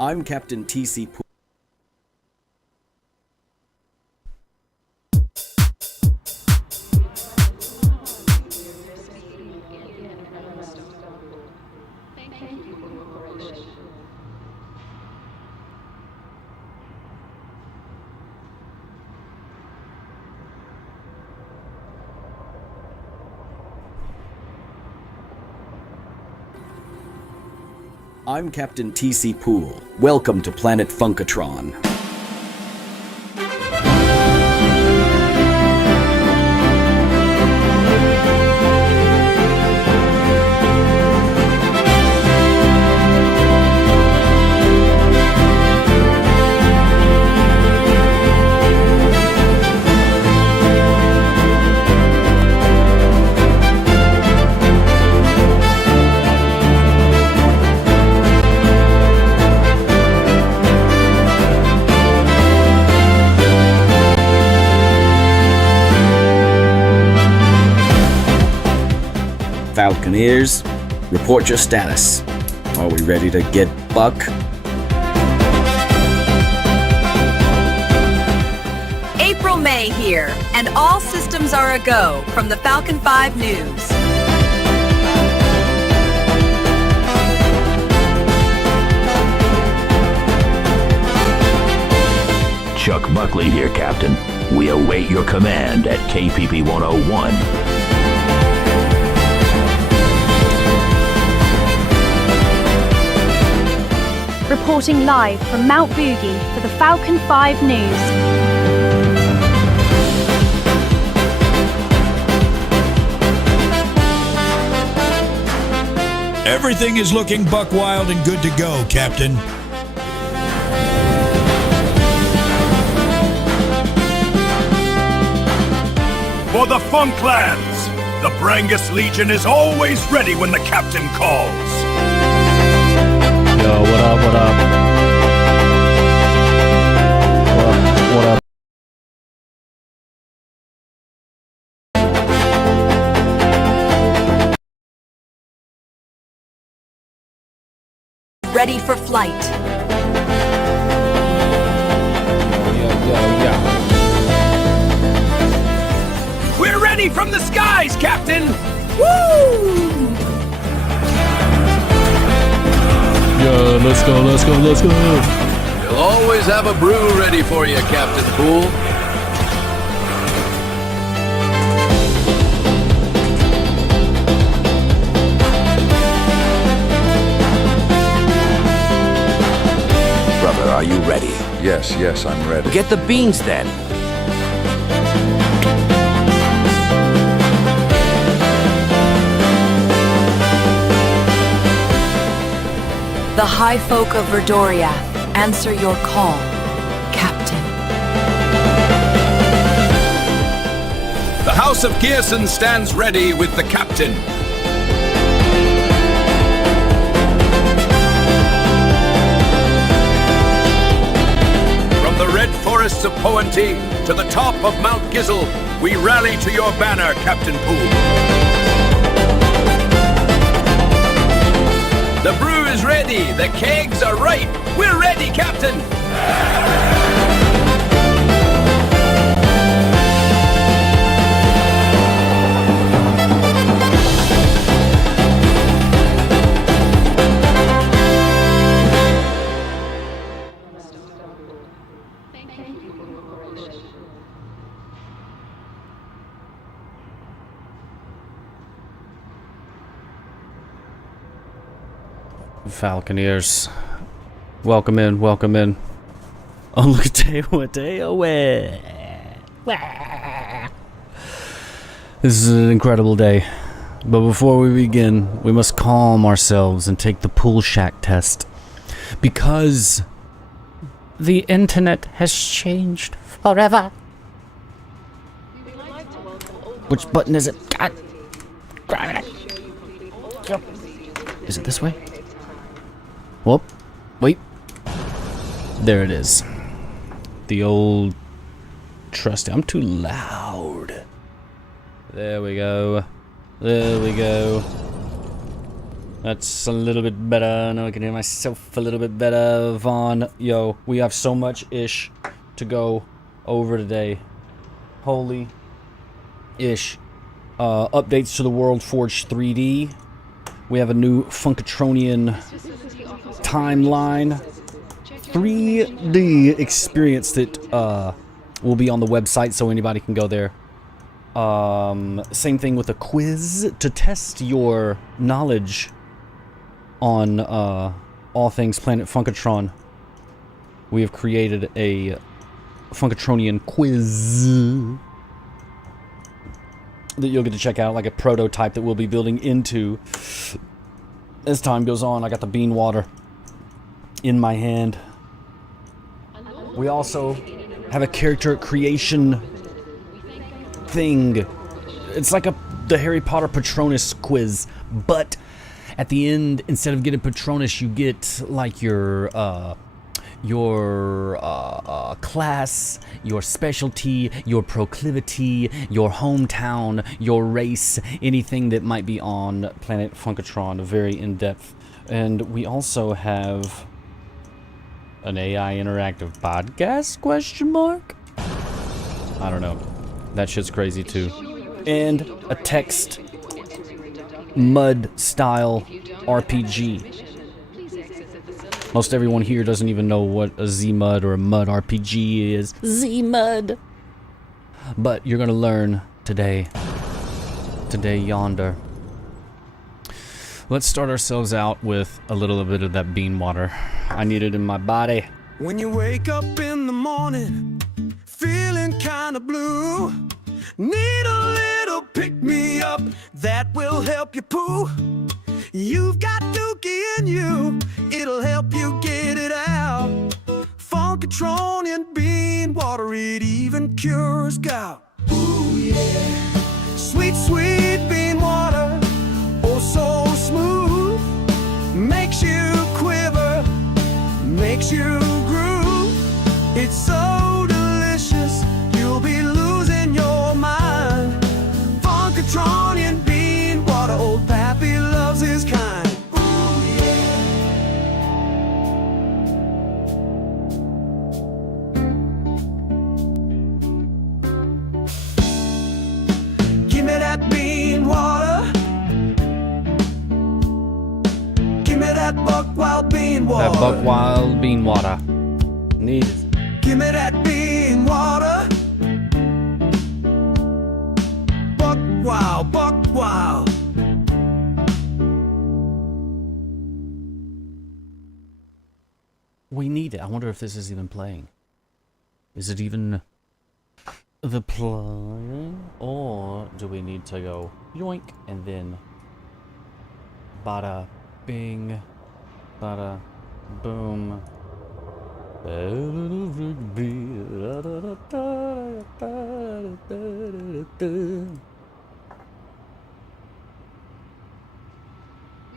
I'm Captain T.C. Poole. I'm Captain T.C. Poole. Welcome to Planet Funkatron. Falconeers, report your status. Are we ready to get buck? April May here, and all systems are a-go from the Falcon 5 News. Chuck Buckley here, Captain. We await your command at KPP 101. Reporting live from Mount Boogie for the Falcon 5 News. Everything is looking buck wild and good to go, Captain. For the Funklands, the Brangus Legion is always ready when the captain calls. Yo, what up, what up? What up? Ready for flight. We're ready from the skies, Captain! Woo! Yo, let's go, let's go, let's go. We'll always have a brew ready for you, Captain Poole. Brother, are you ready? Yes, I'm ready. Get the beans then. The High Folk of Verdoria answer your call, Captain. The House of Gearson stands ready with the captain. From the red forests of Poenty to the top of Mount Gizzle, we rally to your banner, Captain Poole. The brew is ready, the kegs are right. We're ready, Captain! Falconeers, welcome in, welcome in. Oh, look at day away. This is an incredible day. But before we begin, we must calm ourselves and take the pool shack test. Because the internet has changed forever. Which button is it? God. Is it this way? Whoop. Wait. There it is. The old trusty. I'm too loud. There we go. There we go. That's a little bit better. I know I can hear myself a little bit better. Vaughn, yo, we have so much ish to go over today. Holy ish. Updates to the World Forge 3D. We have a new Funkatronian timeline 3D experience that will be on the website, so anybody can go there. Same thing with a quiz to test your knowledge on all things Planet Funkatron. We have created a Funkatronian quiz that you'll get to check out, like a prototype that we'll be building into as time goes on. I got the bean water in my hand. We also have a character creation thing. It's like the Harry Potter Patronus quiz, but at the end, instead of getting Patronus, you get like your class, your specialty, your proclivity, your hometown, your race, anything that might be on Planet Funkatron, very in-depth. And we also have an AI interactive podcast, question mark? I don't know. That shit's crazy too. And a text mud style RPG. Most everyone here doesn't even know what a Z-Mud or a Mud RPG is. Z-Mud! But you're gonna learn today. Today yonder. Let's start ourselves out with a little bit of that bean water. I need it in my body. When you wake up in the morning, feeling kinda blue, need a little pick-me-up that will help you poo. You've got Dookie in you, it'll help you get it out. Funkatronian bean water, it even cures gout. Ooh yeah, sweet, sweet bean water, oh so smooth, makes you quiver, makes you groove. It's so delicious, you'll be losing your mind. Funkatronian bean water, old Pappy loves his kind. Ooh yeah. Give me that bean water. Give me that Buck Wild bean water. That Buck Wild bean water. Need it. Give me that bean water. Buck Wild, Buck Wild. We need it. I wonder if this is even playing. Is it even the play? Or do we need to go yoink and then bada bing, bada boom.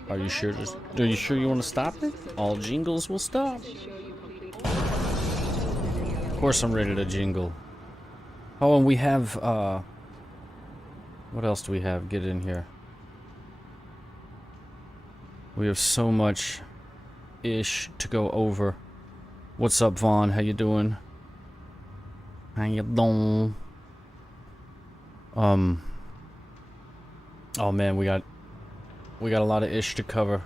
Are you sure? Are you sure you want to stop it? All jingles will stop. Of course, I'm ready to jingle. Oh, and we have what else do we have? Get in here. We have so much ish to go over. What's up, Vaughn? How you doing? How you doing? Oh man, we got a lot of ish to cover.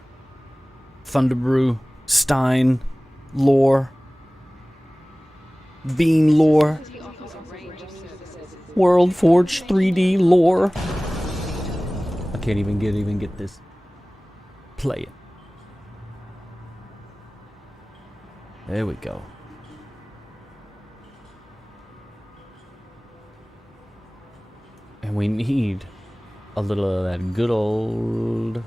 Thunderbrew, Stein, lore, Bean lore, World Forge 3D lore. I can't even get this. Play it. There we go. And we need a little of that good old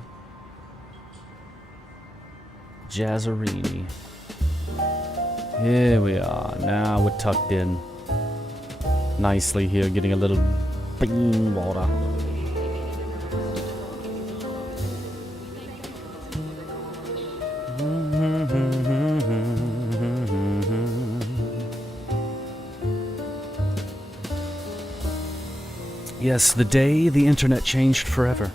Jazzarini. Here we are. Now we're tucked in nicely here, getting a little bean water. Yes, the day the internet changed forever.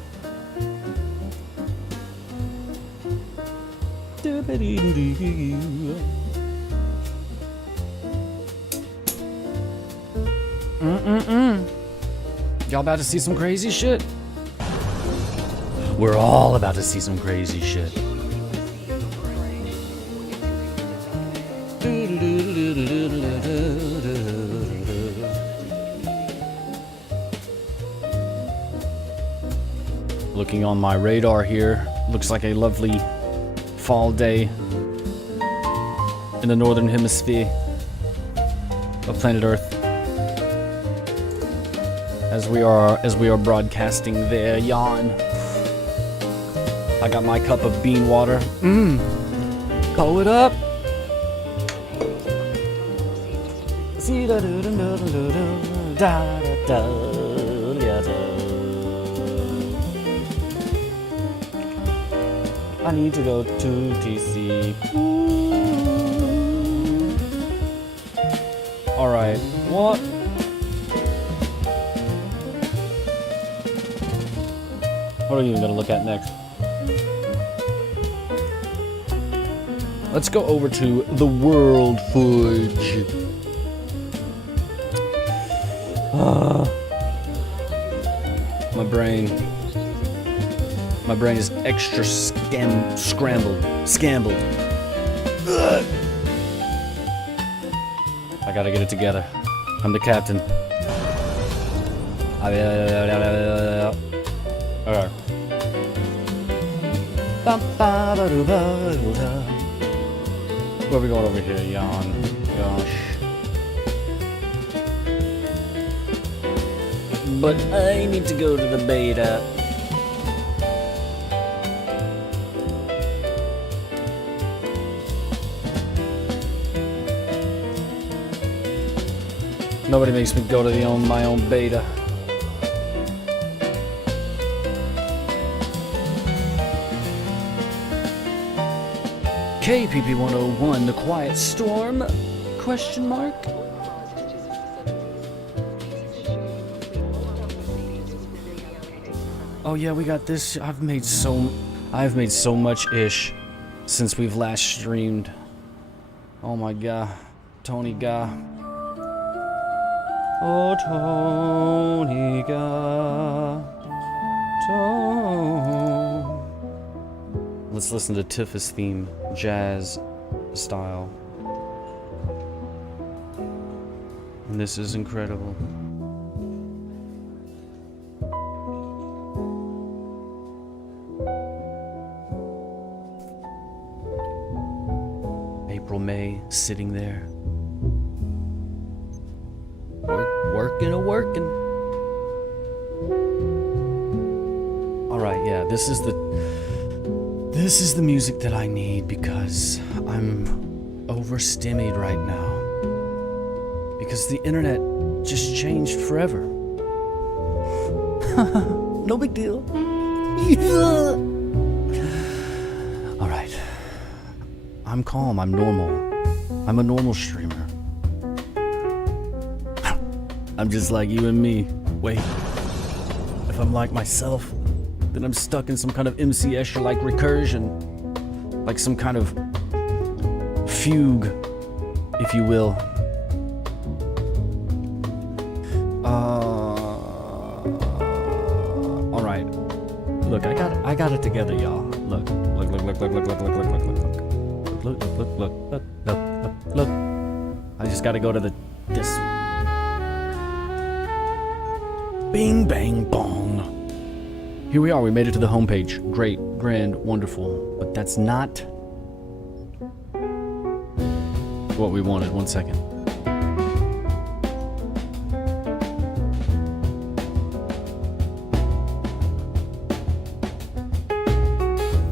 Y'all about to see some crazy shit? We're all about to see some crazy shit. Looking on my radar here, looks like a lovely fall day in the northern hemisphere of planet Earth. As we are broadcasting there, yawn. I got my cup of bean water. Pull it up. I need to go to TC. Alright, what? What are you gonna look at next? Let's go over to the World Fudge. My brain is extra scrambled. Ugh. I gotta get it together. I'm the captain. Alright. Where are we going over here? Yawn. Gosh. But I need to go to the beta. Nobody makes me go to my own beta. KPP 101, The Quiet Storm? Question mark? Oh yeah, we got this. I've made so much ish since we've last streamed. Oh my god, Tony God. Oh Tony God. Let's listen to Tifa's theme, jazz style. And this is incredible. April May sitting there. Working. Alright, yeah, this is the music that I need because I'm overstimmied right now. Because the internet just changed forever. No big deal. Alright. I'm calm, I'm normal. I'm a normal streamer. I'm just like you and me. Wait. If I'm like myself, then I'm stuck in some kind of MC Escher-like recursion. Like some kind of fugue, if you will. Alright. Look, I got it together, y'all. Look. Look. I just gotta go to this. Bing, bang, bong. Here we are, we made it to the homepage. Great, grand, wonderful. But that's not what we wanted. 1 second.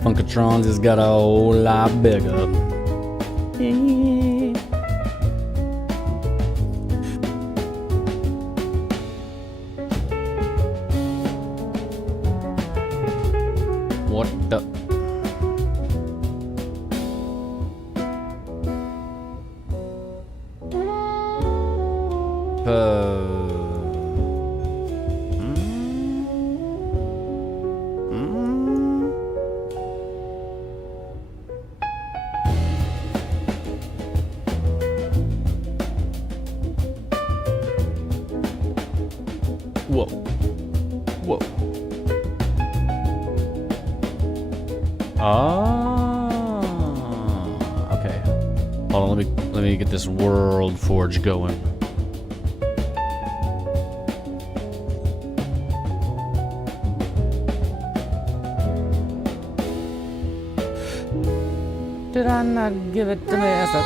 Funkatrons has got a whole lot bigger. What the? Whoa. Oh. Okay. Hold on, let me get this World Forge going. Did I not give it to me as a...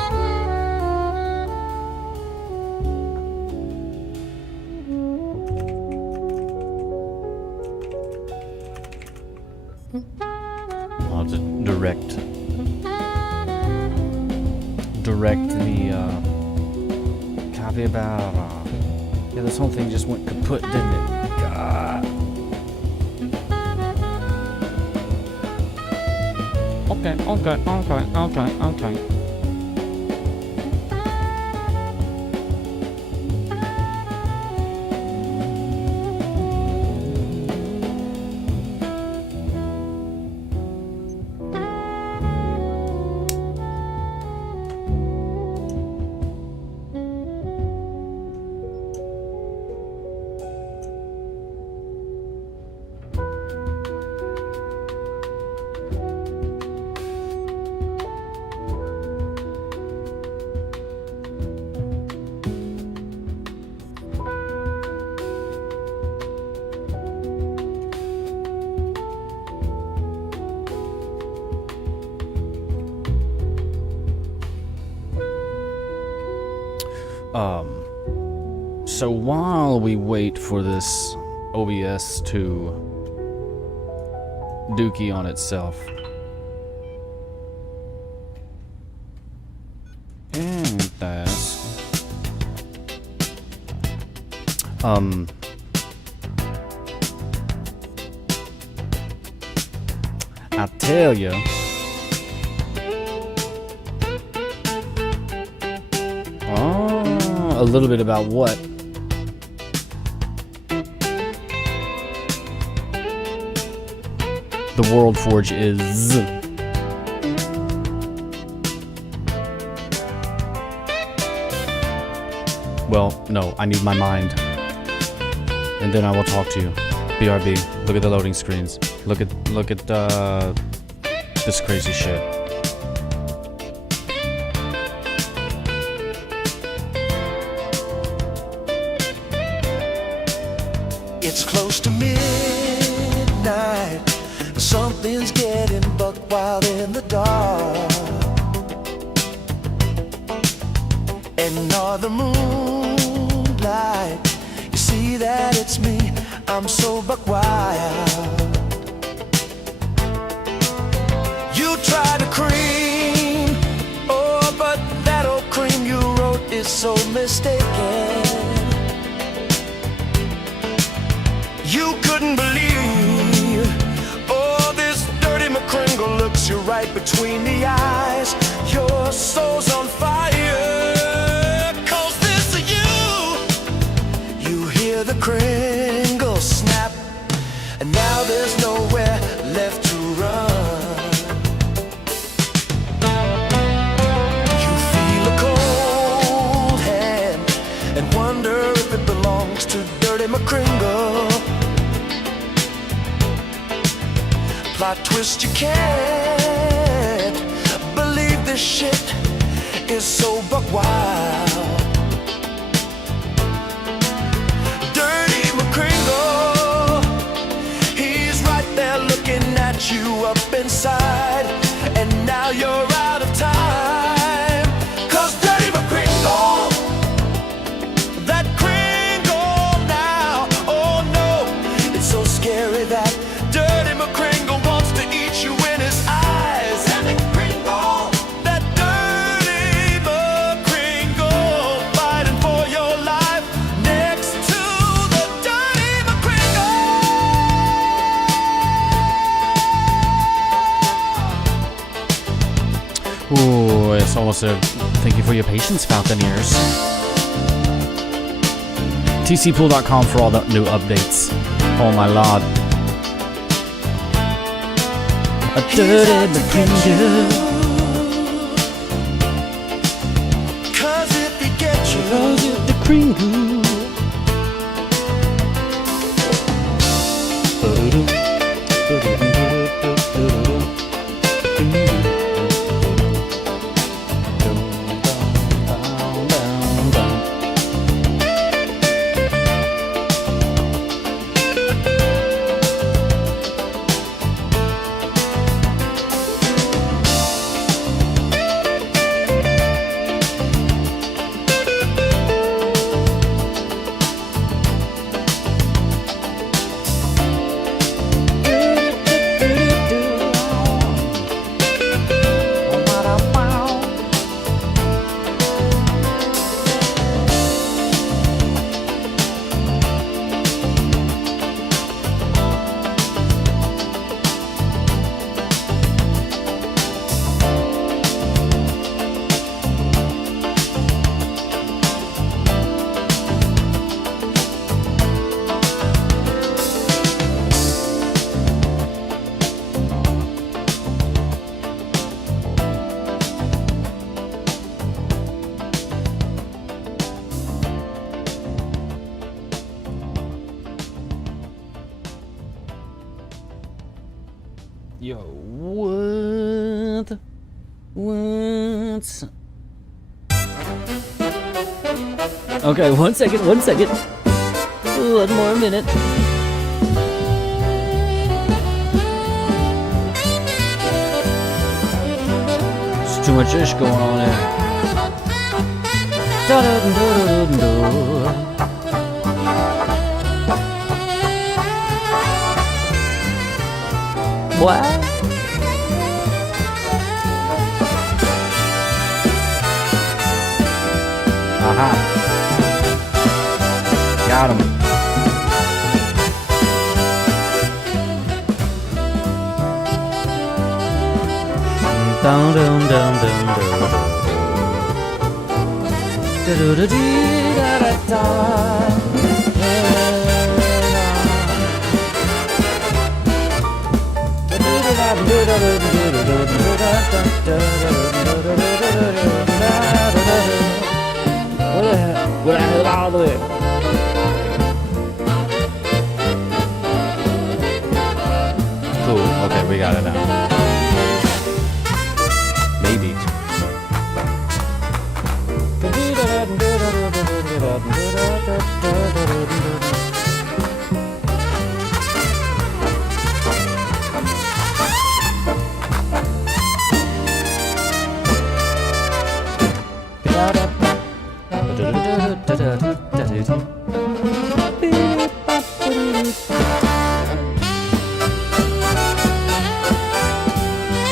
I'll just direct the copy about yeah, this whole thing just went kaput, didn't it? God. Okay. So while we wait for this OBS to dookie on itself, and that's I tell you. A little bit about what? The World Forge is. Well, no, I need my mind. And then I will talk to you. BRB, look at the loading screens. Look at this crazy shit. It's close to midnight. Something's getting buck wild in the dark. And all the moonlight, you see that it's me. I'm so buck wild. You try to cream, oh, but that old cream you wrote is so mistaken. You couldn't believe, oh, this dirty McCringle looks you right between the eyes. Your soul's on fire, 'cause this is you. You hear the Kringle snap, and now there's nowhere left to run. You feel a cold hand and wonder if it belongs to dirty McCringle. Plot twist, you can't believe this shit is so buck wild. Dirty McCringle, he's right there looking at you up inside, and now you're out of time. 'Cause Dirty McCringle, that Kringle now, oh no, it's so scary that Dirty McCringle wants to eat you in his eyes. And McCringle, that Dirty McCringle, fighting for your life next to the Dirty McCringle. Ooh, it's almost a thank you for your patience, Falconeers. tcpool.com for all the new updates. Oh my lord. A dirty McCringle. 'Cause if he gets you, The Kringle. Yo, what? What? Okay, 1 second. 1 second. 1 more minute. There's too much ish going on here. What? Aha. Got him. Dum dum dum dum What the hell out of it? Cool. Okay, we got it now. Maybe.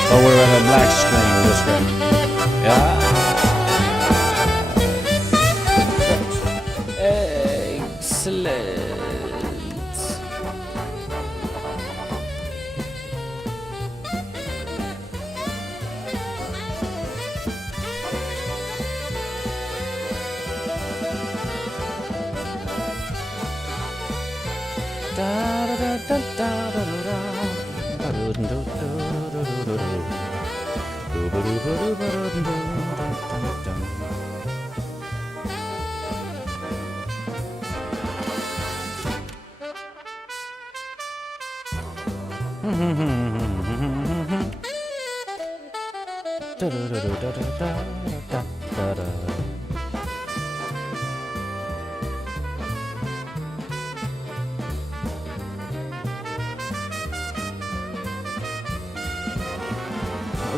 Oh, we're at a black screen this way. Yeah. Excellent.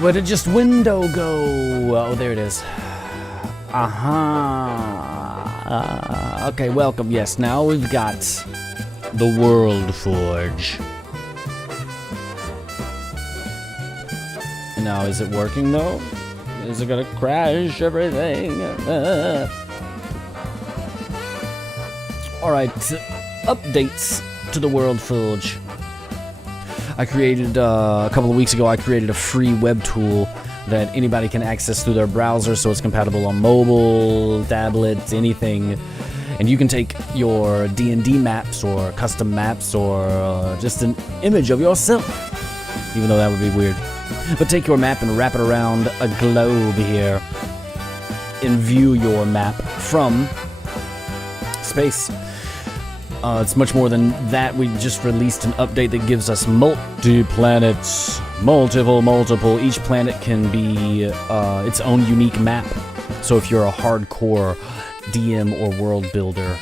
Where did just window go? Oh, there it is. Okay, welcome. Yes, now we've got the World Forge. Now, is it working though? Is it gonna crash everything? Alright, updates to the World Forge. I created, a couple of weeks ago, I created a free web tool that anybody can access through their browser, so it's compatible on mobile, tablets, anything. And you can take your D&D maps or custom maps or just an image of yourself, even though that would be weird. But take your map and wrap it around a globe here and view your map from space. It's much more than that. We just released an update that gives us multi-planets. Multiple. Each planet can be its own unique map. So if you're a hardcore DM or world builder,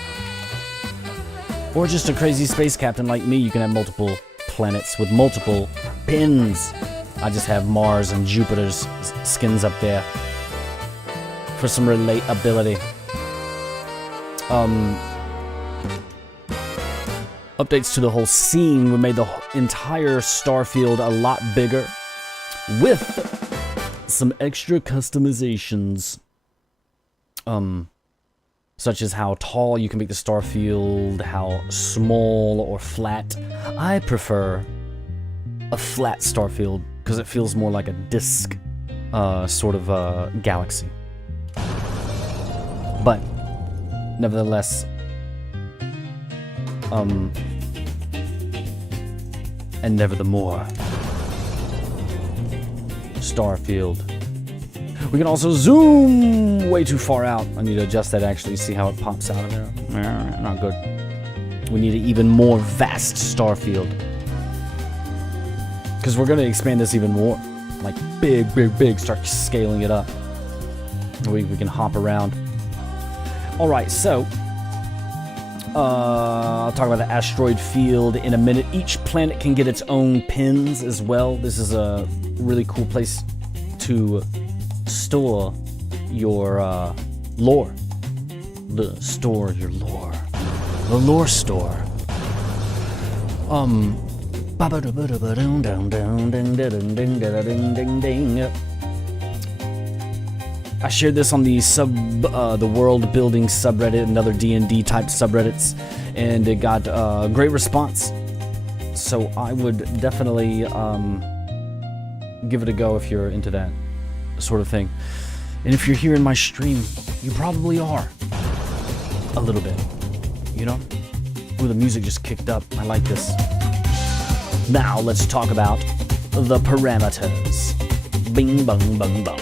or just a crazy space captain like me, you can have multiple planets with multiple pins. I just have Mars and Jupiter's skins up there for some relatability. Updates to the whole scene. We made the entire Starfield a lot bigger with some extra customizations. Such as how tall you can make the Starfield, how small or flat. I prefer a flat Starfield because it feels more like a disc sort of galaxy. But nevertheless, and never the more. Starfield. We can also zoom way too far out. I need to adjust that actually, see how it pops out of there. Not good. We need an even more vast Starfield. Because we're going to expand this even more. Like, big, start scaling it up. We can hop around. Alright, so... I'll talk about the asteroid field in a minute. Each planet can get its own pins as well. This is a really cool place to store your lore. Store your lore. The lore store. I shared this on the world building subreddit and other D&D type subreddits, and it got a great response. So I would definitely give it a go if you're into that sort of thing. And if you're here in my stream, you probably are. A little bit, you know? Ooh, the music just kicked up. I like this. Now let's talk about the parameters. Bing, bong, bong, bong.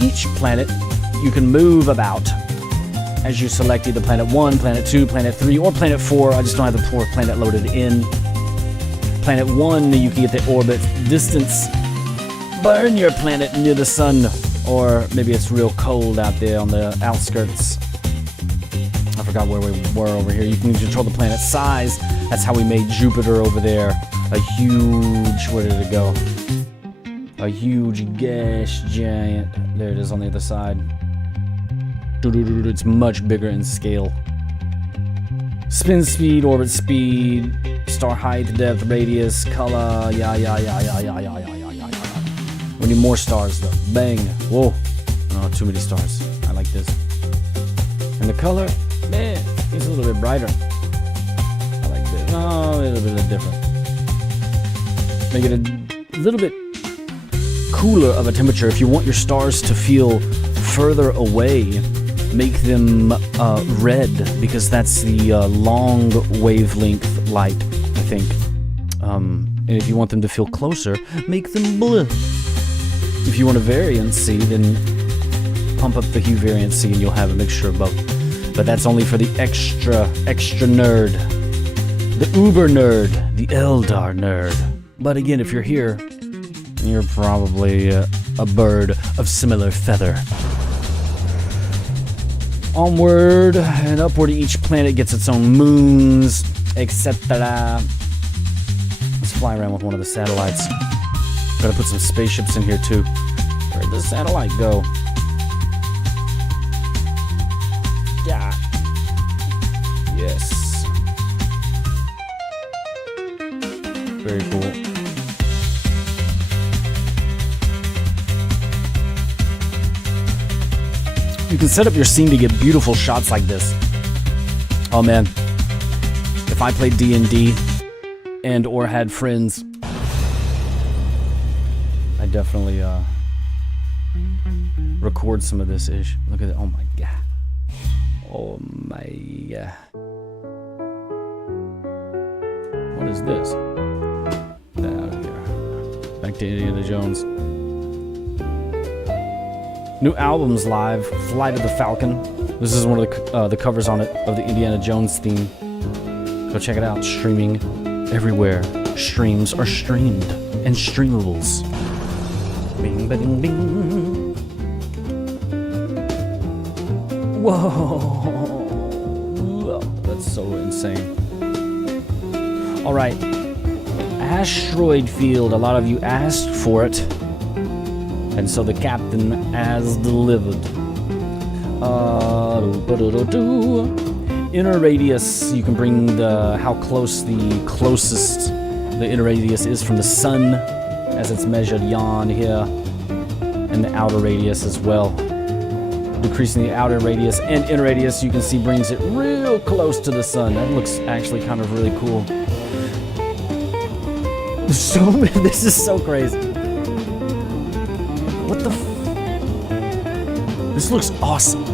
Each planet you can move about as you select either Planet 1, Planet 2, Planet 3, or Planet 4. I just don't have the 4th planet loaded in. Planet 1, you can get the orbit distance. Burn your planet near the sun, or maybe it's real cold out there on the outskirts. I forgot where we were over here. You can control the planet size. That's how we made Jupiter over there. A huge, where did it go? A huge gas giant. There it is on the other side. It's much bigger in scale. Spin speed, orbit speed, star height, depth, radius, color, We need more stars though. Bang. Whoa. Oh, too many stars. I like this. And the color, man, it's a little bit brighter. I like this. No, a little bit different. Make it a little bit cooler of a temperature. If you want your stars to feel further away, make them red, because that's the long wavelength light, I think. And if you want them to feel closer, make them blue. If you want a variancy, then pump up the hue variancy and you'll have a mixture of both. But that's only for the extra nerd. The uber nerd. The Eldar nerd. But again, if you're here, you're probably a bird of similar feather. Onward and upward, each planet gets its own moons, etc. Let's fly around with one of the satellites. Gotta put some spaceships in here too. Where'd the satellite go? Yeah. Yes. Very cool. You can set up your scene to get beautiful shots like this. Oh man. If I played D&D and or had friends, I definitely record some of this ish. Look at it. Oh my god. Oh my god. What is this? Get out of here. Back to Indiana Jones. New albums live. Flight of the Falcon. This is one of the covers on it of the Indiana Jones theme. Go check it out. Streaming everywhere. Streams are streamed and streamables. Bing, bing, bing. Whoa. That's so insane. Alright. Asteroid field. A lot of you asked for it. And so the captain has delivered. Inner radius. You can bring how close the closest the inner radius is from the sun, as it's measured yon here, and the outer radius as well. Decreasing the outer radius and inner radius, you can see, brings it real close to the sun. That looks actually kind of really cool. So this is so crazy. What the this looks awesome.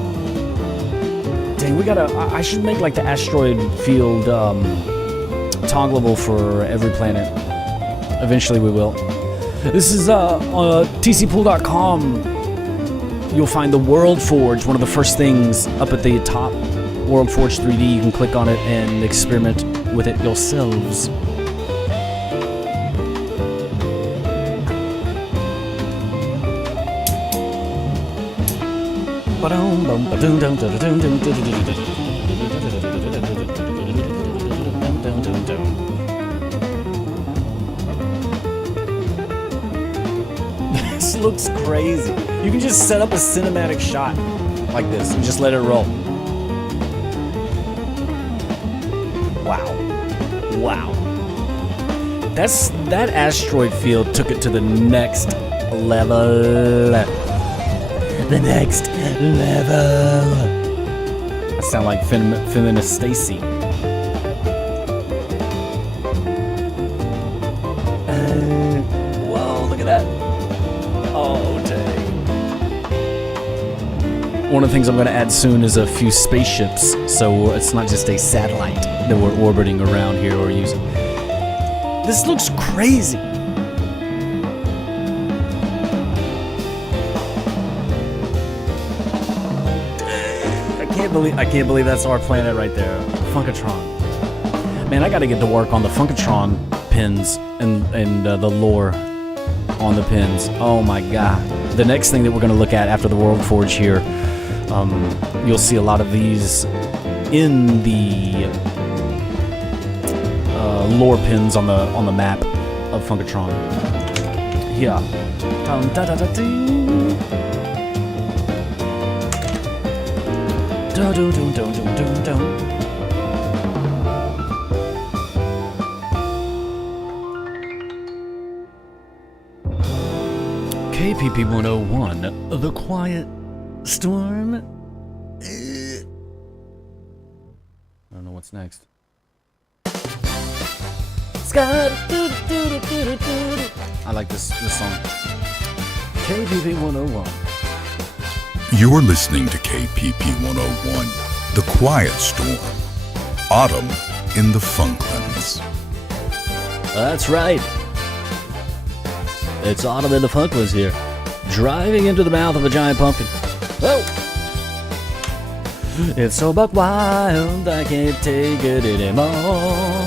Dang, we gotta, I should make like the asteroid field toggleable for every planet. Eventually we will. This is on tcpool.com. You'll find the World Forge, one of the first things up at the top. World Forge 3D, you can click on it and experiment with it yourselves. This looks crazy. You can just set up a cinematic shot like this and just let it roll. Wow. Wow. That asteroid field took it to the next level. The next level. I sound like feminist Stacy. Whoa, look at that. Oh, dang. One of the things I'm going to add soon is a few spaceships, so it's not just a satellite that we're orbiting around here or using. This looks crazy. I can't believe that's our planet right there. Funkatron. Man, I gotta get to work on the Funkatron pins and the lore on the pins. Oh my god. The next thing that we're gonna look at after the World Forge here, you'll see a lot of these in the lore pins on the map of Funkatron. Yeah. KPP 101, The Quiet Storm. I don't know what's next. I like this song. KPP 101. You're listening to KPP 101, The Quiet Storm, Autumn in the Funklands. That's right. It's Autumn in the Funklands here, driving into the mouth of a giant pumpkin. Oh! It's so buck wild, I can't take it anymore.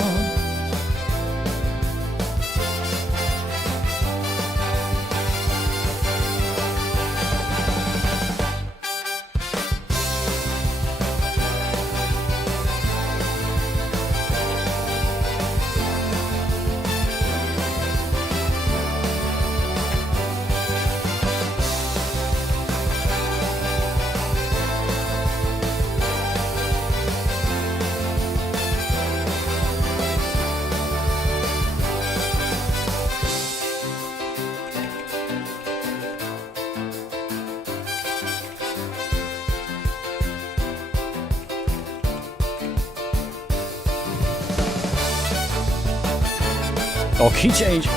Oh, key change.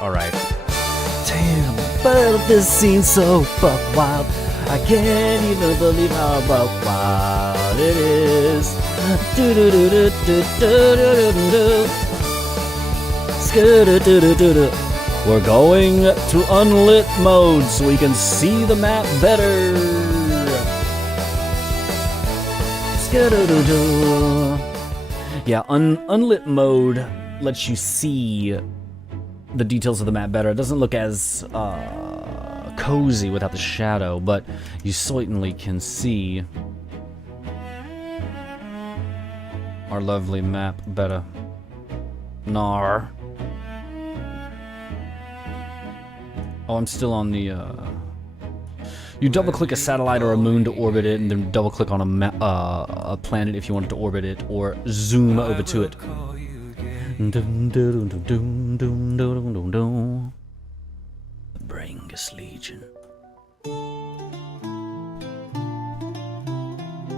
All right. Damn, but this scene's so buck wild. I can't even believe how buck wild it is. Do do do do do do do do do. Skidoo-doo-doo-doo-doo. We're going to unlit mode so we can see the map better. Skidoo-doo-doo. Yeah, unlit mode lets you see the details of the map better. It doesn't look as cozy without the shadow, but you certainly can see our lovely map better. Nar. Oh, I'm still on the you double click a satellite or a moon to orbit it, and then double click on a planet if you wanted to orbit it, or zoom over to it. The Brangus Legion.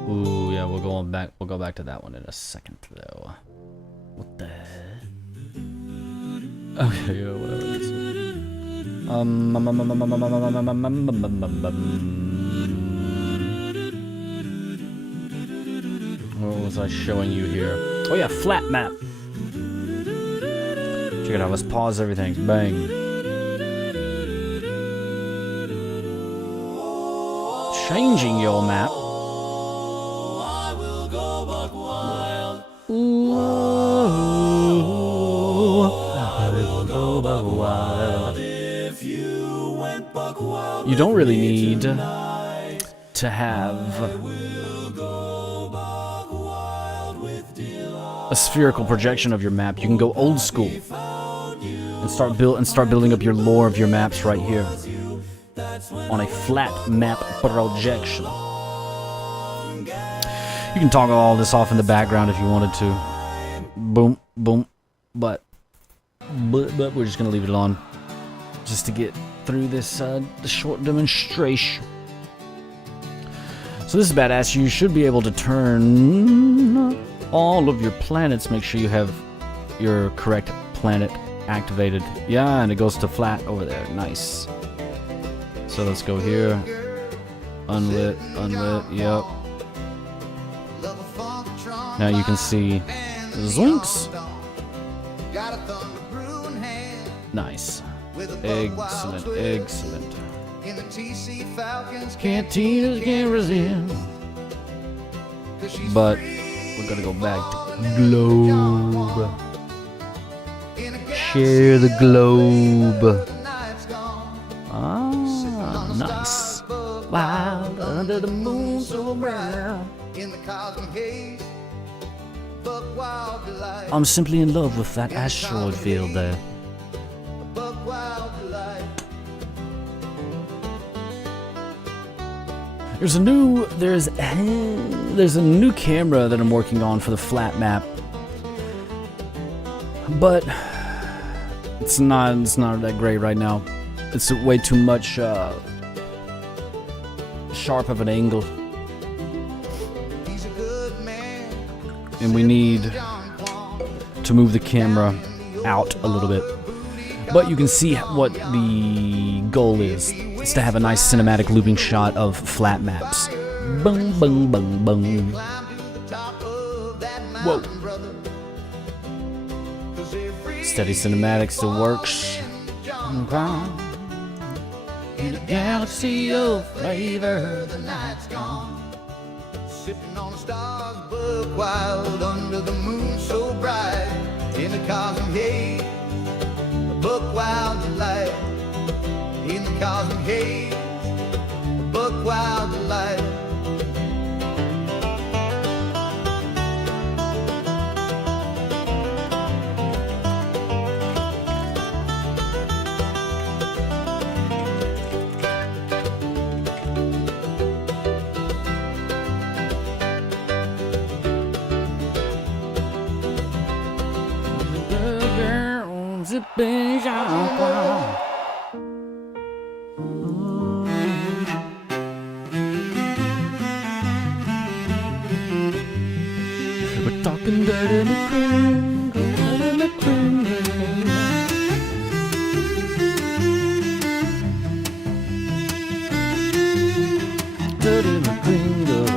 Ooh, yeah, we'll go back to that one in a second though. What the heck? Okay, yeah, whatever. What was I showing you here? Oh yeah, flat map. Check it out. Let's pause everything. Bang. Changing your map. Ooh, I will go buck wild. You don't really need to have a spherical projection of your map. You can go old school and start building up your lore of your maps right here on a flat map projection. You can toggle all this off in the background if you wanted to. Boom, boom. But we're just gonna leave it on just to get through this short demonstration. So this is badass. You should be able to turn all of your planets. Make sure you have your correct planet activated. Yeah, and it goes to flat over there. Nice. So let's go here. Unlit, unlit, yep. Now you can see the Zoinks. Nice. Excellent, excellent. Cantinas can't resist. But we're gonna go back to globe. Share the globe. Ah, nice. Wild under the moon so bright. I'm simply in love with that asteroid field there. There's a new camera that I'm working on for the flat map, but it's not that great right now. It's way too much sharp of an angle, and we need to move the camera out a little bit. But you can see what the goal is. It's to have a nice cinematic looping shot of flat maps. Boom, boom, boom, boom. Whoa. Steady cinematic still works. In a galaxy of flavor, the night's gone. Sipping on the stars, buck wild under the moon so bright. In the cosmic haze, buck wild delight. In the cosmic haze, buck wild delight. Zipping down. We're talking dirty McCringle, dirty McCringle. Dirty McCringle,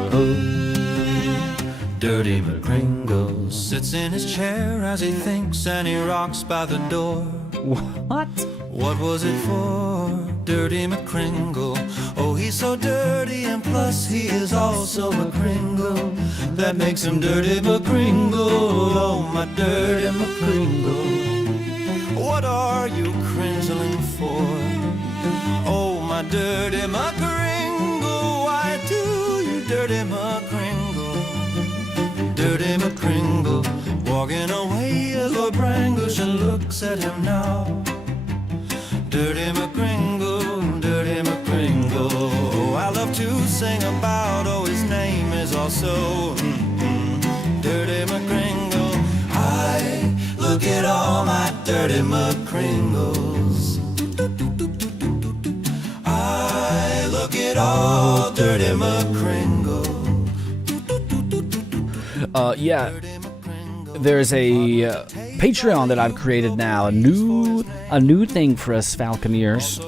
dirty McCringle sits in his chair as he thinks, and he rocks by the door. What? What was it for? Dirty McCringle. Oh, he's so dirty, and plus he is also McCringle. That makes him Dirty McCringle. Oh, my Dirty McCringle. What are you cringling for? Oh, my Dirty McCringle. Why do you Dirty McCringle? Dirty McCringle, walking away as Lord Brangushan looks at him now. Dirty McCringle, Dirty McCringle. Oh, I love to sing about, oh, his name is also Dirty McCringle. I look at all my Dirty McCringles. I look at all Dirty McCringle. Yeah, there's a Patreon that I've created now, a new thing for us Falconeers.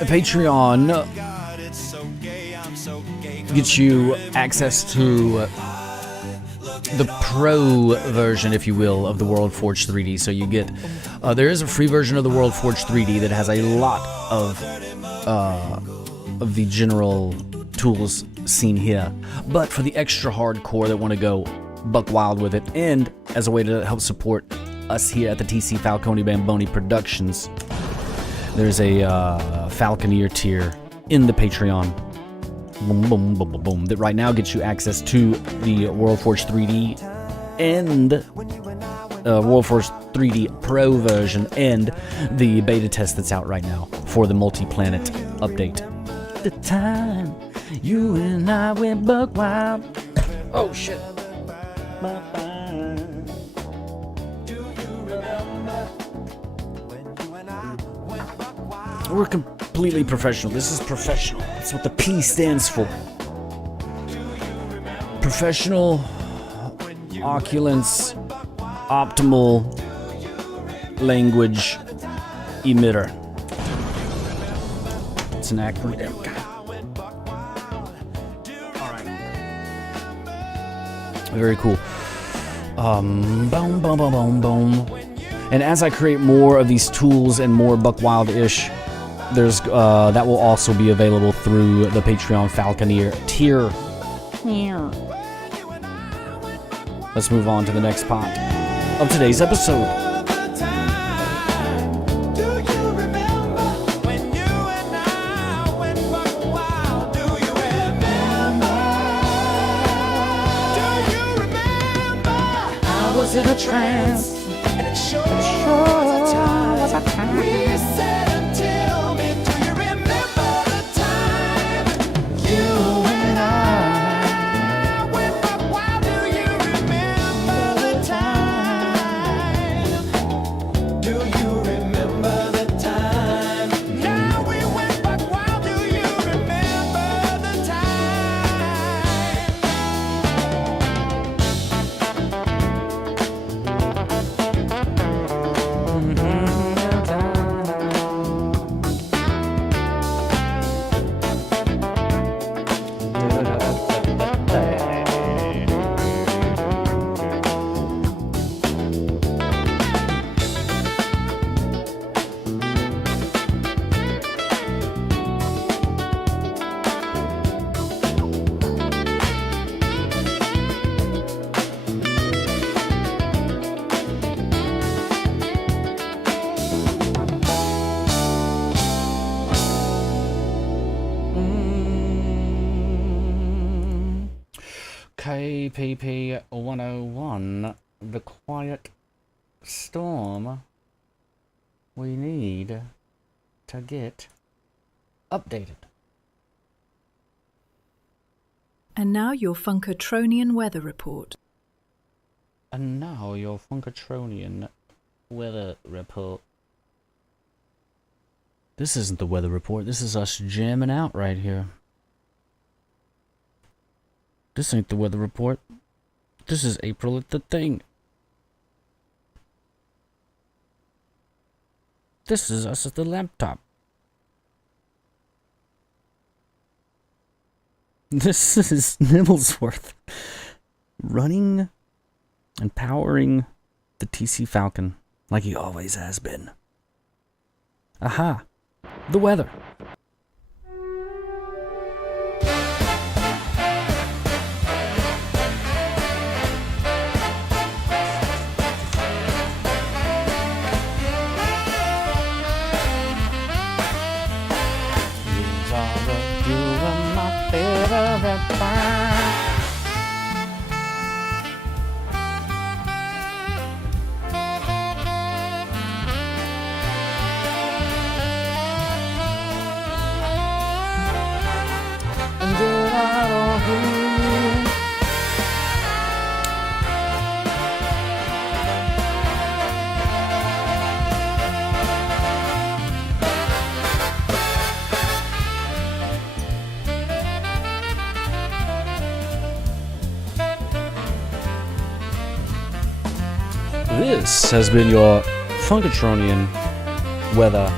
A Patreon gets you access to the pro version, if you will, of the World Forge 3D. So you get, there is a free version of the World Forge 3D that has a lot of the general tools seen here. But for the extra hardcore that want to go buck wild with it, and as a way to help support us here at the TC Falcone Bamboni Productions, there's a Falconeer tier in the Patreon. Boom, boom, boom, boom, boom. That right now gets you access to the World Forge 3D and World Forge 3D Pro version and the beta test that's out right now for the multi-planet update. The time you and I went buck wild. Oh shit. We're completely professional. This is professional. That's what the P stands for. Professional Oculence Optimal Language Emitter. It's an acronym. Alright. Very cool. Boom, boom, boom, boom, boom. And as I create more of these tools and more buck wild-ish, there's that will also be available through the Patreon Falconeer tier. Let's move on to the next part of today's episode. I was in a trance, and it sure was a time. We said until me, do you remember the time you and I went buck wild? Do you remember the time? Do you remember the time? Now we went buck wild. Do you remember the KPP 101, the quiet storm we need to get updated. And now your Funkatronian weather report. And now your Funkatronian weather report. This isn't the weather report, this is us jamming out right here. This ain't the weather report. This is April at the thing. This is us at the laptop. This is Nibblesworth running and powering the TC Falcon like he always has been. Aha! The weather. this has been your Funkatronian weather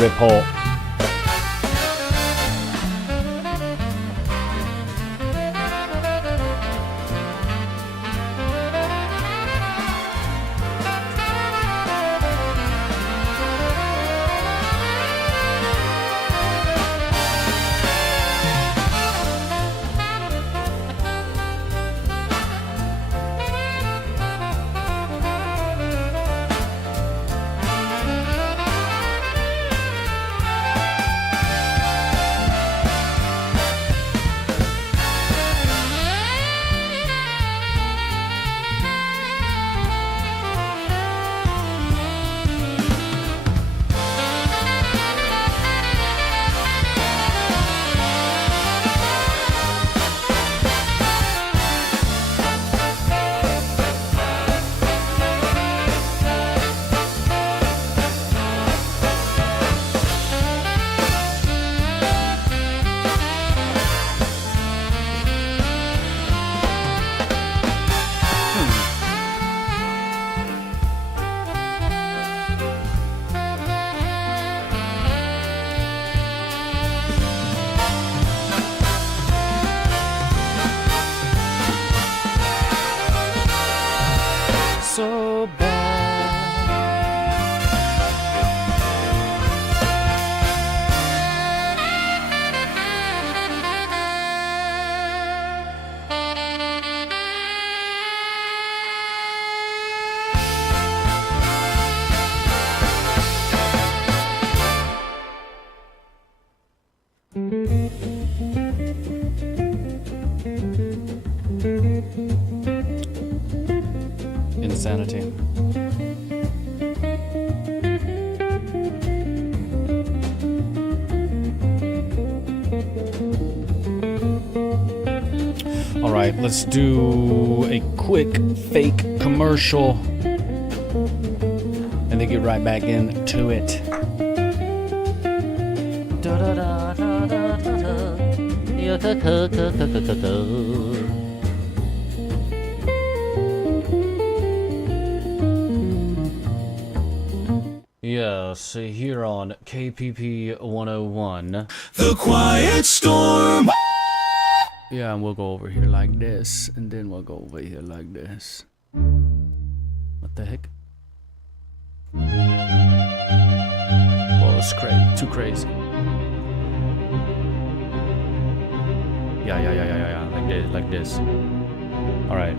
report. So bad. Insanity. All right, let's do a quick fake commercial and then get right back into it. Yes, here on KPP 101. The Quiet Storm. Yeah, and we'll go over here like this, and then we'll go over here like this. What the heck? Well, it's crazy. Too crazy. Yeah. Like this. All right.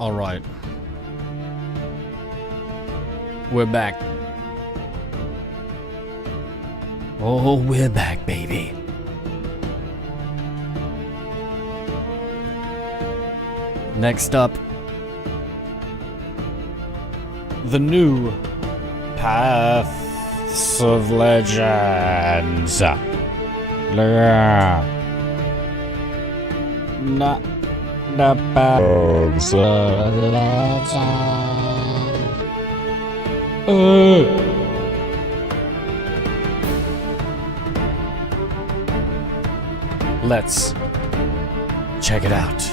All right. We're back. Oh, we're back, baby. Next up, the new Paths of Legends. Not the Paths of Legends. Let's check it out.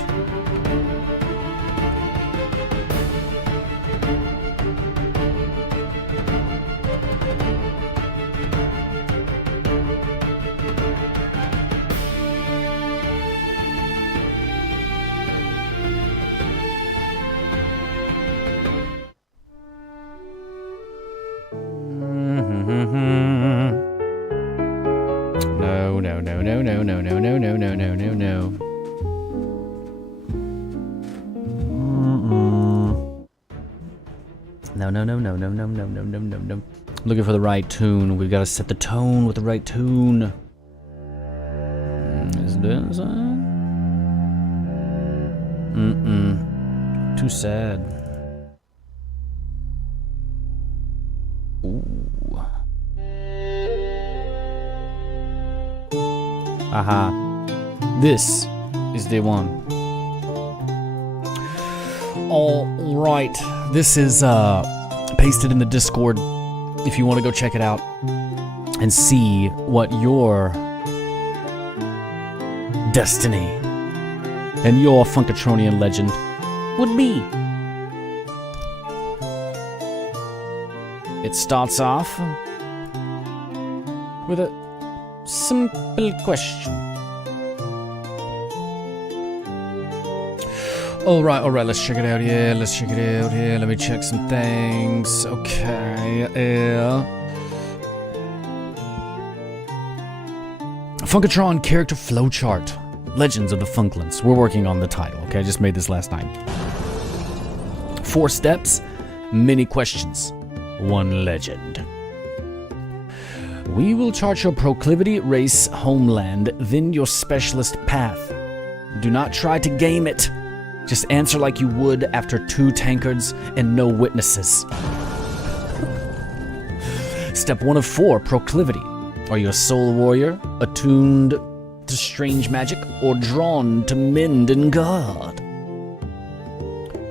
No. I'm looking for the right tune. We've got to set the tone with the right tune. Is this it? Too sad. Ooh. Aha. This is the one. All right. This is pasted in the Discord if you want to go check it out and see what your destiny and your Funkatronian legend would be. It starts off with a simple question. All right, let's check it out here. Let me check some things. Okay, Funkatron character flowchart. Legends of the Funklands. We're working on the title, okay? I just made this last night. 4 steps, many questions, 1 legend. We will chart your proclivity, race, homeland, then your specialist path. Do not try to game it. Just answer like you would after 2 tankards and no witnesses. Step 1 of 4, proclivity. Are you a soul warrior, attuned to strange magic, or drawn to mend and guard?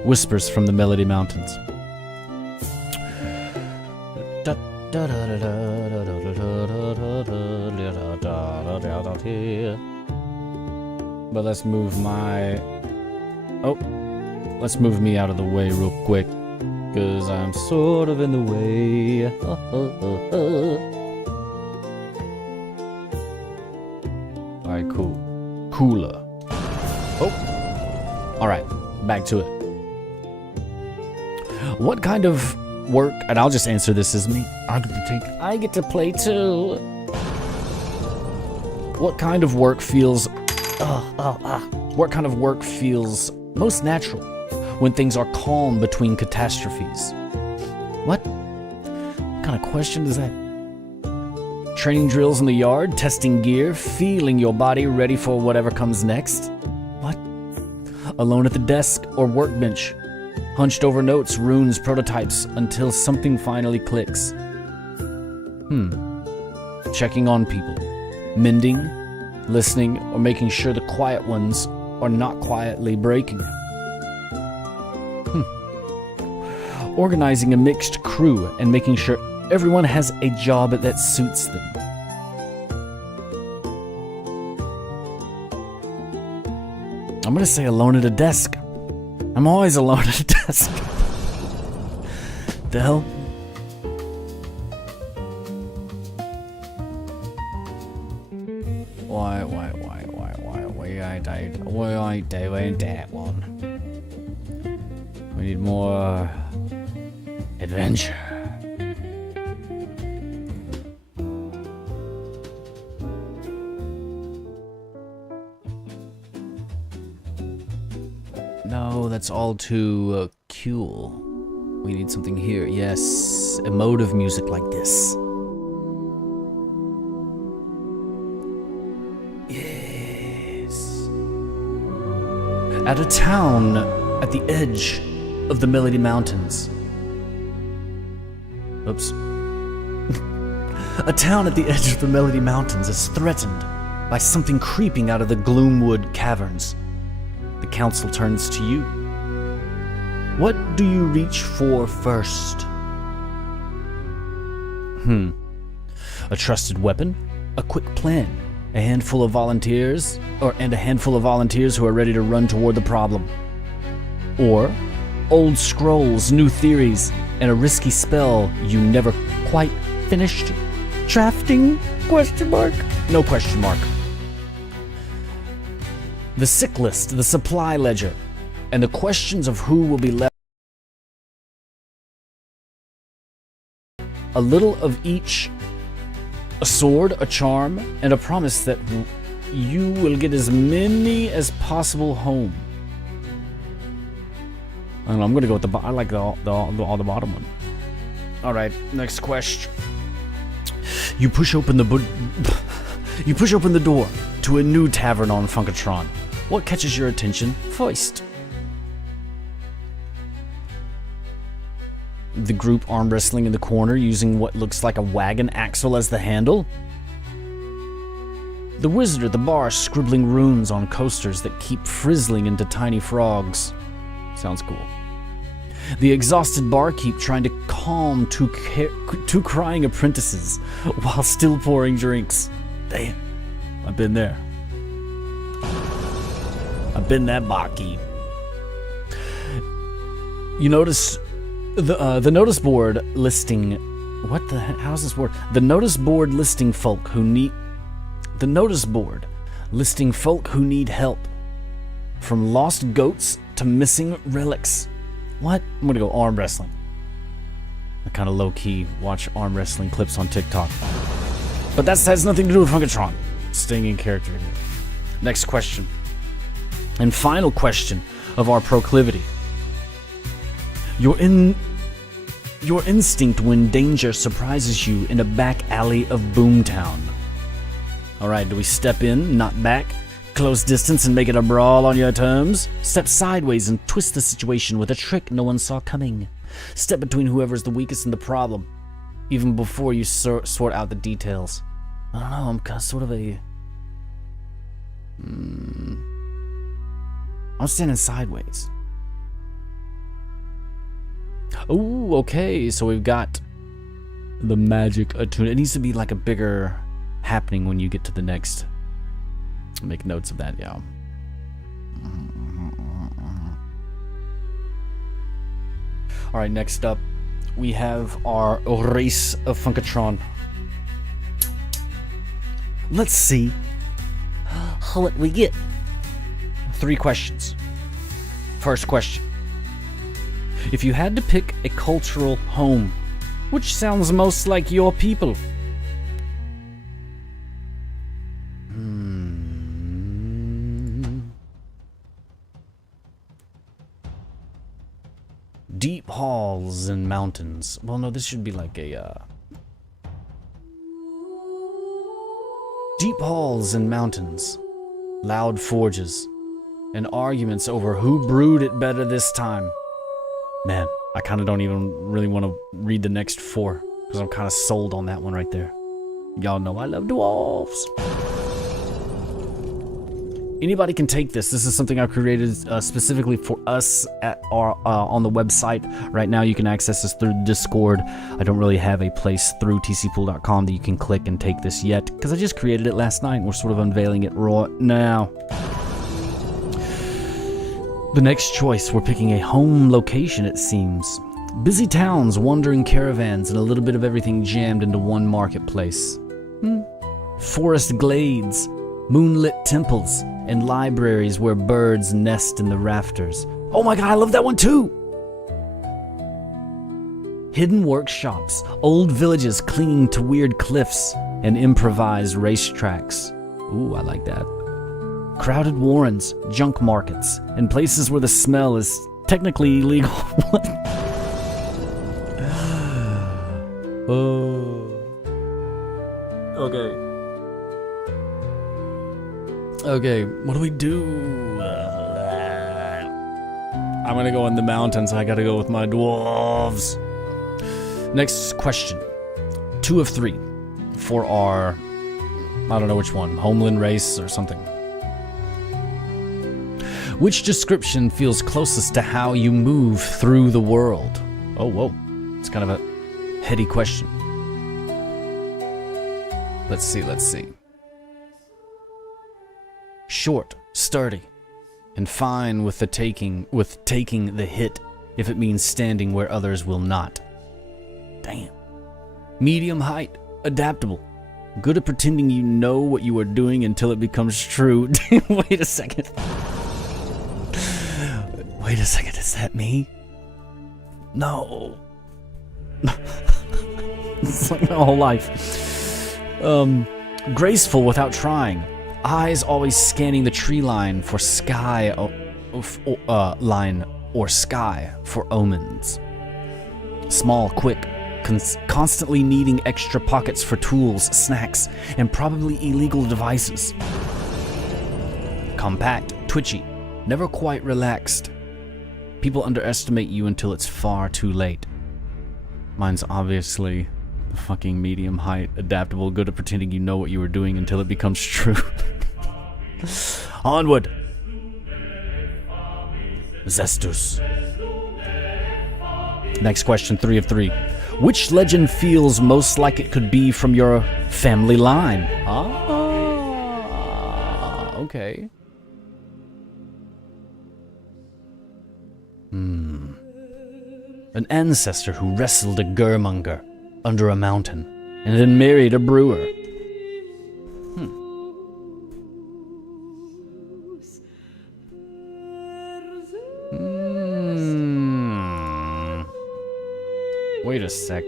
Whispers from the Melody Mountains. But let's move let's move me out of the way real quick, cause I'm sort of in the way. Alright, cool. Cooler. Oh. Alright, back to it. What kind of work, and I'll just answer this as me. I get to play too. What kind of work feels What kind of work feels most natural when things are calm between catastrophes? What kind of question is that? Training drills in the yard, testing gear, feeling your body ready for whatever comes next? What? Alone at the desk or workbench, hunched over notes, runes, prototypes, until something finally clicks. Checking on people, mending, listening, or making sure the quiet ones are not quietly breaking. Organizing a mixed crew and making sure everyone has a job that suits them. I'm gonna say alone at a desk. I'm always alone at a desk. The hell? Why I doing that one? We need more adventure. No, that's all too cool. We need something here. Yes, emotive music like this. Yes. At a town at the edge of the Melody Mountains. Oops. A town at the edge of the Melody Mountains is threatened by something creeping out of the Gloomwood Caverns. The council turns to you. What do you reach for first? A trusted weapon? A quick plan? A handful of volunteers? And a handful of volunteers who are ready to run toward the problem? Or old scrolls, new theories, and a risky spell you never quite finished drafting? Question mark? No question mark. The sick list, the supply ledger, and the questions of who will be left. A little of each, a sword, a charm, and a promise that you will get as many as possible home. I don't know, I'm gonna go with I like the bottom one. All right, next question. You push open the door to a new tavern on Funkatron. What catches your attention first? The group arm wrestling in the corner using what looks like a wagon axle as the handle? The wizard at the bar scribbling runes on coasters that keep frizzling into tiny frogs. Sounds cool. The exhausted barkeep trying to calm two crying apprentices while still pouring drinks. Damn, I've been there. I've been that barkeep. You notice the notice board listing. What the heck? How's this word? The notice board listing folk who need. The notice board listing folk who need help, from lost goats to missing relics. What? I'm gonna go arm wrestling. I kind of low key watch arm wrestling clips on TikTok, but that has nothing to do with Funkatron. Staying in character here. Next question, and final question of our proclivity. Your instinct when danger surprises you in a back alley of Boomtown. Alright, do we step in, not back, close distance and make it a brawl on your terms? Step sideways and twist the situation with a trick no one saw coming. Step between whoever's the weakest in the problem, even before you sort out the details. I don't know, I'm kind of sort of a... I'm standing sideways. Oh, okay, so we've got the magic attunement. It needs to be like a bigger happening when you get to the next. Make notes of that, yeah. Alright, next up, we have our race of Funkatron. Let's see what we get. 3 questions. First question. If you had to pick a cultural home, which sounds most like your people? Deep halls and mountains. Well, no, this should be like a, Deep halls and mountains, loud forges, and arguments over who brewed it better this time. Man, I kind of don't even really want to read the next 4, because I'm kind of sold on that one right there. Y'all know I love dwarves. Anybody can take this. This is something I created specifically for us at our on the website. Right now you can access this through Discord. I don't really have a place through tcpool.com that you can click and take this yet, because I just created it last night and we're sort of unveiling it right now. The next choice, we're picking a home location, it seems. Busy towns, wandering caravans, and a little bit of everything jammed into one marketplace. Forest glades, moonlit temples, and libraries where birds nest in the rafters. Oh my god, I love that one too! Hidden workshops, old villages clinging to weird cliffs, and improvised racetracks. Ooh, I like that. Crowded warrens, junk markets, and places where the smell is technically illegal. Oh. Okay. Okay, what do we do? I'm gonna go in the mountains. I gotta go with my dwarves. Next question. 2 of 3 for our, I don't know which one, homeland race or something. Which description feels closest to how you move through the world? Oh, whoa. It's kind of a heady question. Let's see. Short, sturdy, and fine with taking the hit if it means standing where others will not. Damn. Medium height, adaptable, good at pretending you know what you are doing until it becomes true. Wait a second. Is that me? No. It's like my whole life. Graceful without trying. Eyes always scanning the tree line for sky, line or sky for omens. Small, quick, constantly needing extra pockets for tools, snacks, and probably illegal devices. Compact, twitchy, never quite relaxed. People underestimate you until it's far too late. Mine's obviously fucking medium height, adaptable, good at pretending you know what you were doing until it becomes true. Onward. Zestus. Next question, 3 of 3. Which legend feels most like it could be from your family line? Ah, okay. An ancestor who wrestled a Gurmonger under a mountain and then married a brewer. Wait a sec.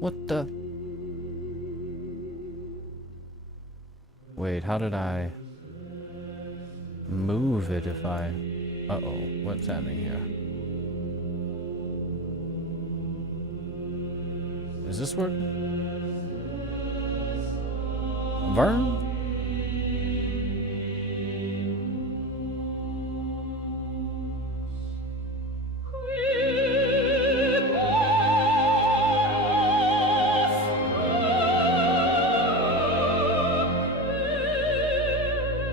What the? Wait, how did I move it if I... Uh-oh, what's happening here? Is this working? Vern?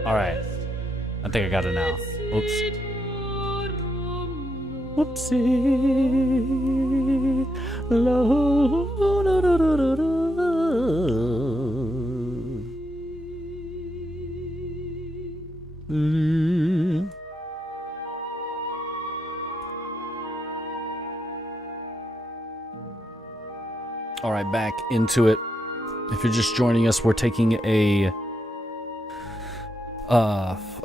Alright. I think I got it now. Oops. Whoopsie. Alright, back into it. If you're just joining us, we're taking a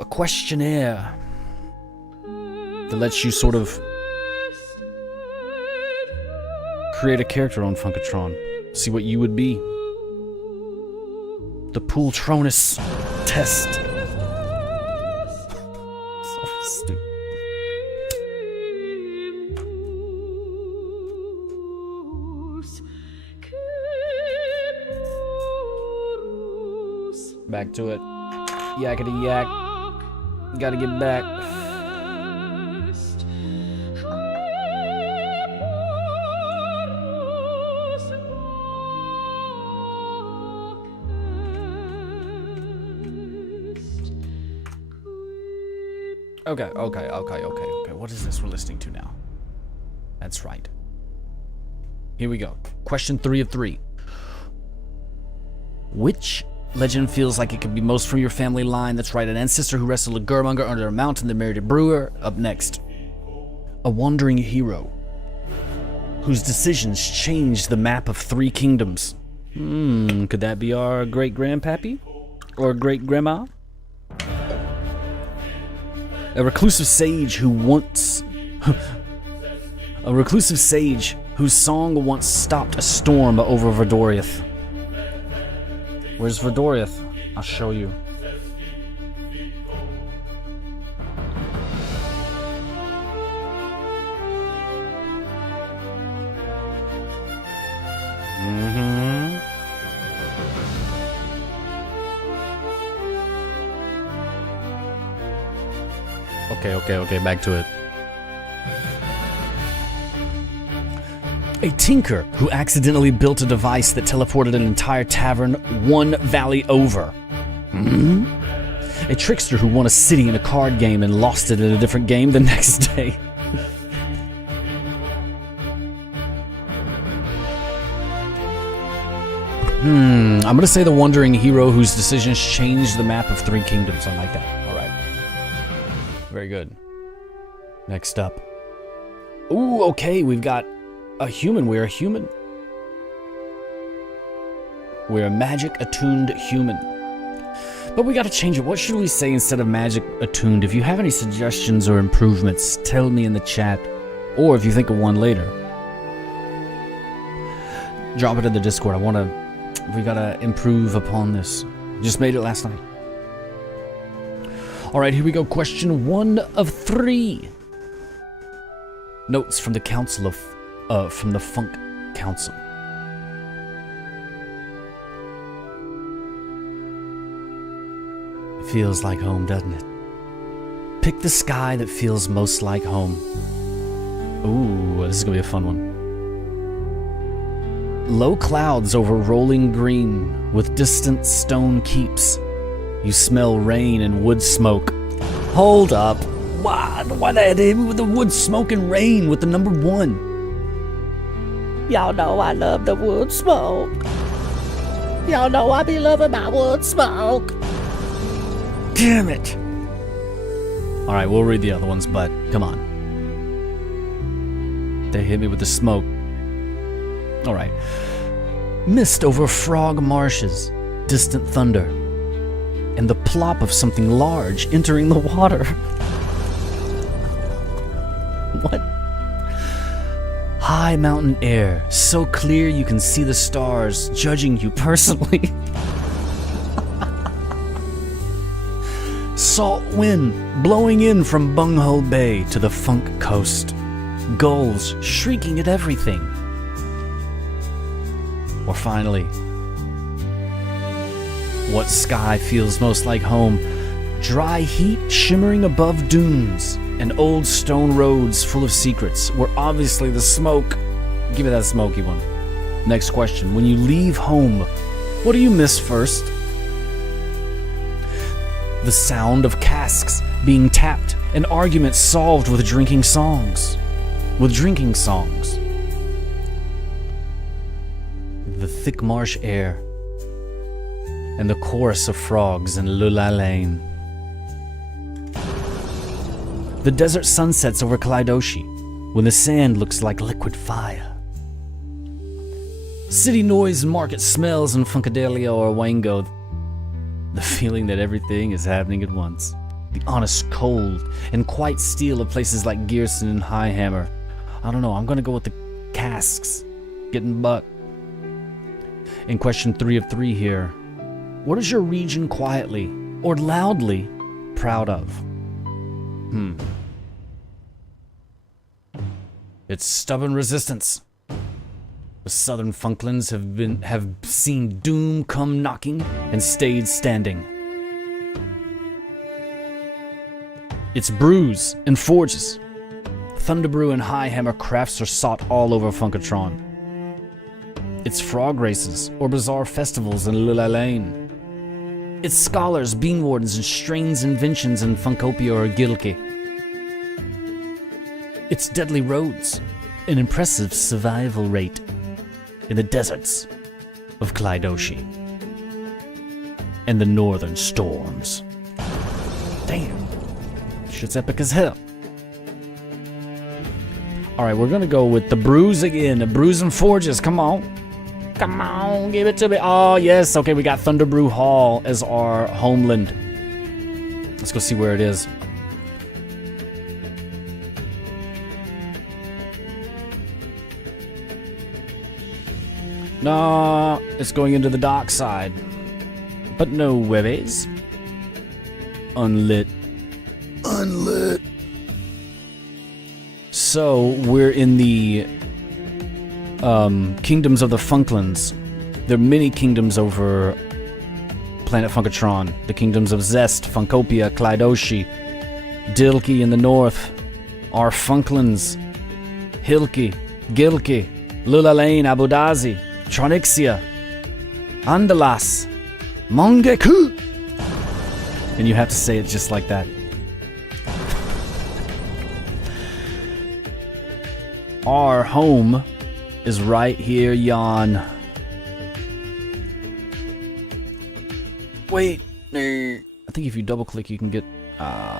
questionnaire that lets you sort of create a character on Funkatron. See what you would be. The Pooltronus test. So stupid. Back to it. Yakety yak. Gotta get back. Okay. What is this we're listening to now? That's right. Here we go. Question 3 of 3. Which legend feels like it could be most from your family line? That's right. An ancestor who wrestled a Gurmonger under a mountain that married a brewer. Up next. A wandering hero whose decisions changed the map of 3 kingdoms. Could that be our great-grandpappy? Or great-grandma? A reclusive sage who once... a reclusive sage whose song once stopped a storm over Verdoriath. Where's Verdoriath? I'll show you. Okay, back to it. A tinker who accidentally built a device that teleported an entire tavern 1 valley over. A trickster who won a city in a card game and lost it in a different game the next day. I'm gonna say the wandering hero whose decisions changed the map of 3 kingdoms. I like that. Alright. Very good. Next up. Ooh, okay, we've got a human. We're a human. We're a magic attuned human. But we gotta change it. What should we say instead of magic attuned? If you have any suggestions or improvements, tell me in the chat. Or if you think of one later, drop it in the Discord. We gotta improve upon this. Just made it last night. Alright, here we go. Question 1 of 3. Notes from the Council of... from the Funk Council. It feels like home, doesn't it? Pick the sky that feels most like home. Ooh, this is gonna be a fun one. Low clouds over rolling green with distant stone keeps. You smell rain and wood smoke. Hold up. Why they hit me with the wood smoke and rain with the number 1? Y'all know I love the wood smoke. Y'all know I be loving my wood smoke. Damn it. Alright, we'll read the other ones, but come on. They hit me with the smoke. Alright. Mist over frog marshes, distant thunder, and the plop of something large entering the water. What? High mountain air, so clear you can see the stars, judging you personally. Salt wind blowing in from Bunghole Bay to the Funk Coast. Gulls shrieking at everything. Or finally, what sky feels most like home? Dry heat shimmering above dunes and old stone roads full of secrets, where obviously the smoke... Give me that smoky one. Next question. When you leave home, what do you miss first? The sound of casks being tapped and arguments solved with drinking songs. The thick marsh air and the chorus of frogs in Lula Lane. The desert sunsets over Kaleidoshe when the sand looks like liquid fire. City noise and market smells in Funkadelia or Wango. The feeling that everything is happening at once. The honest cold and quiet steel of places like Gearson and Highhammer. I don't know, I'm gonna go with the casks. Getting buck. In question 3 of 3 here. What is your region quietly or loudly proud of? It's stubborn resistance. The Southern Funklands have seen doom come knocking and stayed standing. Its brews and forges. Thunderbrew and Highhammer crafts are sought all over Funkatron. Its frog races or bizarre festivals in Lula Lane. Its scholars, bean wardens, and strange inventions in Funkopia or Gilke. its deadly roads, an impressive survival rate in the deserts of Clydoshi, and the northern storms. Damn. Shit's epic as hell. Alright, we're gonna go with the brews again. The brews and forges. Come on. Come on, give it to me. Oh, yes. Okay, we got Thunderbrew Hall as our homeland. Let's go see where it is. No, it's going into the dark side. But no worries. Unlit. Unlit. So, we're in the Kingdoms of the Funklands. There are many kingdoms over Planet Funkatron. The kingdoms of Zest, Funkopia, Clydoshi, Dilki in the north, our Funklands, Hilki, Gilki, Lulalane, Abudazi, Tronixia, Andalas, Mongeku. And you have to say it just like that. Our home is right here, yon. Wait. I think if you double click, you can get.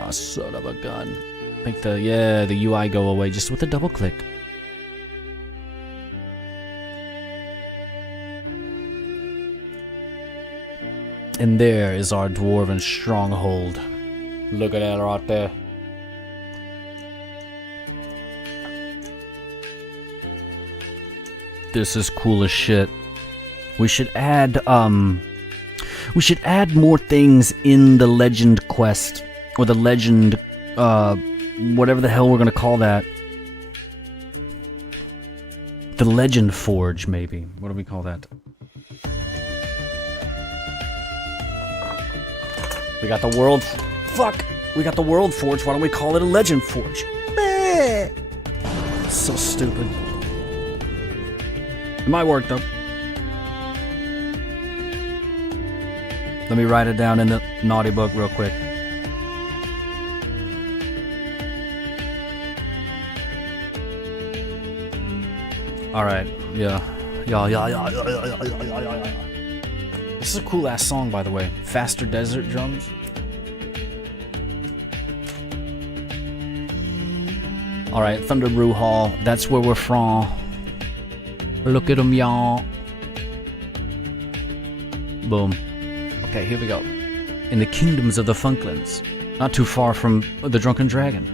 Son of a gun. Make the UI go away just with a double click. And there is our dwarven stronghold. Look at that right there. This is cool as shit. We should add more things in the legend quest, or the legend, whatever the hell we're gonna call that. The legend forge, maybe. What do we call that? We got the world. Fuck. We got the world forge. Why don't we call it a legend forge? So stupid. It might work though. Let me write it down in the naughty book real quick. Alright, yeah. This is a cool ass song, by the way. Faster Desert Drums. Alright, Thunderbrew Hall. That's where we're from. Look at them, y'all. Boom. Okay, here we go. In the Kingdoms of the Funklands. Not too far from the Drunken Dragon.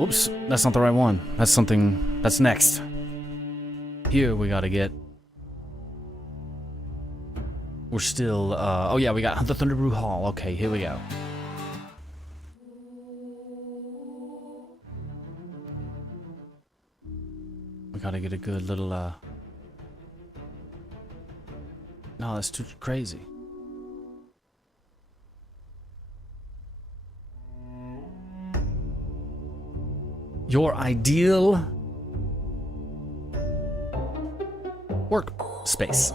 Oops, that's not the right one. That's something... that's next. Here we gotta get... We're still, oh yeah, we got the Thunderbrew Hall. Okay, here we go. We gotta get a good little, no, that's too crazy. Your ideal workspace.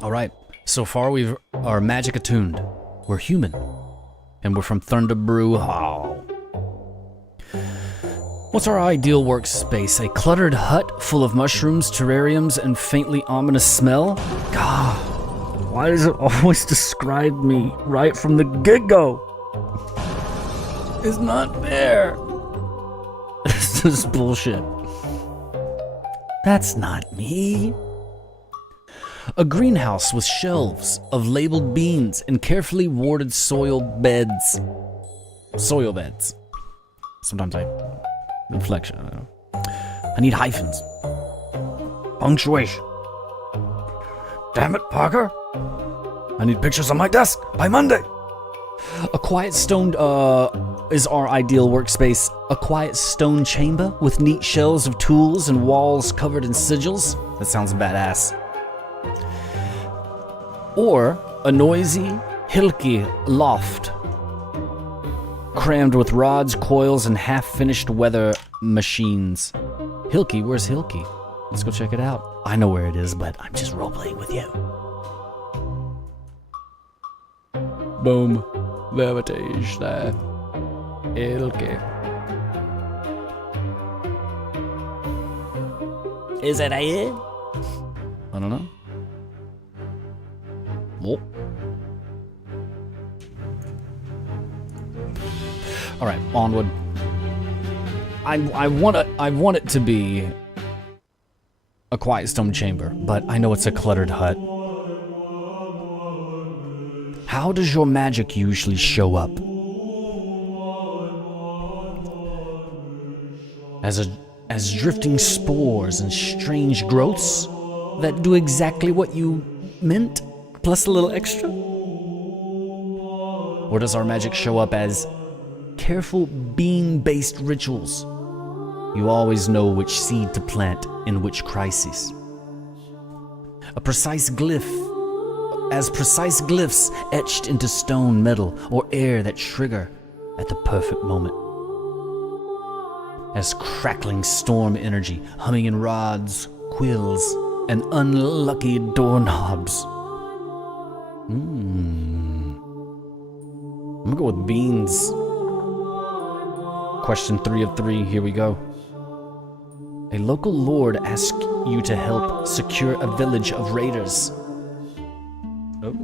Alright, so far we are magic attuned. We're human. And we're from Thunderbrew Hall. What's our ideal workspace? A cluttered hut full of mushrooms, terrariums, and faintly ominous smell? God, why does it always describe me right from the get-go? It's not fair. This is bullshit. That's not me. A greenhouse with shelves of labeled beans and carefully warded soil beds. Soil beds. Sometimes inflection, I don't know. I need hyphens. Punctuation. Damn it, Parker. I need pictures on my desk by Monday. A quiet stone, is our ideal workspace. A quiet stone chamber with neat shelves of tools and walls covered in sigils. That sounds badass. Or a noisy, hilky loft, crammed with rods, coils, and half-finished weather machines. Hilky, where's Hilky? Let's go check it out. I know where it is, but I'm just role-playing with you. Boom. Verbitage there. Hilky. Is it here? I don't know. Whoop. All right, onward. I want it to be a quiet stone chamber, but I know it's a cluttered hut. How does your magic usually show up? As drifting spores and strange growths that do exactly what you meant, plus a little extra? Or does our magic show up as careful being-based rituals? You always know which seed to plant in which crisis. Precise glyphs etched into stone, metal, or air that trigger at the perfect moment. As crackling storm energy humming in rods, quills, and unlucky doorknobs. I'm gonna go with beans. Question 3 of 3, here we go. A local lord asks you to help secure a village of raiders. Oh.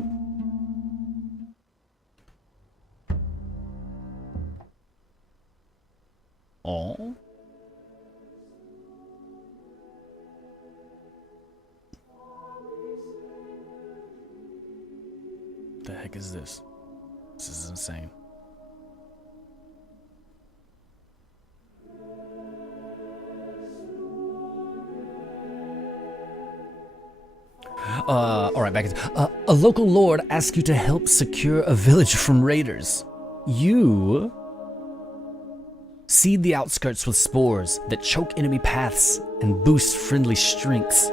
Oh. The heck is this? This is insane. Alright, back in. A local lord asks you to help secure a village from raiders. You seed the outskirts with spores that choke enemy paths and boost friendly strengths.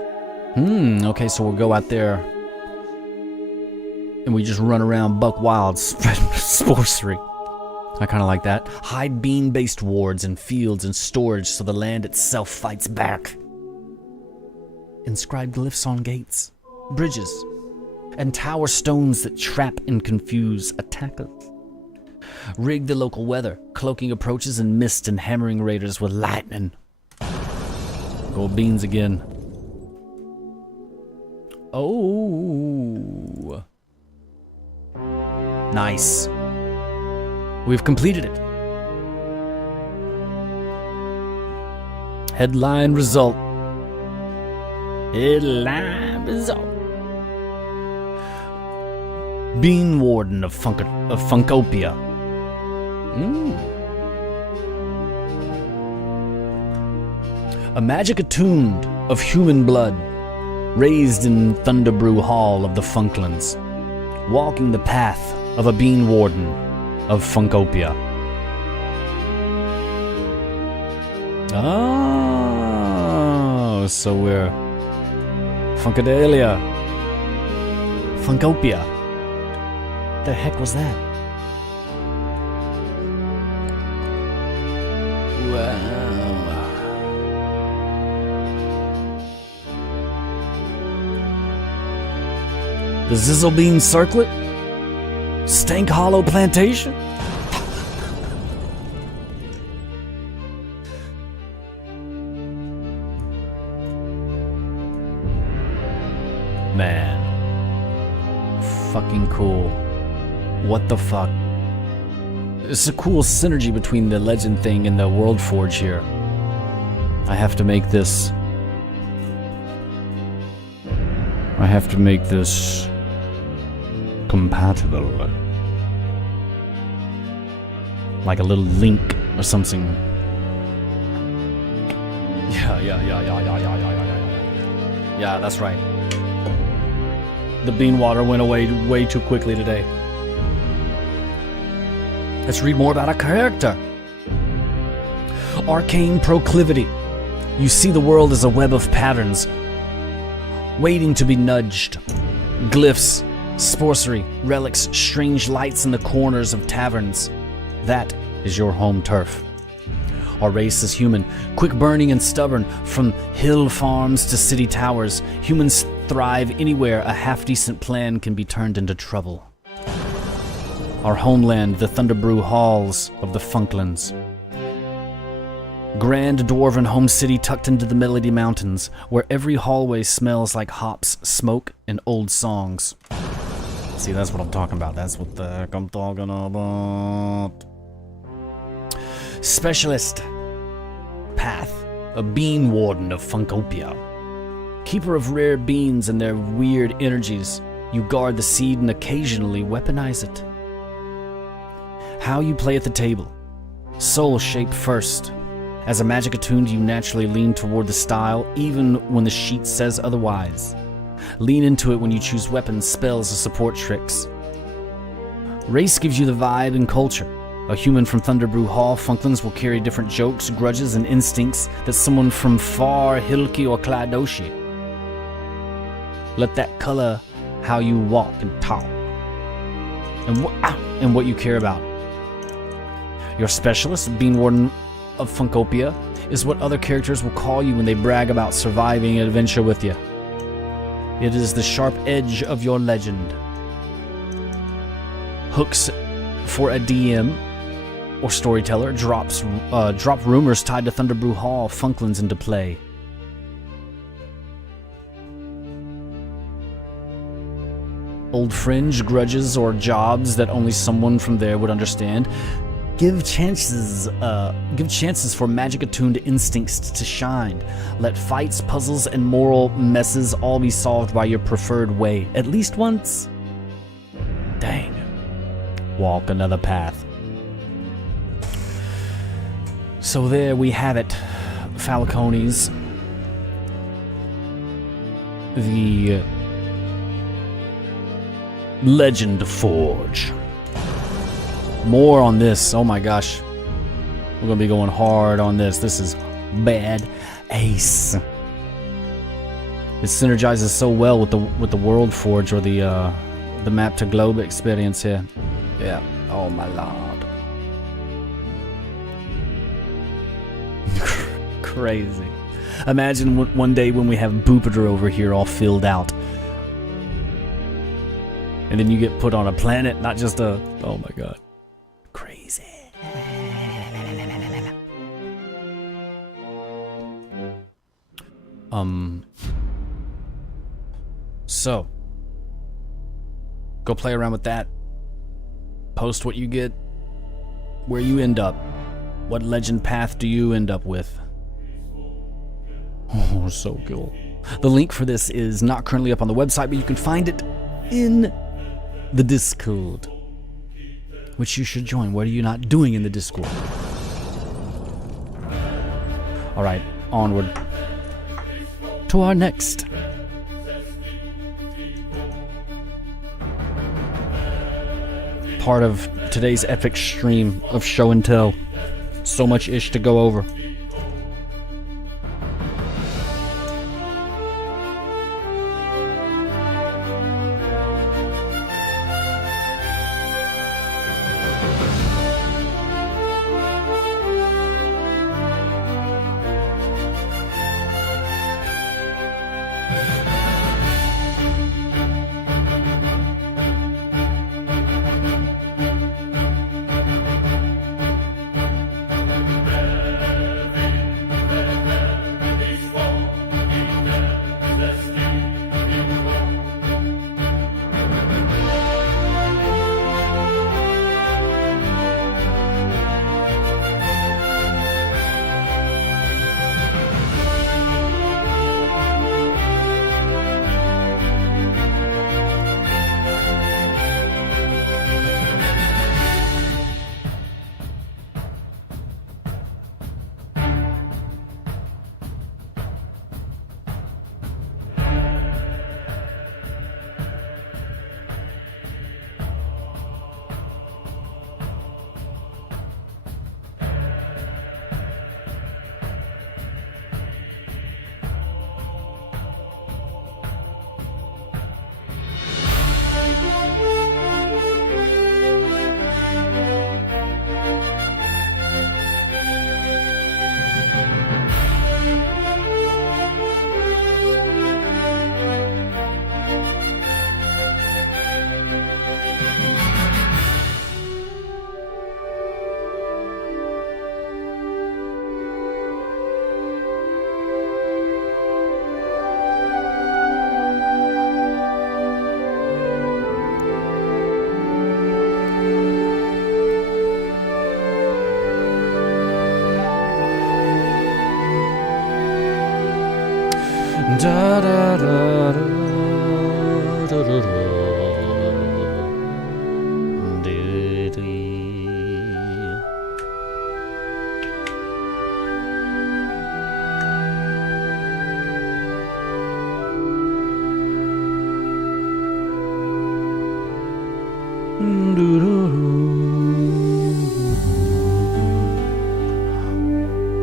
Okay, so we'll go out there and we just run around buck wild spreading sporery. I kind of like that. Hide bean-based wards in fields and storage so the land itself fights back. Inscribe glyphs on gates, bridges, and tower stones that trap and confuse attackers. Rig the local weather, cloaking approaches in mist and hammering raiders with lightning. Go beans again. Oh. Nice. We've completed it. Headline result. Headline result. Bean Warden of Funkopia. A magic attuned of human blood, raised in Thunderbrew Hall of the Funklands, walking the path of a Bean Warden of Funkopia. Oh, so we're Funkadelic. Funkopia. The heck was that? Wow. The Zizzlebean Circlet? Stank Hollow Plantation? Man. Fucking cool. What the fuck? It's a cool synergy between the legend thing and the World Forge here. I have to make this compatible. Like a little link or something. Yeah. Yeah, that's right. The bean water went away way too quickly today. Let's read more about a character. Arcane proclivity. You see the world as a web of patterns, waiting to be nudged. Glyphs, sorcery, relics, strange lights in the corners of taverns. That is your home turf. Our race is human, quick-burning and stubborn. From hill farms to city towers, humans thrive anywhere a half-decent plan can be turned into trouble. Our homeland, the Thunderbrew Halls of the Funklands. Grand dwarven home city tucked into the Melody Mountains, where every hallway smells like hops, smoke, and old songs. See, that's what I'm talking about. That's what the heck I'm talking about. Specialist Path, a bean warden of Funkopia. Keeper of rare beans and their weird energies, you guard the seed and occasionally weaponize it. How you play at the table. Soul shape first. As a magic attuned, you naturally lean toward the style, even when the sheet says otherwise. Lean into it when you choose weapons, spells, or support tricks. Race gives you the vibe and culture. A human from Thunderbrew Hall, Funklands will carry different jokes, grudges, and instincts that someone from far Hilki or Kladoshi. Let that color how you walk and talk, and what you care about. Your specialist, Bean Warden of Funkopia, is what other characters will call you when they brag about surviving an adventure with you. It is the sharp edge of your legend. Hooks for a DM or storyteller, drop rumors tied to Thunderbrew Hall, Funklands into play. Old fringe, grudges, or jobs that only someone from there would understand. Give chances for magic-attuned instincts to shine. Let fights, puzzles, and moral messes all be solved by your preferred way, at least once. Dang. Walk another path. So there we have it, Falcones. The Legend Forge. More on this. Oh my gosh. We're gonna be going hard on this. This is bad ace. It synergizes so well with the World Forge, or the map to globe experience here. Yeah. Oh my lord. Crazy. Imagine one day when we have Boopider over here all filled out. And then you get put on a planet, not just a... Oh my god. Crazy. So. Go play around with that. Post what you get. Where you end up. What legend path do you end up with? Oh, so cool. The link for this is not currently up on the website, but you can find it in the Discord, which you should join. What are you not doing in the Discord? Alright, onward to our next part of today's epic stream of show and tell. So much ish to go over. Da da da da da da da.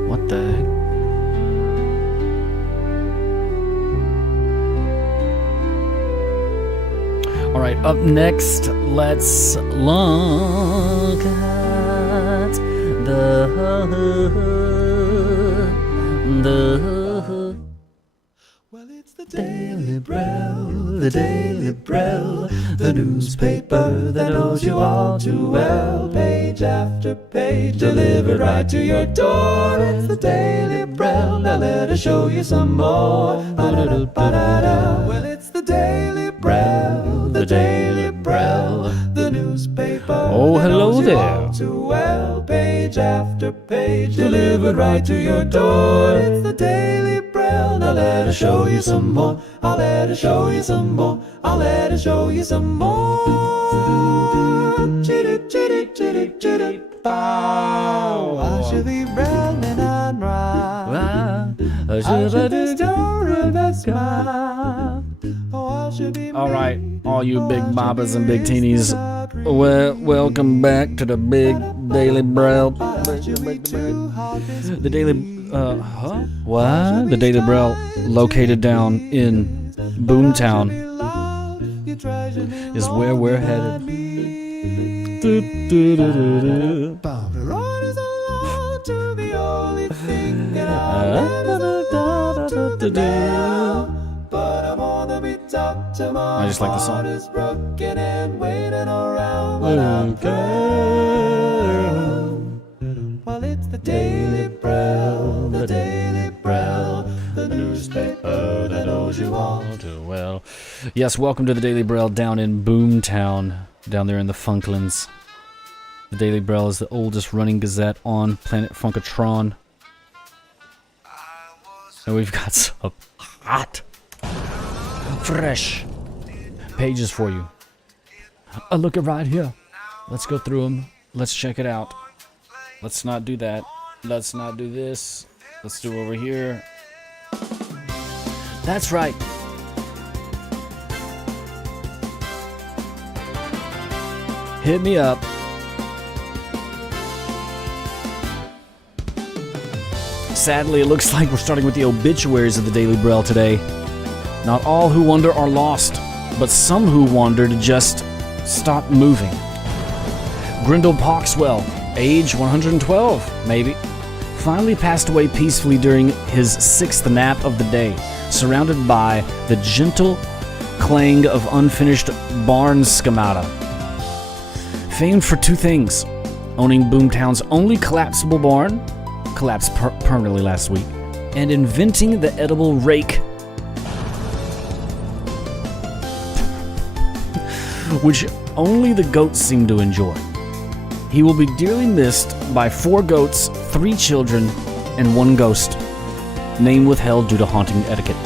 What the heck? All right, up next, let's look at the Well, it's the Daily Brel, the Daily Brel, the newspaper that knows you all too well. Page after page, delivered right to your door. It's the Daily Brel, now let us show you some more. Ba-da-da-ba-da-da. Well, it's the Daily Brel, the Daily Brel, the newspaper. Oh, hello that knows you there. all too well. Page after page, delivered right to your door. It's the Daily Brel, now let us show you some more. I'll let us show you some more. I'll let us show you some more. Chitty, chitty, chitty, chitty, bow. I should be running on right. I should be storing that smile. Oh, I should be. All right, all you big bobbers and big teenies, welcome back to the big Daily Brel. The Daily, What? The Daily Brel, located down in Boomtown, is where we're headed. I just like the song. Well, it's the Daily Brel, the Daily Brel, the newspaper that knows you all too well. Yes, welcome to the Daily Brel down in Boomtown, down there in the Funklands. The Daily Brel is the oldest running gazette on planet Funkatron. And we've got some hot, fresh pages for you. Look at right here. Let's go through them. Let's check it out. Let's not do that. Let's not do this. Let's do over here. That's right. Hit me up. Sadly, it looks like we're starting with the obituaries of the Daily Brel today. Not all who wander are lost, but some who wandered just stopped moving. Grindel Poxwell, age 112, maybe, finally passed away peacefully during his 6th nap of the day, surrounded by the gentle clang of unfinished barn schemata. Famed for two things: owning Boomtown's only collapsible barn, collapsed permanently last week, and inventing the edible rake, which only the goats seem to enjoy. He will be dearly missed by 4 goats, 3 children, and 1 ghost, name withheld due to haunting etiquette.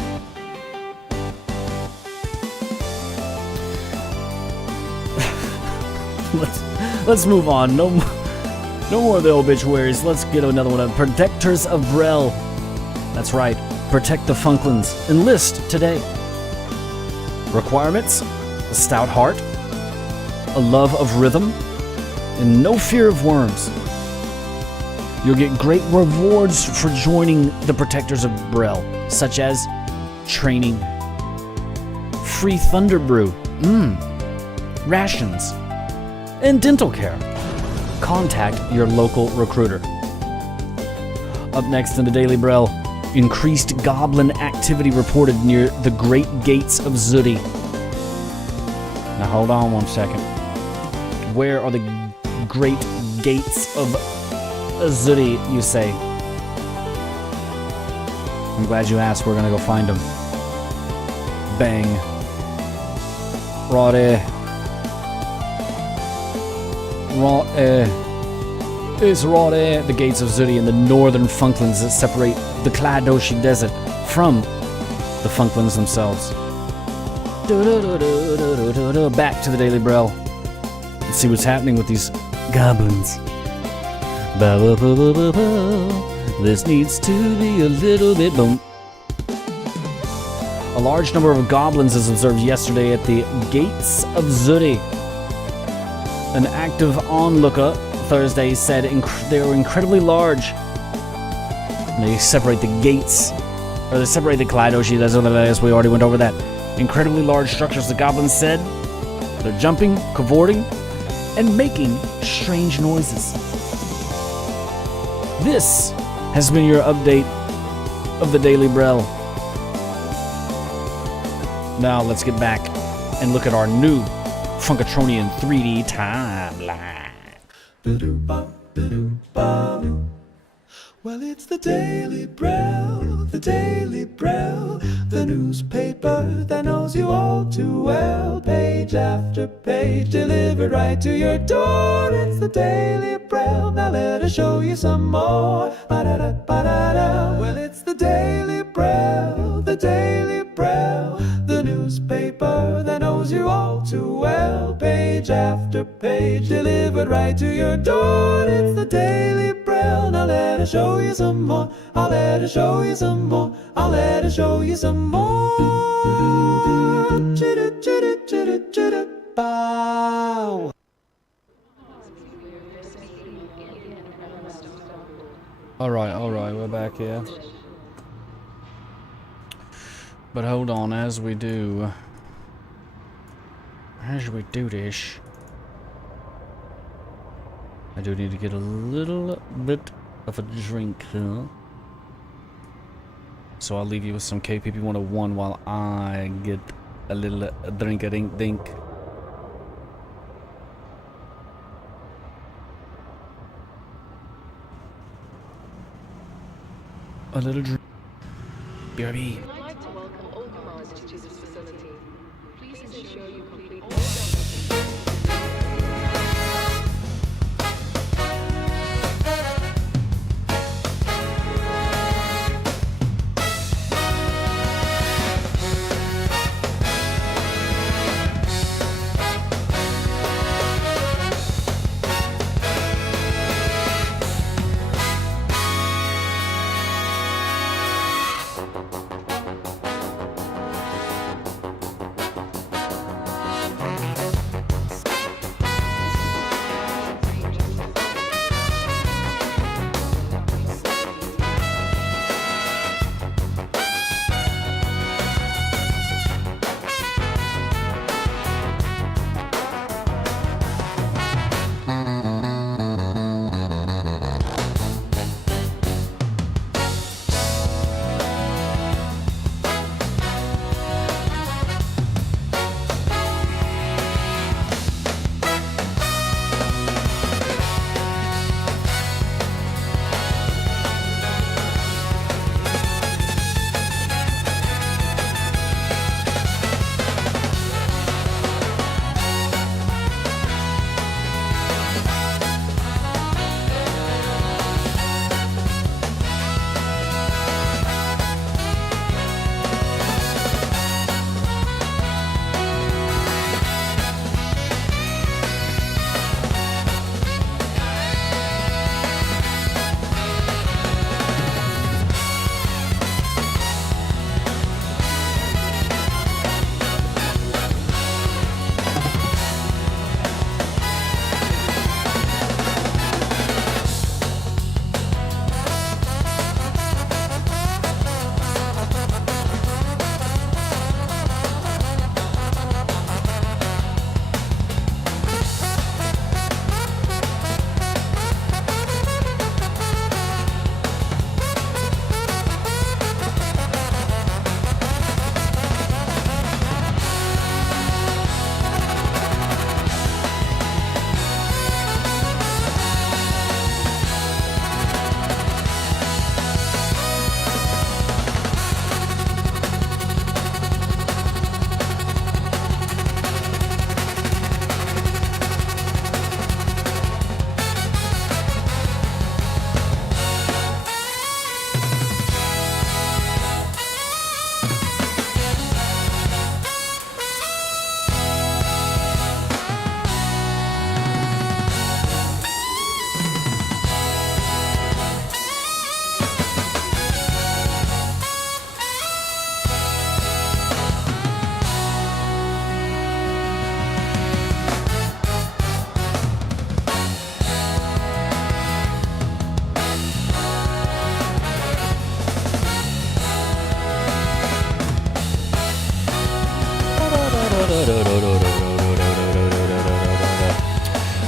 Let's move on. No more of the obituaries. Let's get another one of Protectors of Brel. That's right. Protect the Funklands. Enlist today. Requirements: a stout heart, a love of rhythm, and no fear of worms. You'll get great rewards for joining the Protectors of Brel, such as training, free Thunder Brew, rations, and dental care. Contact your local recruiter. Up next in the Daily Brel, increased goblin activity reported near the Great Gates of Zudi. Now hold on one second. Where are the Great Gates of Zudi, you say? I'm glad you asked. We're gonna go find them. Bang. It's right there, the Gates of Zudi in the northern Funklands that separate the Cladoshi Desert from the Funklins themselves. Back to the Daily Braille. Let's see what's happening with these goblins. This needs to be a little bit boom. A large number of goblins is observed yesterday at the Gates of Zuri. An active onlooker Thursday said they were incredibly large. And they separate the gates, or they separate the Kaleidoshi, as we already went over that. Incredibly large structures, the goblins said. They're jumping, cavorting, and making strange noises. This has been your update of the Daily Braille. Now let's get back and look at our new Funkatronian 3D timeline. Well, it's the Daily Braille, the Daily Braille, the newspaper that knows you all too well. Page after page, delivered right to your door. It's the Daily Braille, now let us show you some more. Ba-da-da, ba-da-da. Well, it's the Daily Braille, the Daily Braille, the newspaper that knows you all too well. Page after page, delivered right to your door. It's the Daily Braille, now let us show you some more. I'll let us show you some more. I'll let us show you some more. Bow. Alright, we're back here. But hold on, as we do this, I do need to get a little bit of a drink here. So I'll leave you with some KPP 101 while I get a little drink-a-dink-dink. A little drink. BRB. I'd like to welcome all passengers to this facility. Please ensure you complete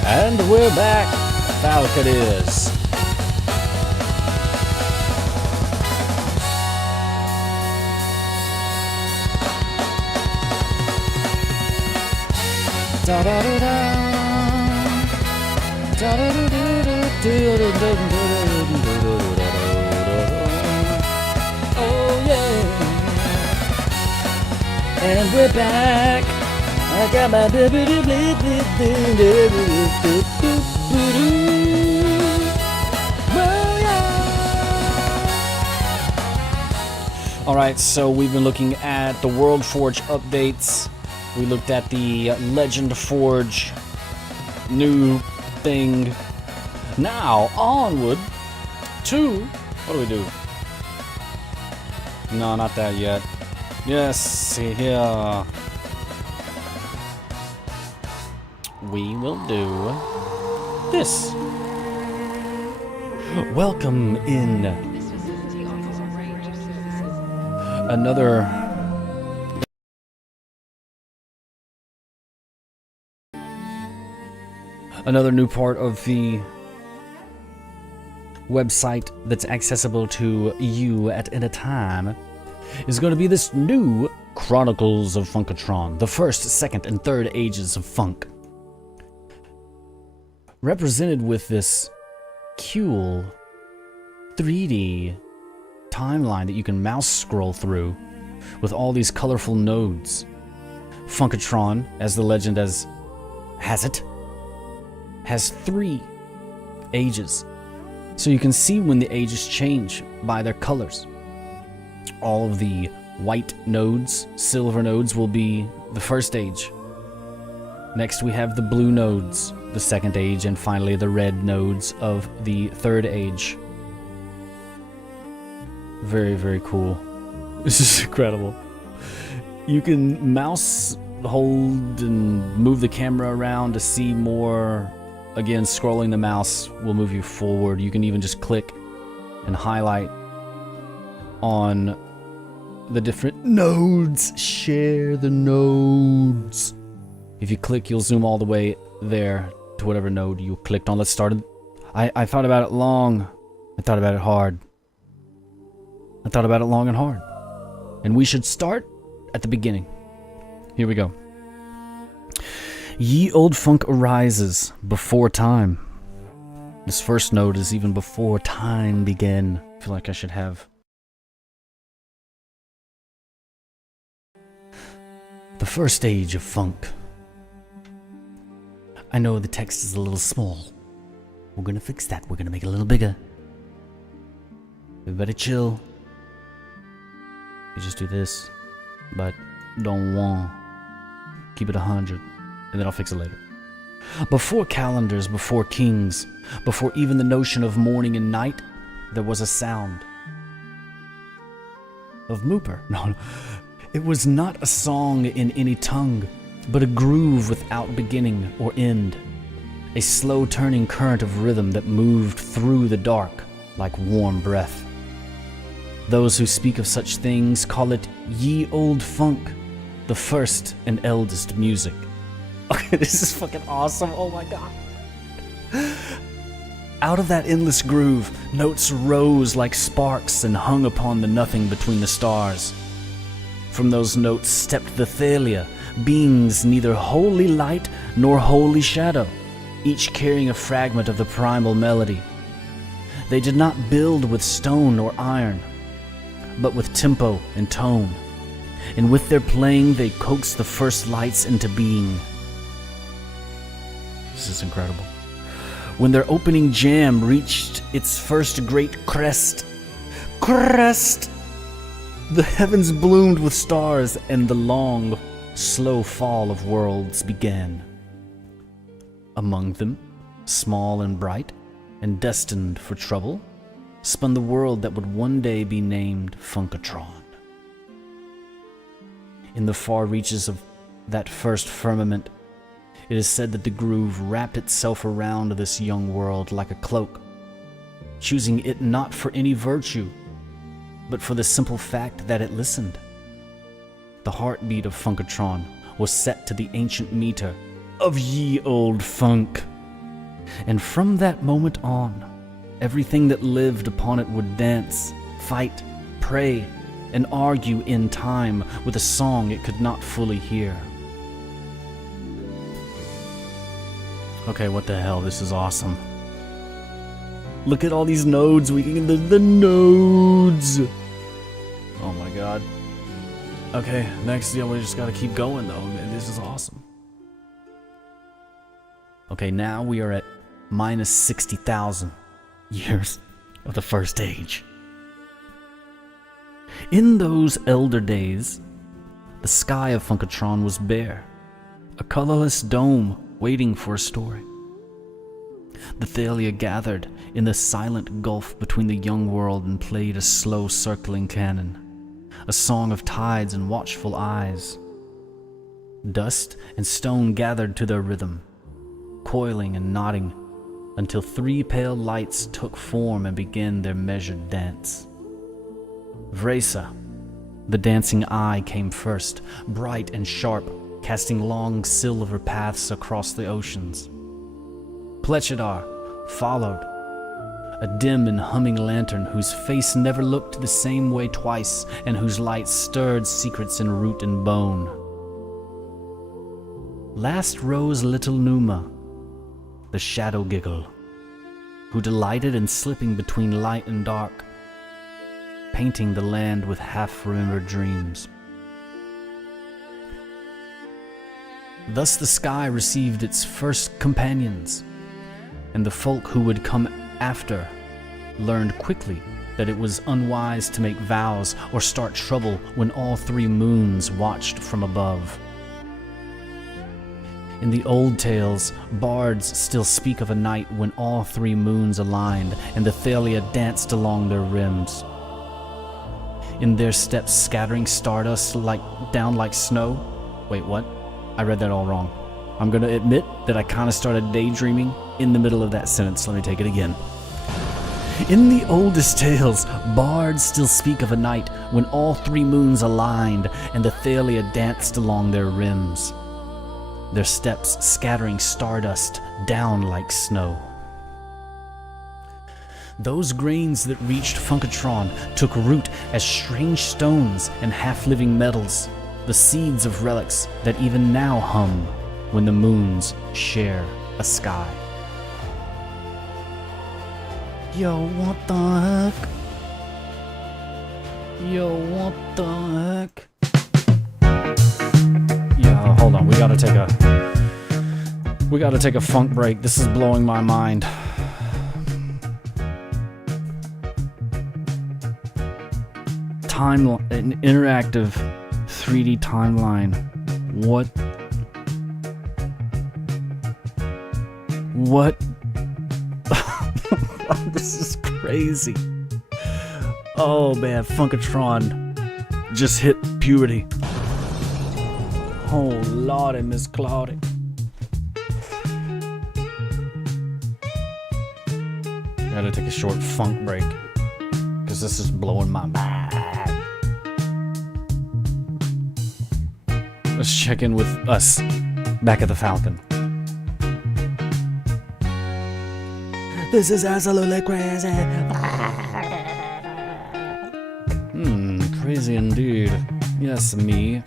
And we're back. Falcon is. Oh yeah. And we're back. I got my Alright, so we've been looking at the World Forge updates. We looked at the Legend Forge new thing. Now, onward to... What do we do? No, not that yet. Yes, here. We will do this. Welcome in. This facility offers a range of services. Another new part of the website that's accessible to you at any time is going to be this new Chronicles of Funkatron, the first, second, and third ages of funk. Represented with this cool 3D timeline that you can mouse scroll through with all these colorful nodes. Funkatron, as the legend has it, has 3 ages. So you can see when the ages change by their colors. All of the white nodes, silver nodes, will be the first age. Next we have the blue nodes, the second age, and finally the red nodes of the third age. Very, very cool. This is incredible. You can mouse hold and move the camera around to see more. Again, scrolling the mouse will move you forward. You can even just click and highlight on the different nodes. Share the nodes. If you click, you'll zoom all the way there to whatever node you clicked on. Let's start it. I thought about it long. I thought about it hard. I thought about it long and hard. And we should start at the beginning. Here we go. Ye Old Funk arises before time. This first node is even before time began. I feel like I should have the first age of funk. I know the text is a little small. We're gonna fix that. We're gonna make it a little bigger. Everybody chill. You just do this, but don't want. Keep it 100, and then I'll fix it later. Before calendars, before kings, before even the notion of morning and night, there was a sound of Mooper. No, it was not a song in any tongue, but a groove without beginning or end. A slow turning current of rhythm that moved through the dark like warm breath. Those who speak of such things call it ye old funk, the first and eldest music. Okay, this is fucking awesome. Oh my god. Out of that endless groove, notes rose like sparks and hung upon the nothing between the stars. From those notes stepped the Thalia, beings neither wholly light nor wholly shadow, each carrying a fragment of the primal melody. They did not build with stone or iron, but with tempo and tone, and with their playing they coaxed the first lights into being. This is incredible. When their opening jam reached its first great crest, the heavens bloomed with stars, and the long, slow fall of worlds began. Among them, small and bright, and destined for trouble, spun the world that would one day be named Funkatron. In the far reaches of that first firmament, it is said that the groove wrapped itself around this young world like a cloak, choosing it not for any virtue, but for the simple fact that it listened. The heartbeat of Funkatron was set to the ancient meter of ye old funk. And from that moment on, everything that lived upon it would dance, fight, pray, and argue in time with a song it could not fully hear. Okay, what the hell? This is awesome. Look at all these nodes. We can the nodes. Oh my god. Okay, next, yeah, we just gotta keep going though. This is awesome. Okay, now we are at minus 60,000 years of the first age. In those elder days, the sky of Funkatron was bare, a colorless dome waiting for a story. The Thalia gathered in the silent gulf between the young world and played a slow circling canon, a song of tides and watchful eyes. Dust and stone gathered to their rhythm, coiling and nodding until 3 pale lights took form and began their measured dance. Vresa, the dancing eye, came first, bright and sharp, casting long silver paths across the oceans. Plechidar followed, a dim and humming lantern whose face never looked the same way twice and whose light stirred secrets in root and bone. Last rose little Numa, the shadow giggle, who delighted in slipping between light and dark, painting the land with half-remembered dreams. Thus the sky received its first companions, and the folk who would come after learned quickly that it was unwise to make vows or start trouble when all 3 moons watched from above. In the old tales, bards still speak of a night when all 3 moons aligned and the Thalia danced along their rims, in their steps scattering stardust down like snow. Wait, what? I read that all wrong. I'm gonna admit that I kinda started daydreaming in the middle of that sentence. Let me take it again. In the oldest tales, bards still speak of a night when all 3 moons aligned and the Thalia danced along their rims, their steps scattering stardust down like snow. Those grains that reached Funkatron took root as strange stones and half-living metals, the seeds of relics that even now hum when the moons share a sky. Yo, what the heck? Yo, what the heck? Yeah, hold on, we gotta take a funk break. This is blowing my mind. An interactive 3D timeline. What? This is crazy. Oh man, Funkatron just hit puberty. Oh lordy, Miss Claudia. Gotta take a short funk break, because this is blowing my mind. Let's check in with us back at the Falcon. This is absolutely crazy. Crazy indeed. Yes, me.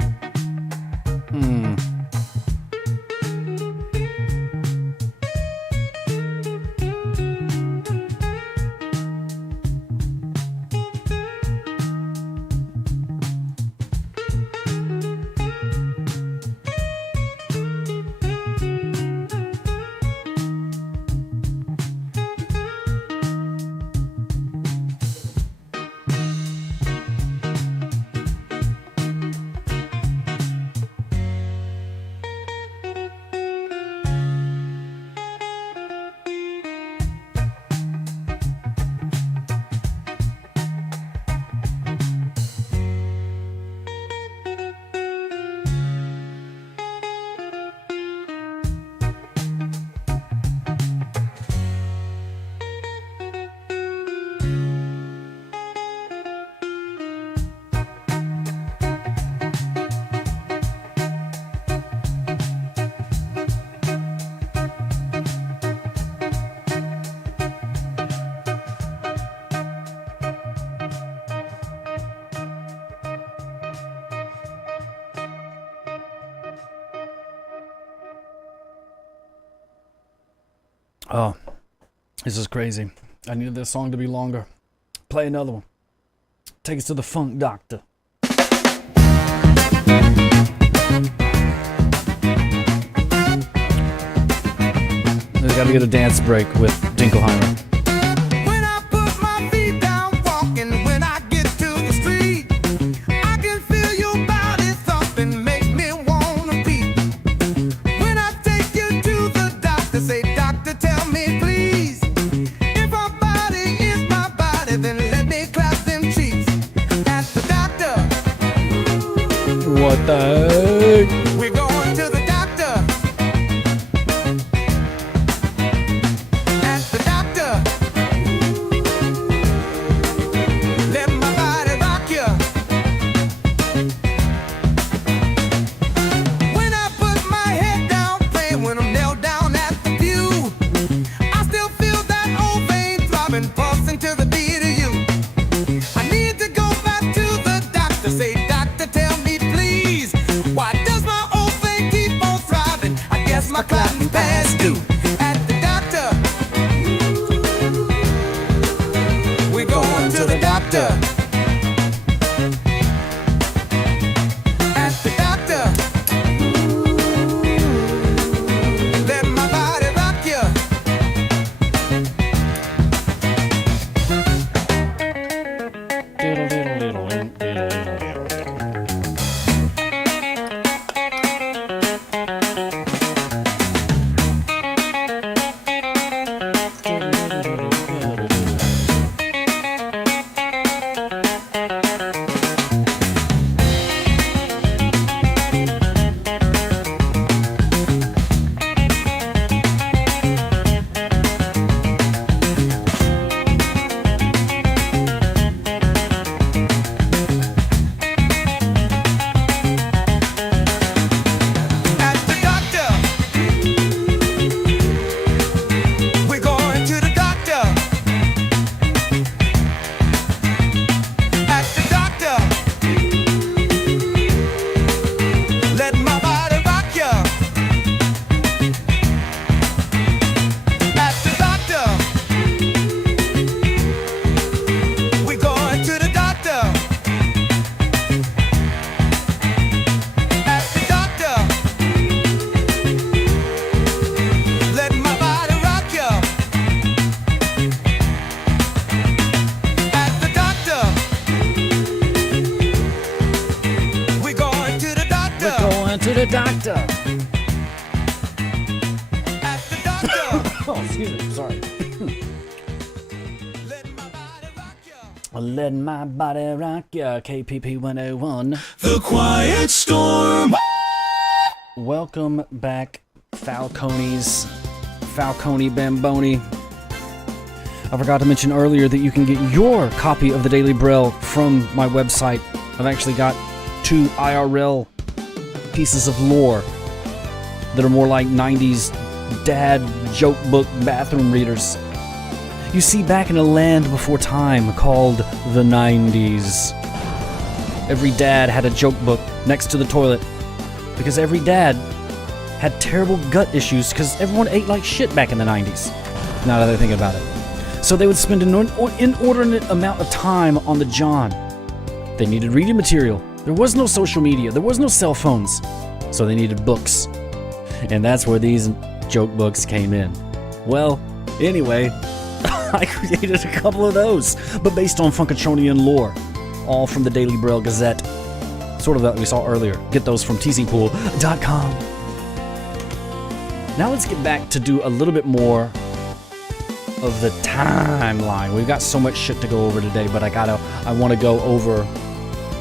Oh, this is crazy. I needed this song to be longer. Play another one. Take us to the Funk Doctor. We gotta get a dance break with Dinkelheimer. When I put my feet down walking, when I get to the street, I can feel your body thumping, make me wanna beat. When I take you to the doctor, say, doctor, tell me please, if my body is my body, then let me clap them cheeks. Ask the doctor. What the heck? We're going to the doctor. Ask the doctor. Let my body rock you. When I put my head down, playing when I'm nailed down at the pew, I still feel that old vein throbbing, pulsing to the beat of you. I need to go back to the doctor, say, doctor, tell me please, why does my old thing keep on throbbing? I guess my clock's past due. At the doctor, we're going to the doctor. At the doctor, let my body rock you. At the doctor, we're going to the doctor. At the doctor, let my body rock you. At the doctor, we're going to the doctor. At the doctor, let my body rock you. At the doctor, we're going to the doctor. Going to the doctor. At the doctor, Oh, excuse me. Sorry. let my body rock you. Let my body rock ya. KPP 101. The Quiet Storm. Welcome back, Falconies. Falcone Bamboni. I forgot to mention earlier that you can get your copy of the Daily Braille from my website. I've actually got 2 IRL pieces of lore that are more like 90s dad joke book bathroom readers. You see, back in a land before time called the 90s, every dad had a joke book next to the toilet because every dad had terrible gut issues because everyone ate like shit back in the 90s. Now that I think about it. So they would spend an inordinate amount of time on the John. They needed reading material. There was no social media. There was no cell phones. So they needed books. And that's where these joke books came in. Well, anyway, I created a couple of those, but based on Funkatronian lore. All from the Daily Braille Gazette. Sort of that we saw earlier. Get those from tcpool.com. Now let's get back to do a little bit more of the timeline. We've got so much shit to go over today, but I want to go over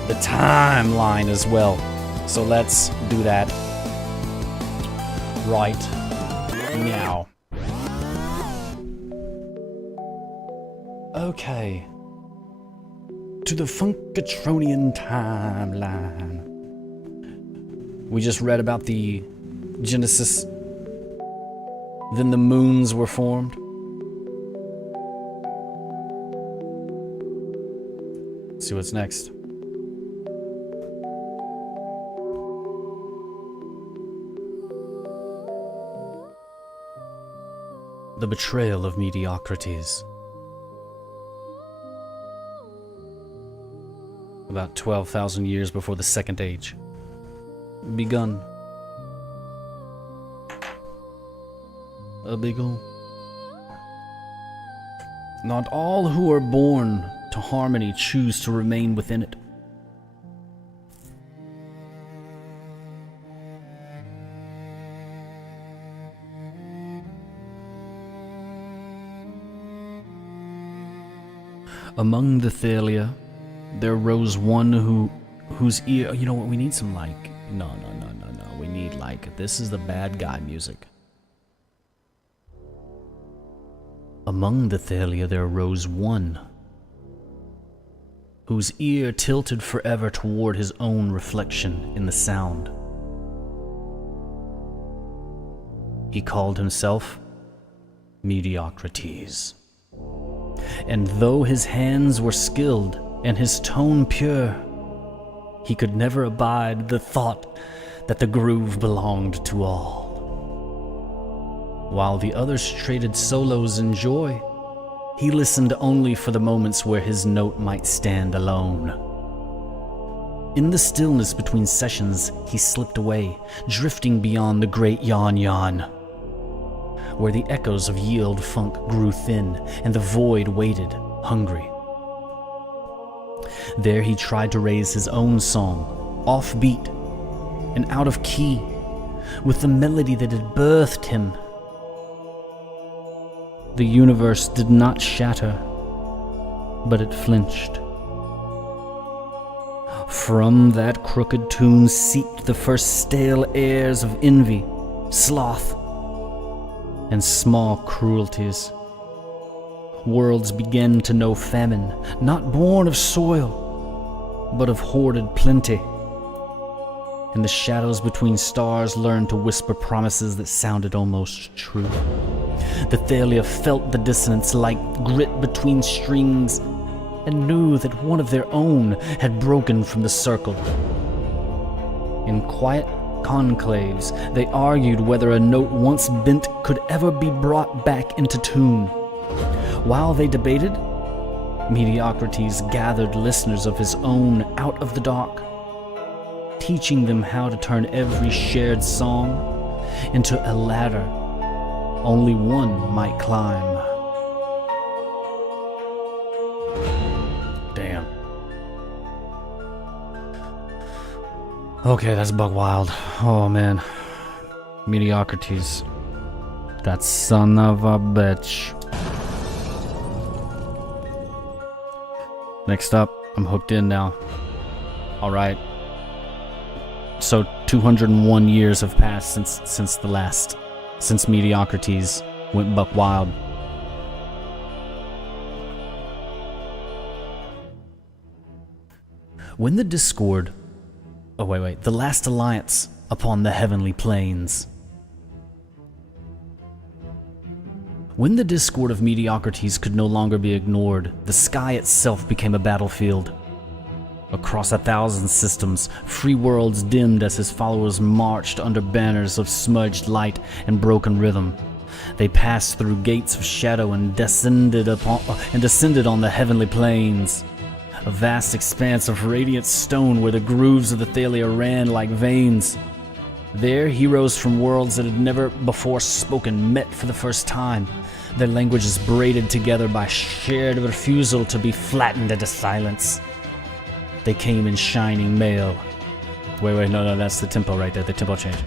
the timeline as well. So let's do that right now. Okay. To the Funkatronian timeline. We just read about the Genesis. Then the moons were formed. Let's see what's next. the betrayal of mediocrities. About 12,000 years before the Second Age begun. A beagle. Not all who are born to harmony choose to remain within it. Among the Thalia, there rose one whose ear... You know what, we need some, like... No. We need, like... This is the bad guy music. Among the Thalia there rose one whose ear tilted forever toward his own reflection in the sound. He called himself Mediocrities. And though his hands were skilled and his tone pure, he could never abide the thought that the groove belonged to all. While the others traded solos in joy, he listened only for the moments where his note might stand alone. In the stillness between sessions, he slipped away, drifting beyond the great Yon, where the echoes of yield funk grew thin and the void waited, hungry. There he tried to raise his own song, offbeat and out of key, with the melody that had birthed him. The universe did not shatter, but it flinched. From that crooked tune seeped the first stale airs of envy, sloth, and small cruelties. Worlds began to know famine, not born of soil, but of hoarded plenty. And the shadows between stars learned to whisper promises that sounded almost true. The Thalia felt the dissonance like grit between strings and knew that one of their own had broken from the circle. In quiet conclaves, they argued whether a note once bent could ever be brought back into tune. While they debated, Mediocrities gathered listeners of his own out of the dark, teaching them how to turn every shared song into a ladder only one might climb. Damn. Okay, that's buck wild. Oh man. Mediocrities. That son of a bitch. Next up, I'm hooked in now. Alright. So 201 years have passed since Mediocrities went buck wild. When the discord... the last alliance upon the heavenly plains. When the discord of Mediocrities could no longer be ignored, the sky itself became a battlefield. Across 1,000 systems, free worlds dimmed as his followers marched under banners of smudged light and broken rhythm. They passed through gates of shadow and descended on the heavenly plains. A vast expanse of radiant stone where the grooves of the Thalia ran like veins. There, heroes from worlds that had never before spoken met for the first time, their languages braided together by shared refusal to be flattened into silence. They came in shining mail. No, that's the tempo right there, the tempo change.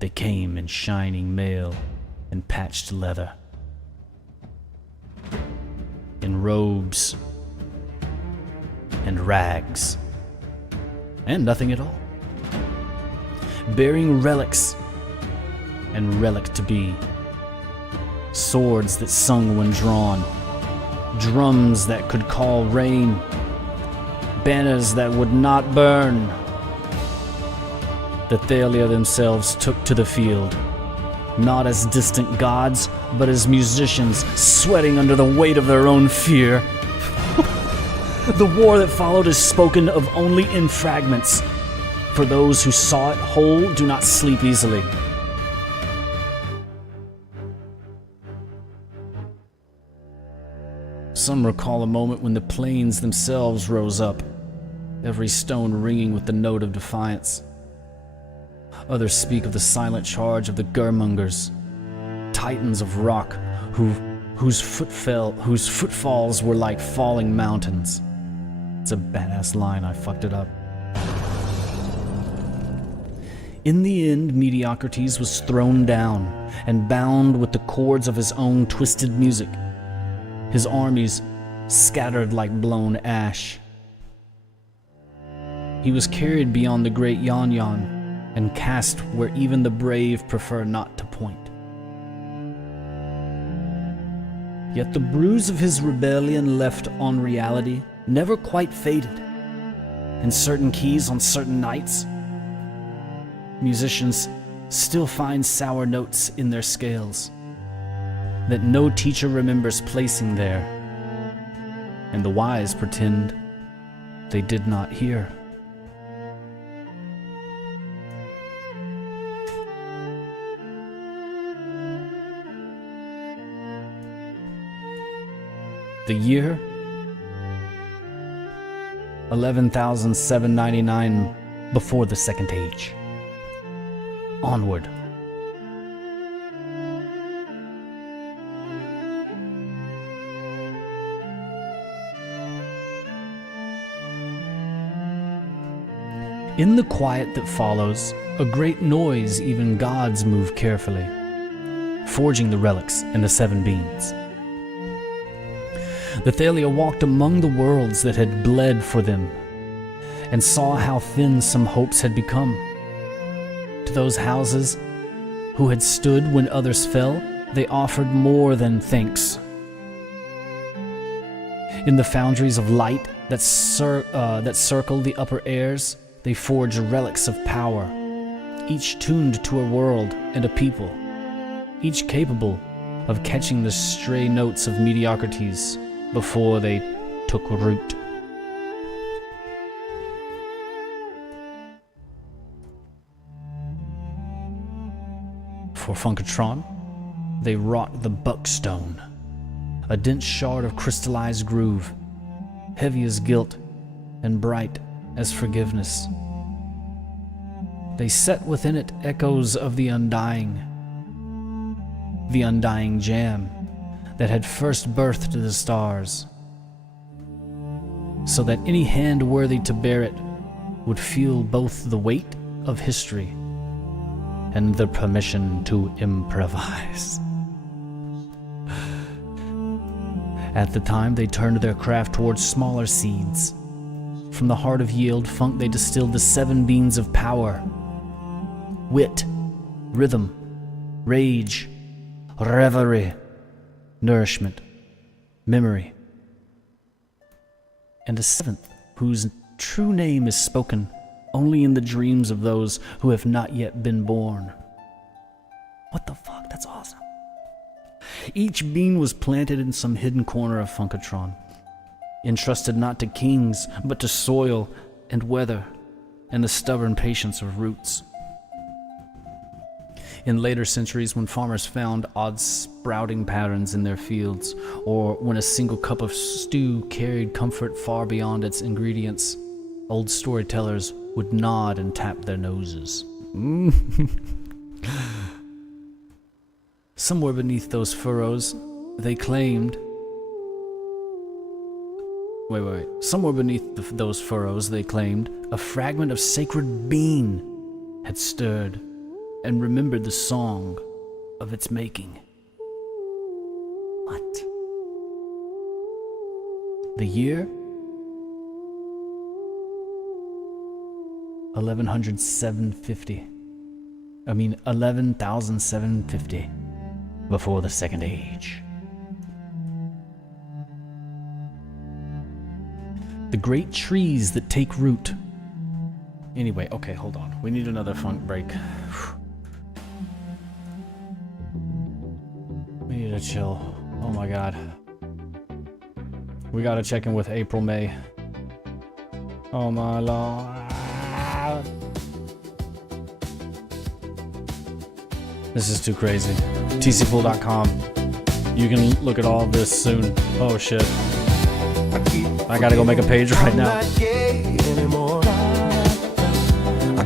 They came in shining mail and patched leather. In robes and rags. And nothing at all. Bearing relics and relic to be. Swords that sung when drawn. Drums that could call rain. Banners that would not burn. The Thalia themselves took to the field, not as distant gods, but as musicians sweating under the weight of their own fear. The war that followed is spoken of only in fragments. For those who saw it whole do not sleep easily. Some recall a moment when the plains themselves rose up, every stone ringing with the note of defiance. Others speak of the silent charge of the Gurmungers, titans of rock whose footfalls were like falling mountains. It's a badass line, I fucked it up. In the end, Mediocrities was thrown down and bound with the cords of his own twisted music. His armies scattered like blown ash. He was carried beyond the great Yon Yon and cast where even the brave prefer not to point. Yet the bruise of his rebellion left on reality never quite faded. In certain keys on certain nights, musicians still find sour notes in their scales that no teacher remembers placing there, and the wise pretend they did not hear. The year 11,799 before the Second Age. Onward. In the quiet that follows, a great noise, even gods move carefully, forging the relics and the seven beans. The Thalia walked among the worlds that had bled for them, and saw how thin some hopes had become. To those houses who had stood when others fell, they offered more than thanks. In the foundries of light that circle the upper airs, they forge relics of power, each tuned to a world and a people, each capable of catching the stray notes of mediocrities before they took root. For Funkatron, they wrought the Buckstone, a dense shard of crystallized groove, heavy as guilt and bright as forgiveness. They set within it echoes of the undying jam that had first birthed the stars, so that any hand worthy to bear it would feel both the weight of history and the permission to improvise. At the time, they turned their craft towards smaller seeds. From the heart of yield funk, they distilled the seven beans of power: wit, rhythm, rage, reverie, nourishment, memory, and a seventh whose true name is spoken only in the dreams of those who have not yet been born. What the fuck? That's awesome. Each bean was planted in some hidden corner of Funkatron, entrusted not to kings, but to soil and weather and the stubborn patience of roots. In later centuries, when farmers found odd sprouting patterns in their fields, or when a single cup of stew carried comfort far beyond its ingredients, old storytellers would nod and tap their noses. Somewhere beneath those furrows, they claimed... Somewhere beneath those furrows, they claimed, a fragment of sacred bean had stirred and remembered the song of its making. What? The year? 11,750 before the Second Age. The great trees that take root. Anyway, okay, hold on. We need another funk break. We need to chill. Oh my god. We gotta check in with April May. Oh my lord. This is too crazy. tcpool.com. You can look at all of this soon. Oh shit. I gotta go make a page right now. I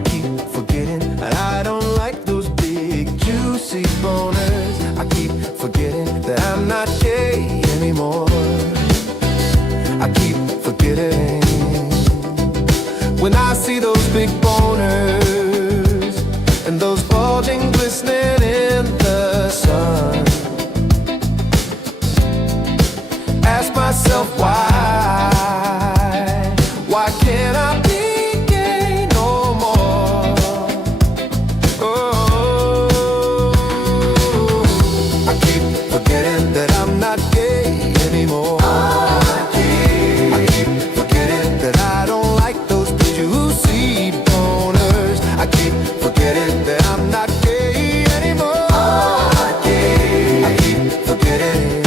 keep forgetting that I don't like those big juicy boners. I keep forgetting that I'm not gay anymore. I keep forgetting when I see those big boners and those bulging glistening in the sun. Ask myself why can't I be gay no more? Oh, I keep forgetting that I'm not gay anymore. I keep forgetting that I don't like those juicy boners. I keep forgetting that I'm not gay anymore. I keep forgetting.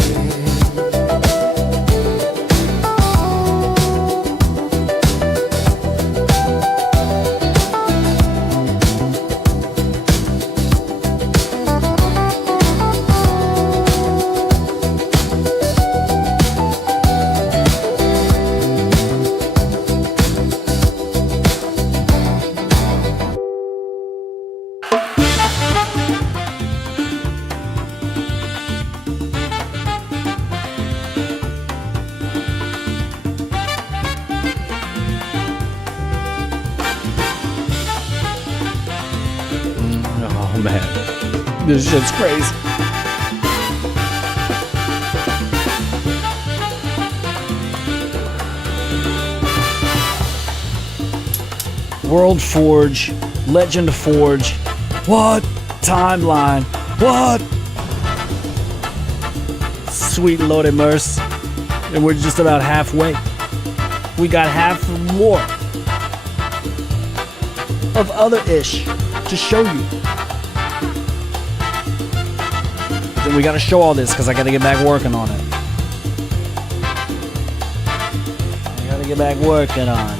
Oh man, this shit's crazy. World Forge, Legend Forge. What? Timeline. What? Sweet Lordy Merce. And we're just about halfway. We got half more of other ish to show you. Then we gotta show all this because I gotta get back working on it. I gotta get back working on it.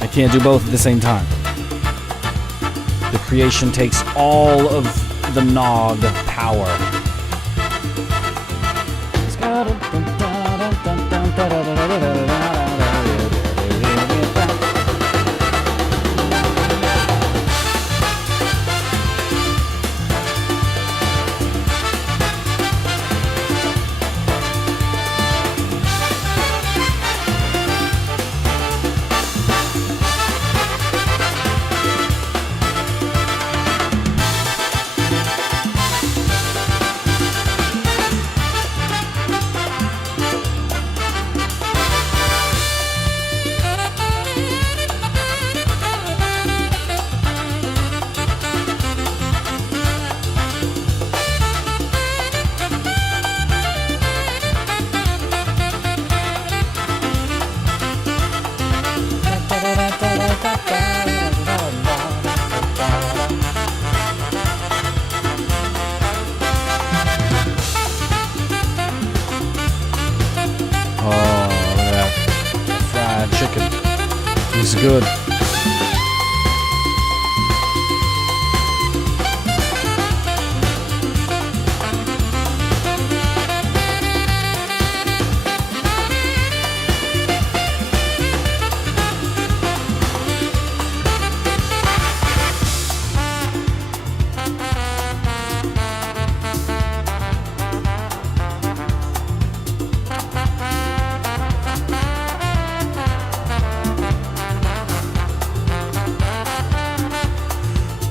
I can't do both at the same time. The creation takes all of the Nog power. It's good.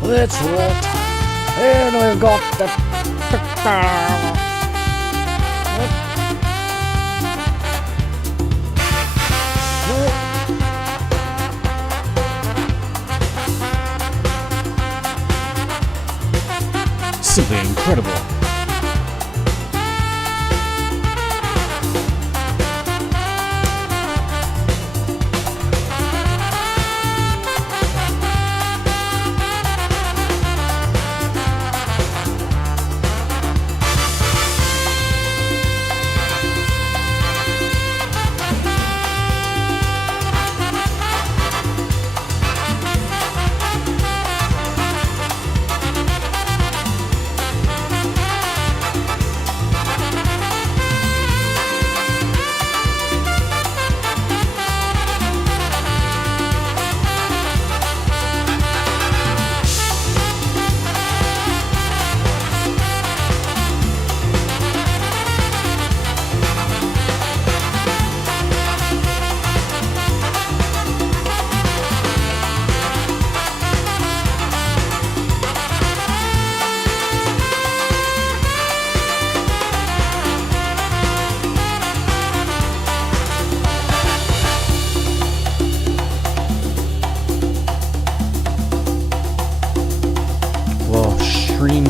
Let's roll. And we've got the simply incredible.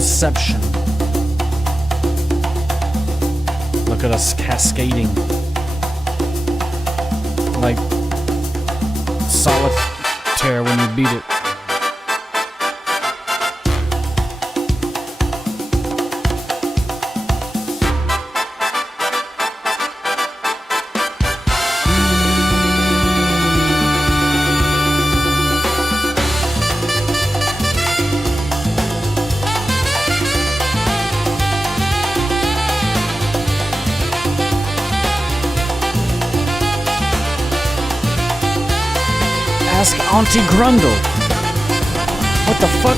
Inception. Look at us cascading. Like solitaire when you beat it. Ask Auntie Grundle. What the fuck?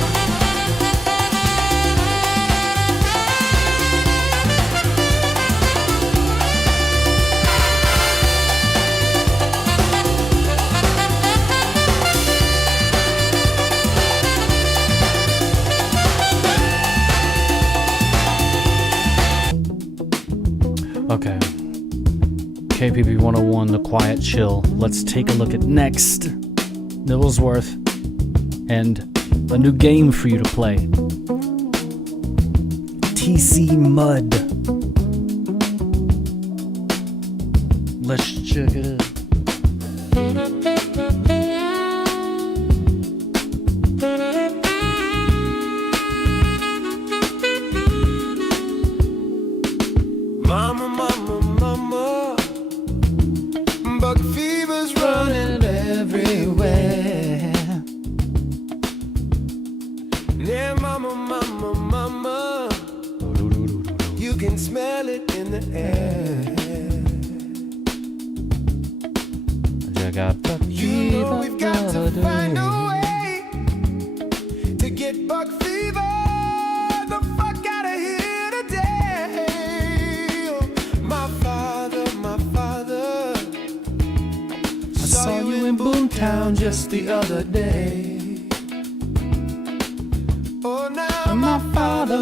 Okay. KPP 101, The Quiet Chill. Let's take a look at next. Nibblesworth, and a new game for you to play. TC Mud. Let's check it out. Mama, mama, mama, buck fever's running everywhere. Yeah, mama, mama, mama, you can smell it in the air. You know we've got to find a way to get buck fever the fuck out of here today. My father, I saw you in Boomtown just the other day. Oh, now my father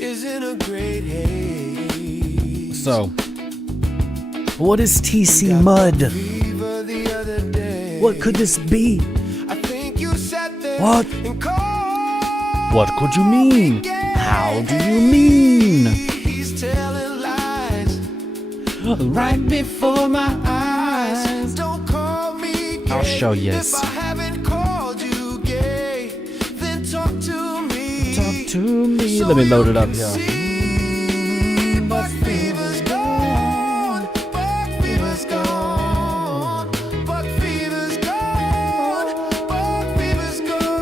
is in a great haze. So, what is TC Mud? What could this be? What? What could you mean? How do you mean? He's telling lies right before my eyes. Don't call me gay. I'll show you. If I haven't called you gay, then talk to me. Talk to me. Let me load it up here. Buck fever's gone. Buck fever's gone. Buck fever's gone. Buck fever's gone.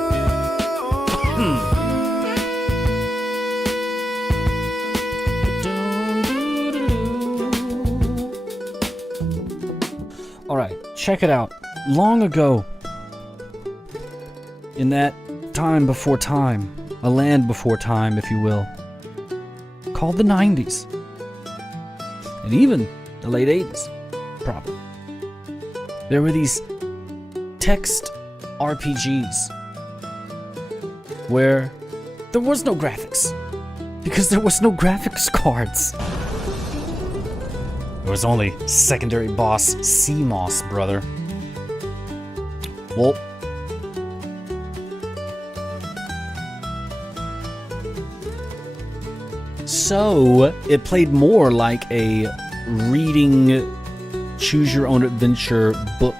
Alright, check it out. Long ago, in that time before time, a land before time, if you will, called the 90s, and even the late 80s, probably, there were these text RPGs where there was no graphics, because there was no graphics cards. There was only secondary boss CMOS, brother. Well, so it played more like a reading choose your own adventure book,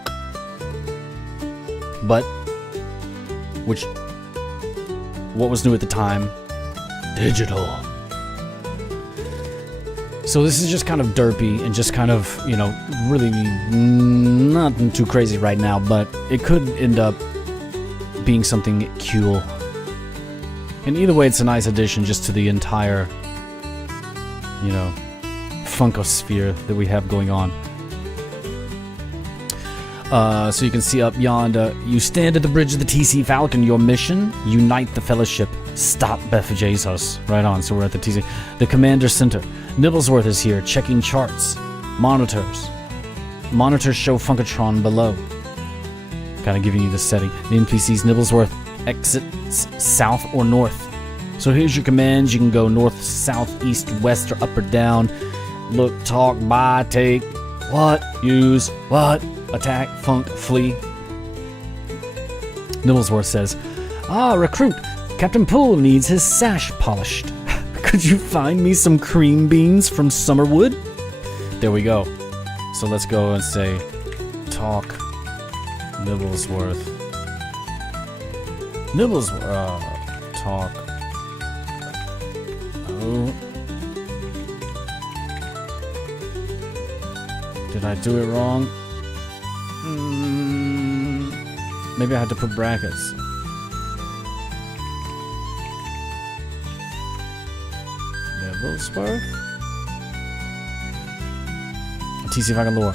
but what was new at the time? Digital. So this is just kind of derpy and just kind of, you know, really nothing too crazy right now, but it could end up being something cool. And either way, it's a nice addition just to the entire, you know, funkosphere that we have going on. So you can see up yonder, you stand at the bridge of the TC Falcon. Your mission, unite the Fellowship, stop Beth Jesus. Right on, so we're at the TC. The Commander Center. Nibblesworth is here, checking charts. Monitors. Monitors show Funkatron below. Kind of giving you the setting. The NPC's Nibblesworth exits south or north. So here's your commands. You can go north, south, east, west, or up or down. Look, talk, buy, take, what, use, what, attack, funk, flee. Nibblesworth says, Ah, recruit. Captain Poole needs his sash polished. Could you find me some cream beans from Summerwood? There we go. So let's go and say, talk Nibblesworth. Talk. Oh. Did I do it wrong? Maybe I had to put brackets. Nibblesworth? TC if I can lure.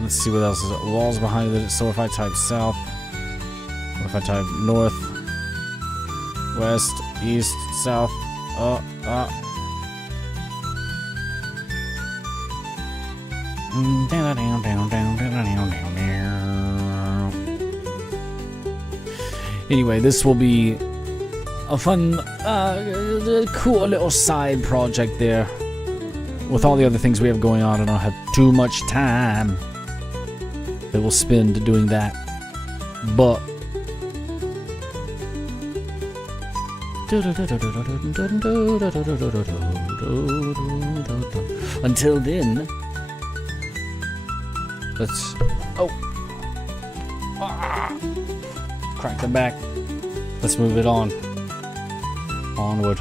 Let's see what else is. Walls behind it. So if I type south, what if I type north, west, east, south, Anyway, this will be a fun, cool little side project there. With all the other things we have going on, I don't have too much time that we'll spend doing that. But until then, let's crack the back. Let's move it on. Onward.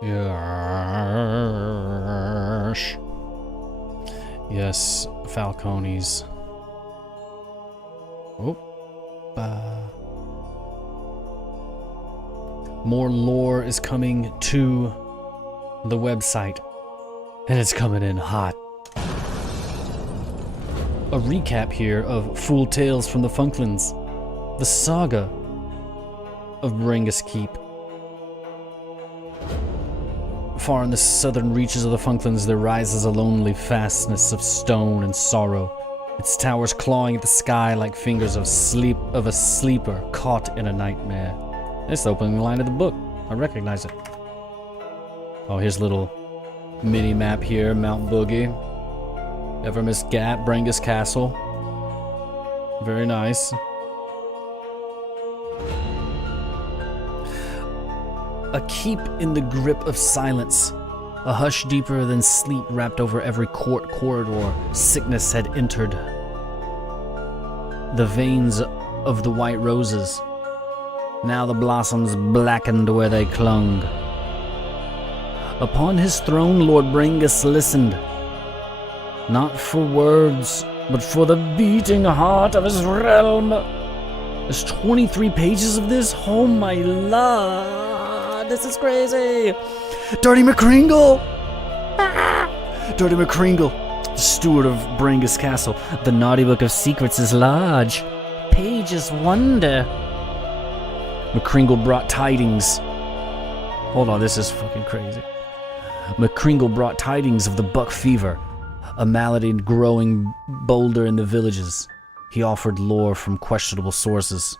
Yes. Yes, Falcones. More lore is coming to the website, and it's coming in hot. A recap here of Fool Tales from the Funklands, the saga of Brengus Keep. Far in the southern reaches of the Funklands, there rises a lonely fastness of stone and sorrow, its towers clawing at the sky like fingers of a sleeper caught in a nightmare. It's the opening line of the book. I recognize it. Oh, here's a little mini map here, Mount Boogie. Evermist Gap, Brengus Castle. Very nice. A keep in the grip of silence. A hush deeper than sleep wrapped over every court corridor. Sickness had entered the veins of the white roses. Now the blossoms blackened where they clung. Upon his throne, Lord Brengus listened. Not for words, but for the beating heart of his realm. There's 23 pages of this? Oh my lord, this is crazy. Dirty McCringle! Ah! Dirty McCringle, the steward of Brengus Castle. The naughty book of secrets is large. Pages wonder. McCringle brought tidings. Hold on, this is fucking crazy. McCringle brought tidings of the buck fever, a malady growing bolder in the villages. He offered lore from questionable sources.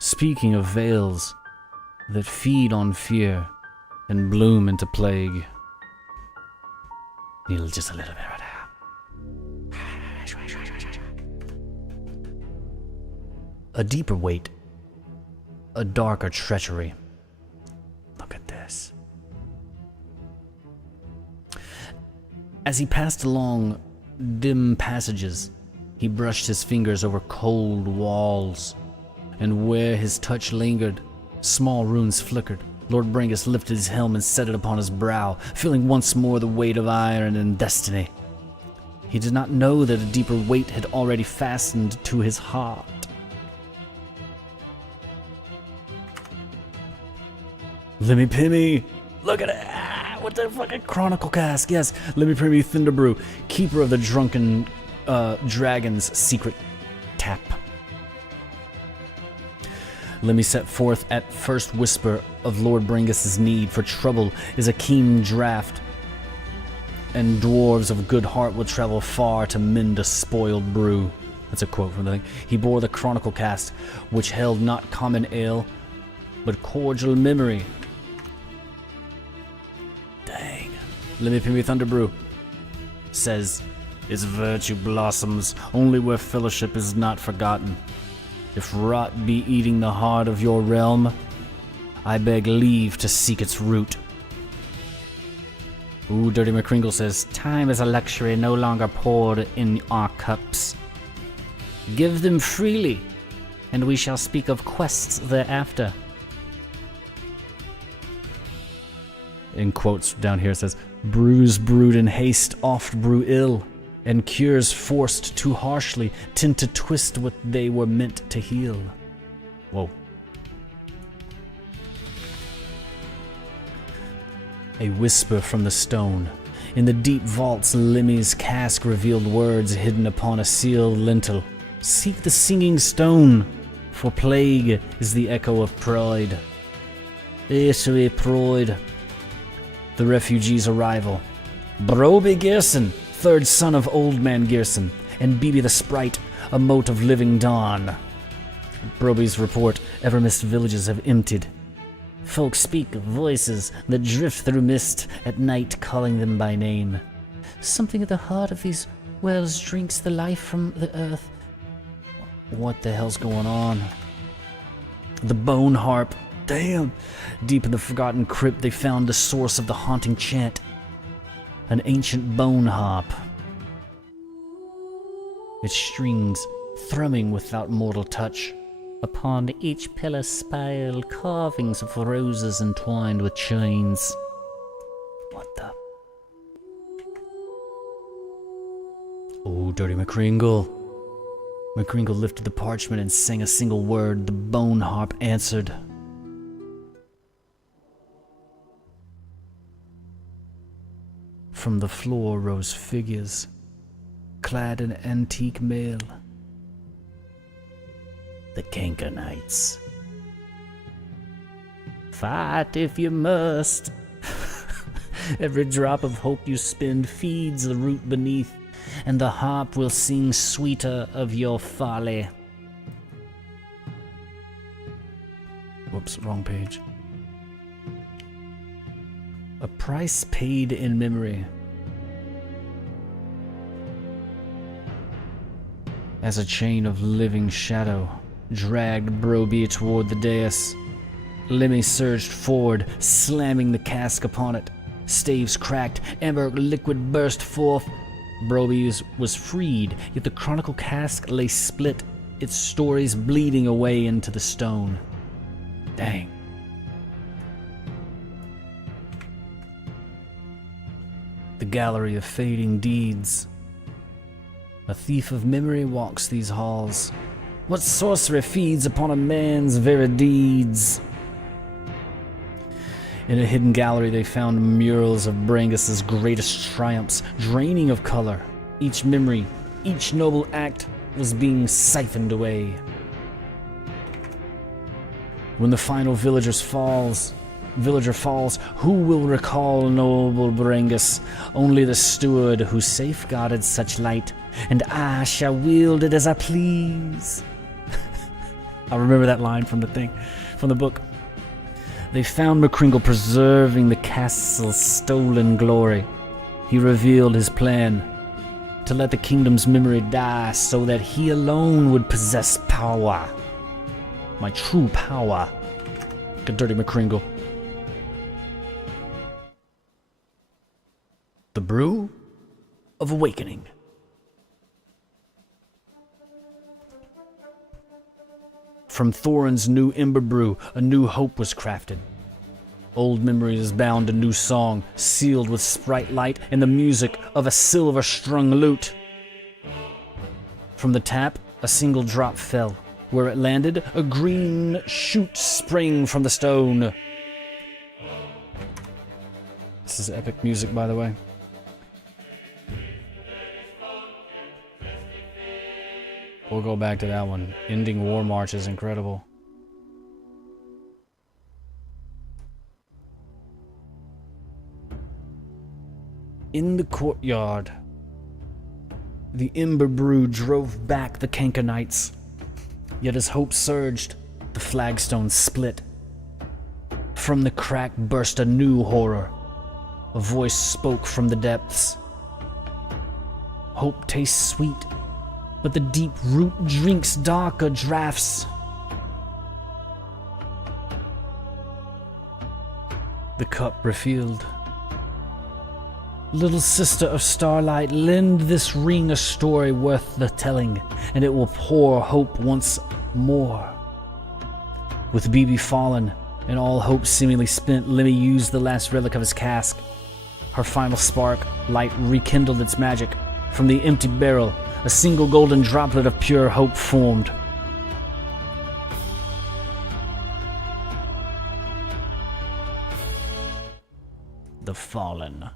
Speaking of veils that feed on fear and bloom into plague. Need just a little bit right now. A deeper weight. A darker treachery. Look at this. As he passed along dim passages, he brushed his fingers over cold walls, and where his touch lingered, small runes flickered. Lord Brengus lifted his helm and set it upon his brow, feeling once more the weight of iron and destiny. He did not know that a deeper weight had already fastened to his heart. Lemmy Pimmy! Look at it! What the fucking Chronicle Cask? Yes, Lemmy Pimmy Thunderbrew, keeper of the drunken dragon's secret tap. Lemmy set forth at first whisper of Lord Brengus's need, for trouble is a keen draught, and dwarves of good heart will travel far to mend a spoiled brew. That's a quote from the thing. He bore the Chronicle Cask, which held not common ale, but cordial memory. Dang. Lemmy Pimmy Thunderbrew says, its virtue blossoms only where fellowship is not forgotten. If rot be eating the heart of your realm, I beg leave to seek its root. Ooh, Dirty McCringle says, time is a luxury no longer poured in our cups. Give them freely, and we shall speak of quests thereafter. In quotes down here it says, brews brewed in haste oft brew ill, and cures forced too harshly tend to twist what they were meant to heal. Whoa. A whisper from the stone. In the deep vaults, Lemmy's cask revealed words hidden upon a sealed lintel. Seek the singing stone, for plague is the echo of pride. Isui Proid. The refugees' arrival. Broby Gerson, third son of Old Man Gerson, and Bibi the Sprite, a mote of living dawn. Broby's report, Evermist villages have emptied. Folk speak of voices that drift through mist at night, calling them by name. Something at the heart of these wells drinks the life from the earth. What the hell's going on? The bone harp. Damn! Deep in the forgotten crypt they found the source of the haunting chant. An ancient bone harp. Its strings thrumming without mortal touch. Upon each pillar spile carvings of roses entwined with chains. What the? Oh, Dirty McCringle. McCrinkle lifted the parchment and sang a single word. The bone harp answered. From the floor rose figures, clad in antique mail. The Canker Knights. Fight if you must. Every drop of hope you spend feeds the root beneath, and the harp will sing sweeter of your folly. Whoops, wrong page. A price paid in memory. As a chain of living shadow dragged Broby toward the dais, Lemmy surged forward, slamming the cask upon it. Staves cracked, amber liquid burst forth. Broby was freed, yet the chronicle cask lay split, its stories bleeding away into the stone. Dang. The gallery of fading deeds. A thief of memory walks these halls. What sorcery feeds upon a man's very deeds? In a hidden gallery they found murals of Brangus's greatest triumphs, draining of color. Each memory, each noble act was being siphoned away. When the final villager falls, who will recall noble Brangus? Only the steward who safeguarded such light, and I shall wield it as I please. I remember that line from the book. They found McCringle preserving the castle's stolen glory. He revealed his plan to let the kingdom's memory die so that he alone would possess power. My true power. Good dirty McCringle. The Brew of Awakening. From Thorin's new ember brew, a new hope was crafted. Old memories bound a new song, sealed with sprite light and the music of a silver-strung lute. From the tap, a single drop fell. Where it landed, a green shoot sprang from the stone. This is epic music, by the way. We'll go back to that one. Ending War March is incredible. In the courtyard, the Ember Brew drove back the Canker Knights. Yet as hope surged, the flagstones split. From the crack burst a new horror. A voice spoke from the depths. Hope tastes sweet, but the deep root drinks darker draughts. The cup refilled. Little sister of starlight, lend this ring a story worth the telling, and it will pour hope once more. With BB fallen, and all hope seemingly spent, Lemmy used the last relic of his cask. Her final spark, light rekindled its magic. From the empty barrel, a single golden droplet of pure hope formed. The Fallen.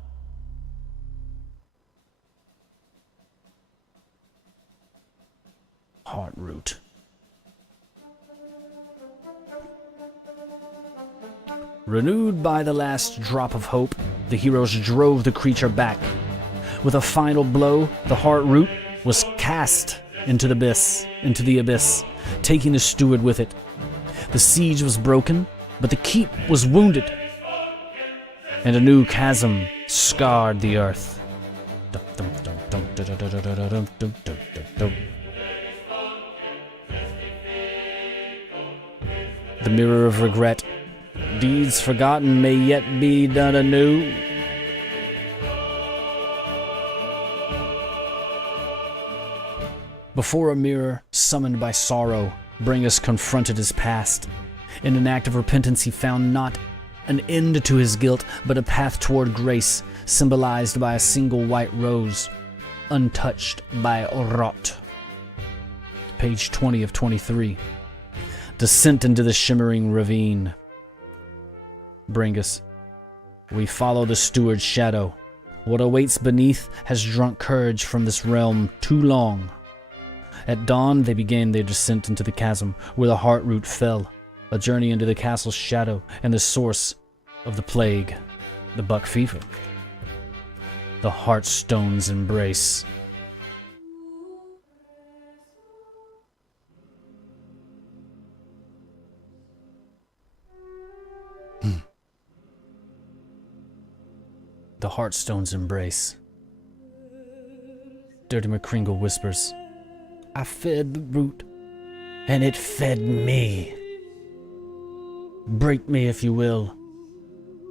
Heartroot. Renewed by the last drop of hope, the heroes drove the creature back. With a final blow, the Heartroot was cast into the abyss, taking the steward with it. The siege was broken, but the keep was wounded, and a new chasm scarred the earth. The mirror of regret. Deeds forgotten may yet be done anew. Before a mirror, summoned by sorrow, Brangus confronted his past. In an act of repentance, he found not an end to his guilt, but a path toward grace, symbolized by a single white rose, untouched by rot. Page 20 of 23. Descent into the shimmering ravine. Bringus. We follow the steward's shadow. What awaits beneath has drunk courage from this realm too long. At dawn, they began their descent into the chasm, where the Heartroot fell, a journey into the castle's shadow and the source of the plague, the buck fever. The Heartstone's embrace. The Heartstone's embrace. Dirty McCringle whispers, I fed the root, and it fed me. Break me if you will.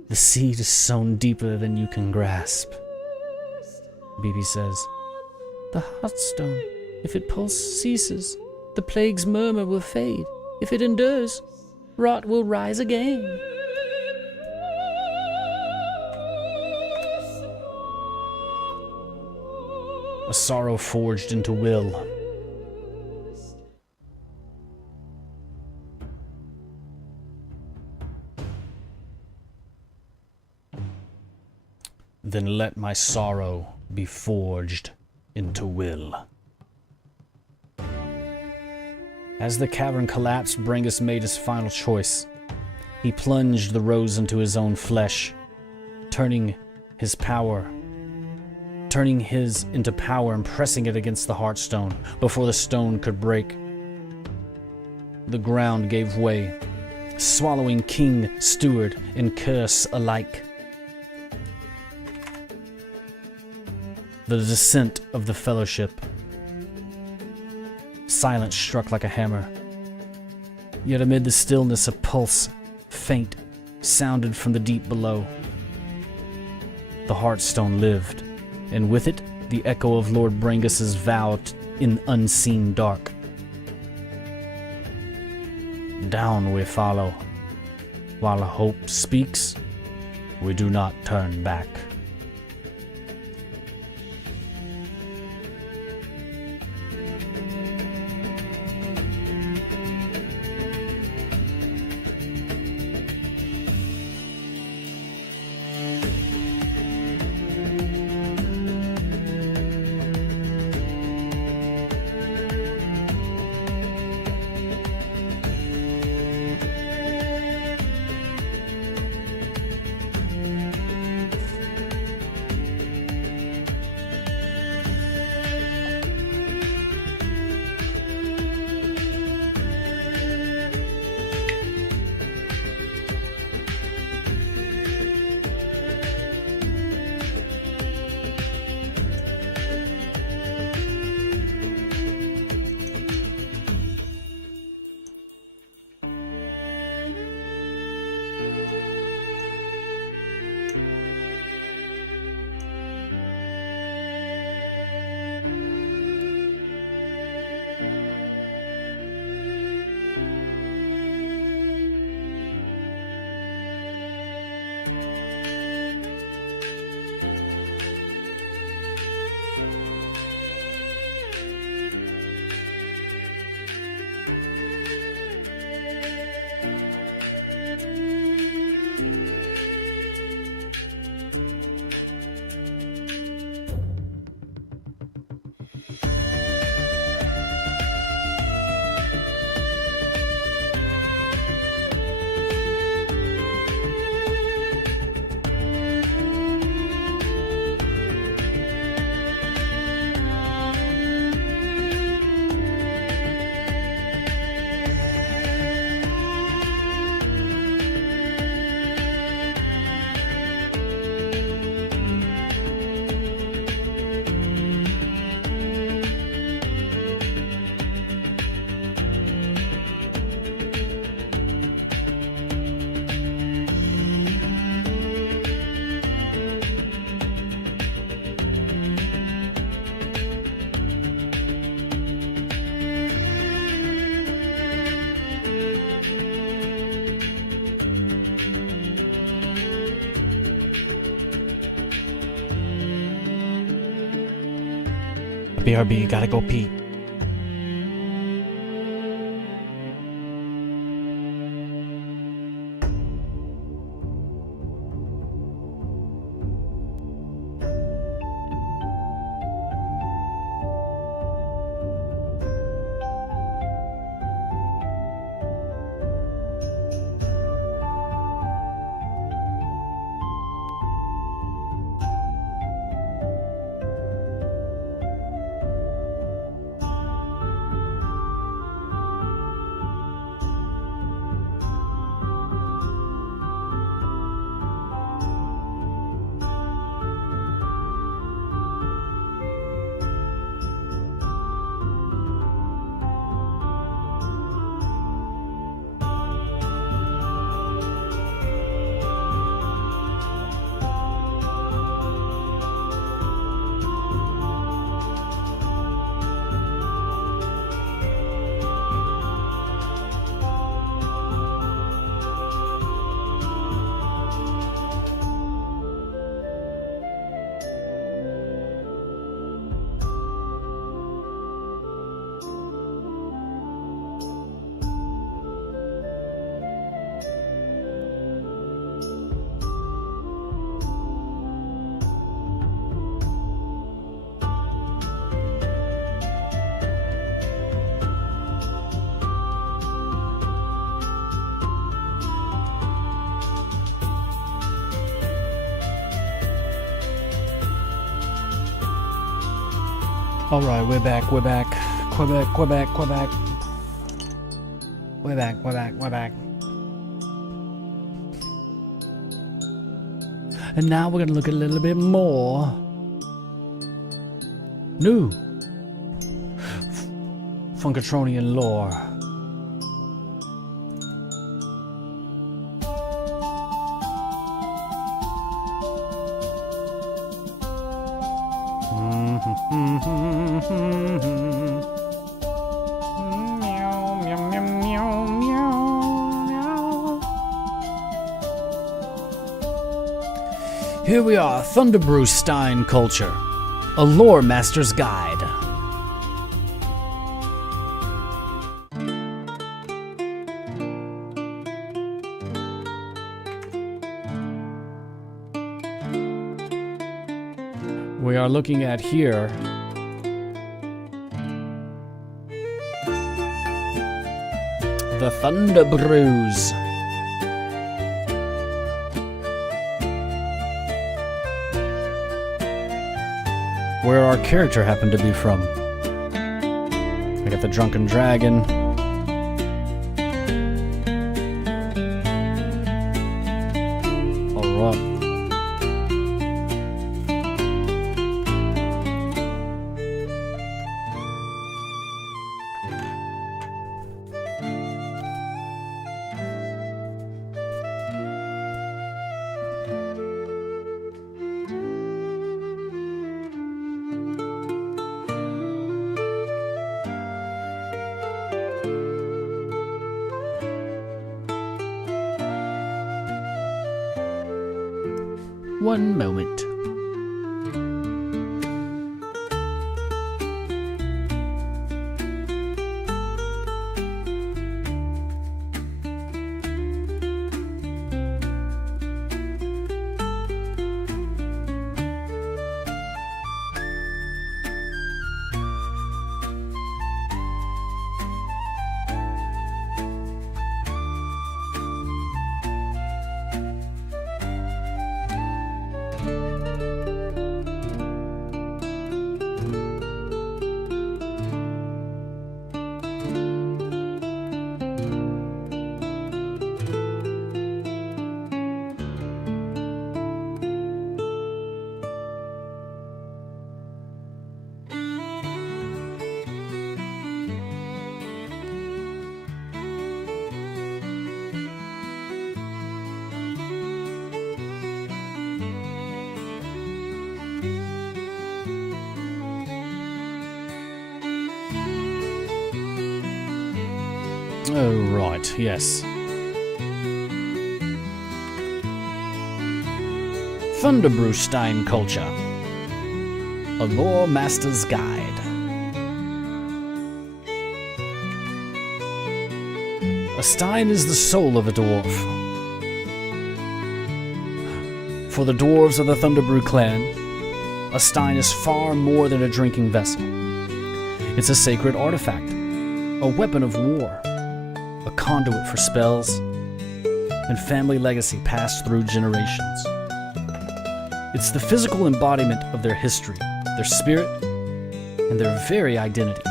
The seed is sown deeper than you can grasp. BB says, the Heartstone, if it pulse ceases, the plague's murmur will fade. If it endures, rot will rise again. A sorrow forged into will. Then let my sorrow be forged into will. As the cavern collapsed, Bringus made his final choice. He plunged the rose into his own flesh, turning his into power and pressing it against the Heartstone before the stone could break. The ground gave way, swallowing king, steward, and curse alike. The descent of the fellowship. Silence struck like a hammer. Yet amid the stillness, a pulse, faint, sounded from the deep below. The Heartstone lived, and with it, the echo of Lord Brangus's vow in unseen dark. Down we follow. While hope speaks, we do not turn back. BRB, gotta go pee. Alright, we're back. We're back. And now we're gonna look at a little bit more new Funkatronian lore. Here we are, Thunderbrew Stein Culture, a lore master's guide. We are looking at here the Thunderbrews. Where our character happened to be from. We got the Drunken Dragon. Alright. One moment. Oh, right, yes. Thunderbrew Stein Culture, a lore master's guide. A Stein is the soul of a dwarf. For the dwarves of the Thunderbrew clan, a Stein is far more than a drinking vessel. It's a sacred artifact, a weapon of war, a conduit for spells, and family legacy passed through generations. It's the physical embodiment of their history, their spirit, and their very identity.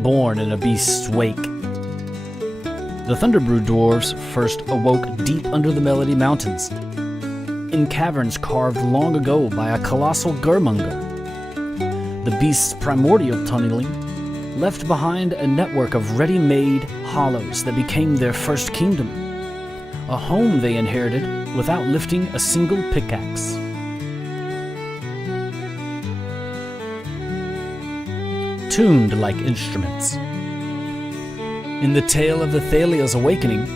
Born in a beast's wake, the Thunderbrew dwarves first awoke deep under the Melody Mountains, in caverns carved long ago by a colossal Gurmunger. The beast's primordial tunneling left behind a network of ready-made hollows that became their first kingdom, a home they inherited without lifting a single pickaxe. Tuned like instruments. In the tale of the Thalia's awakening,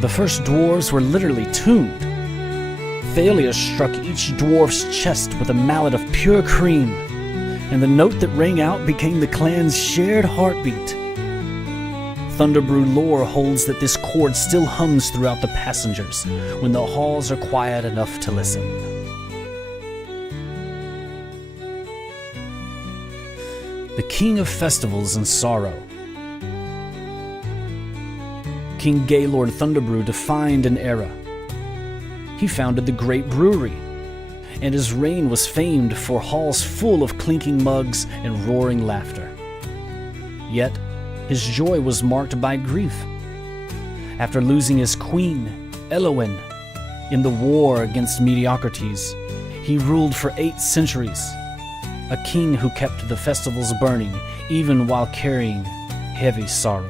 the first dwarves were literally tuned. Thalia struck each dwarf's chest with a mallet of pure cream, and the note that rang out became the clan's shared heartbeat. Thunderbrew lore holds that this chord still hums throughout the passengers when the halls are quiet enough to listen. The king of festivals and sorrow. King Gaylord Thunderbrew defined an era. He founded the Great Brewery, and his reign was famed for halls full of clinking mugs and roaring laughter. Yet, his joy was marked by grief. After losing his queen, Elowen, in the war against mediocrities, he ruled for 8 centuries, a king who kept the festivals burning even while carrying heavy sorrow.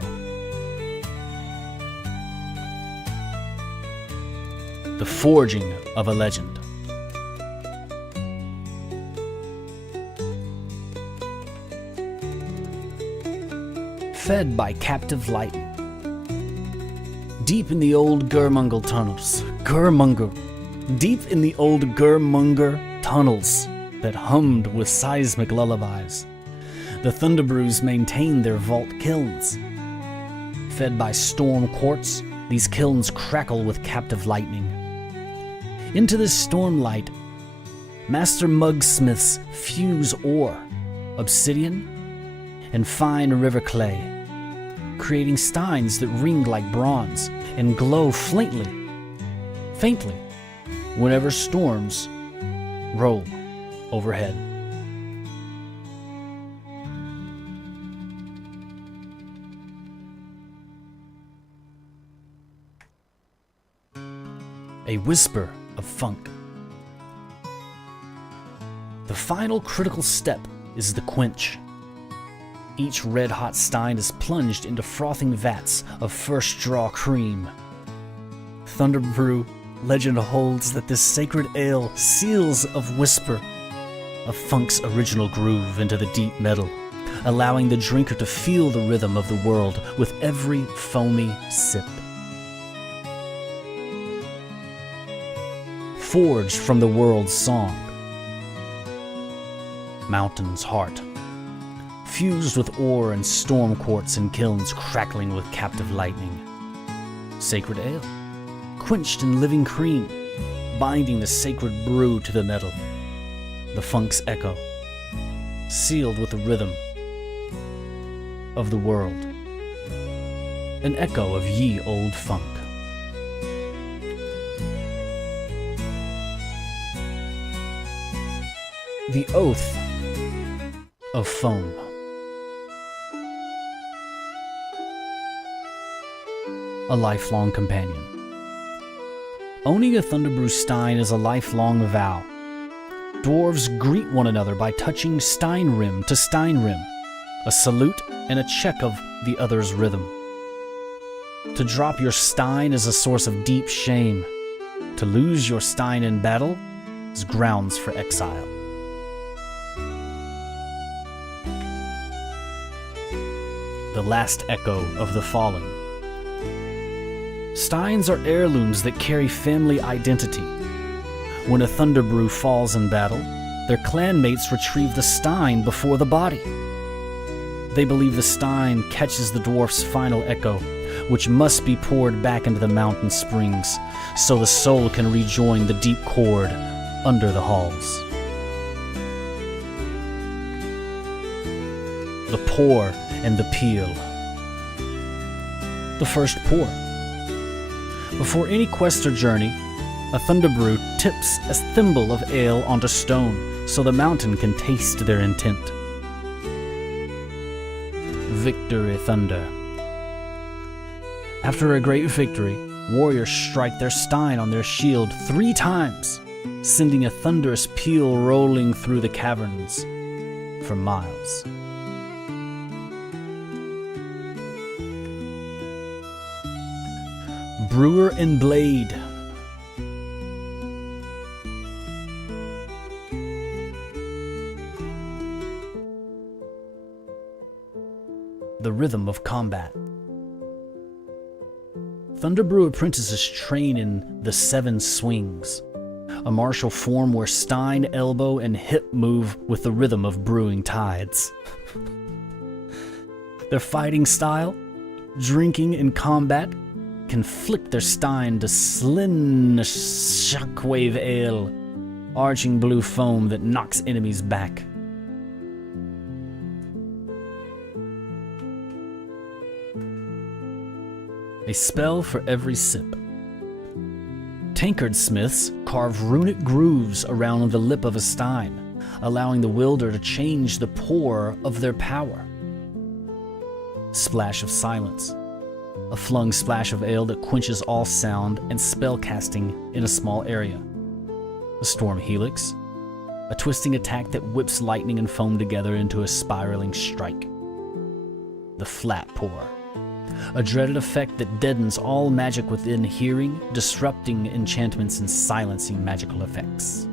The forging of a legend. Fed by captive lightning. Deep in the old Gurmungal tunnels, deep in the old Gurmungar tunnels that hummed with seismic lullabies, the Thunderbrews maintained their vault kilns. Fed by storm quartz, these kilns crackle with captive lightning. Into this storm light, master mugsmiths fuse ore, obsidian, and fine river clay, creating steins that ring like bronze and glow faintly, whenever storms roll overhead. A whisper of funk. The final critical step is the quench. Each red-hot stein is plunged into frothing vats of first draw cream. Thunderbrew legend holds that this sacred ale seals of whisper of funk's original groove into the deep metal, allowing the drinker to feel the rhythm of the world with every foamy sip. Forged from the world's song, Mountain's heart, fused with ore and storm quartz and kilns crackling with captive lightning. Sacred ale, quenched in living cream, binding the sacred brew to the metal. The funk's echo, sealed with the rhythm of the world. An echo of ye old funk. The oath of foam. A lifelong companion. Owning a Thunderbrew stein is a lifelong vow. Dwarves greet one another by touching stein rim to stein rim, a salute and a check of the other's rhythm. To drop your stein is a source of deep shame. To lose your stein in battle is grounds for exile. The last echo of the fallen. Steins are heirlooms that carry family identity. When a Thunderbrew falls in battle, their clanmates retrieve the stein before the body. They believe the stein catches the dwarf's final echo, which must be poured back into the mountain springs, so the soul can rejoin the deep chord under the halls. The pour and the peel. The first pour. Before any quest or journey, a Thunderbrew tips a thimble of ale onto stone so the mountain can taste their intent. Victory Thunder. After a great victory, warriors strike their stein on their shield 3 times, sending a thunderous peal rolling through the caverns for miles. Brewer and Blade. The rhythm of combat. Thunderbrew apprentices train in the 7 swings, a martial form where stein, elbow, and hip move with the rhythm of brewing tides. Their fighting style, drinking in combat, can flick their stein to slim shockwave ale, arching blue foam that knocks enemies back. A spell for every sip. Tankard smiths carve runic grooves around the lip of a stein, allowing the wielder to change the pour of their power. Splash of silence. A flung splash of ale that quenches all sound and spell casting in a small area. A storm helix. A twisting attack that whips lightning and foam together into a spiraling strike. The flat pour. A dreaded effect that deadens all magic within hearing, disrupting enchantments and silencing magical effects.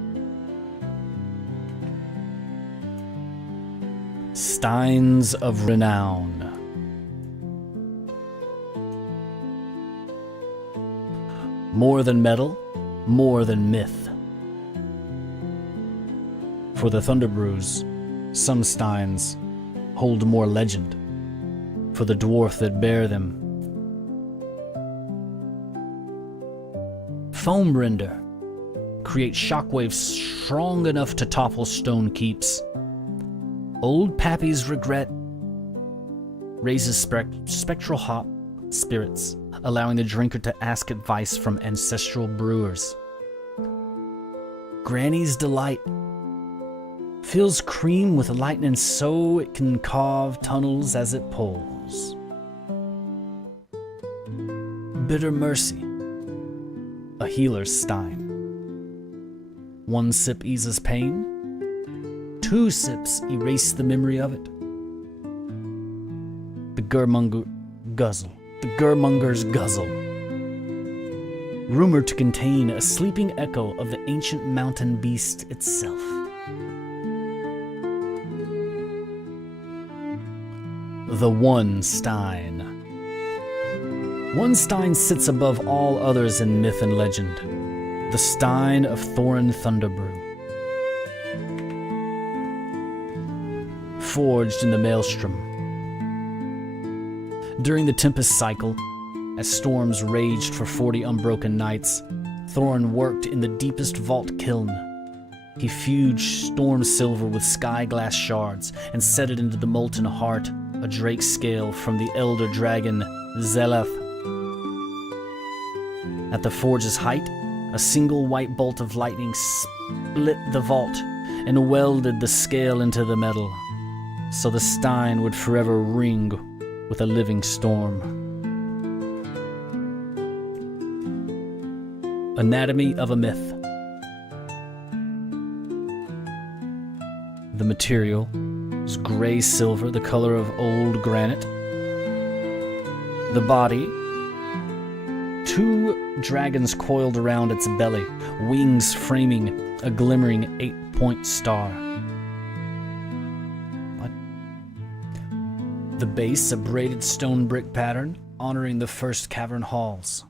Steins of Renown. More than metal, more than myth. For the Thunderbrews, some steins hold more legend. For the dwarf that bear them. Foam Render. Create shockwaves strong enough to topple stone keeps. Old Pappy's Regret raises spectral hop spirits, allowing the drinker to ask advice from ancestral brewers. Granny's Delight fills cream with lightning so it can carve tunnels as it pulls. Bitter Mercy, a healer's stein. 1 sip eases pain, 2 sips erase the memory of it. The Gurmunger's Guzzle. Rumored to contain a sleeping echo of the ancient mountain beast itself. The One Stein. One stein sits above all others in myth and legend. The Stein of Thorin Thunderbrew. Forged in the Maelstrom. During the Tempest cycle, as storms raged for 40 unbroken nights, Thorin worked in the deepest vault kiln. He fused storm silver with sky glass shards and set it into the molten heart, a drake scale from the elder dragon Zeleth. At the forge's height, a single white bolt of lightning split the vault and welded the scale into the metal, so the stein would forever ring with a living storm. Anatomy of a Myth. The material is gray silver, the color of old granite. The body, 2 dragons coiled around its belly, wings framing a glimmering 8-point star. The base, a braided stone brick pattern honoring the first cavern halls.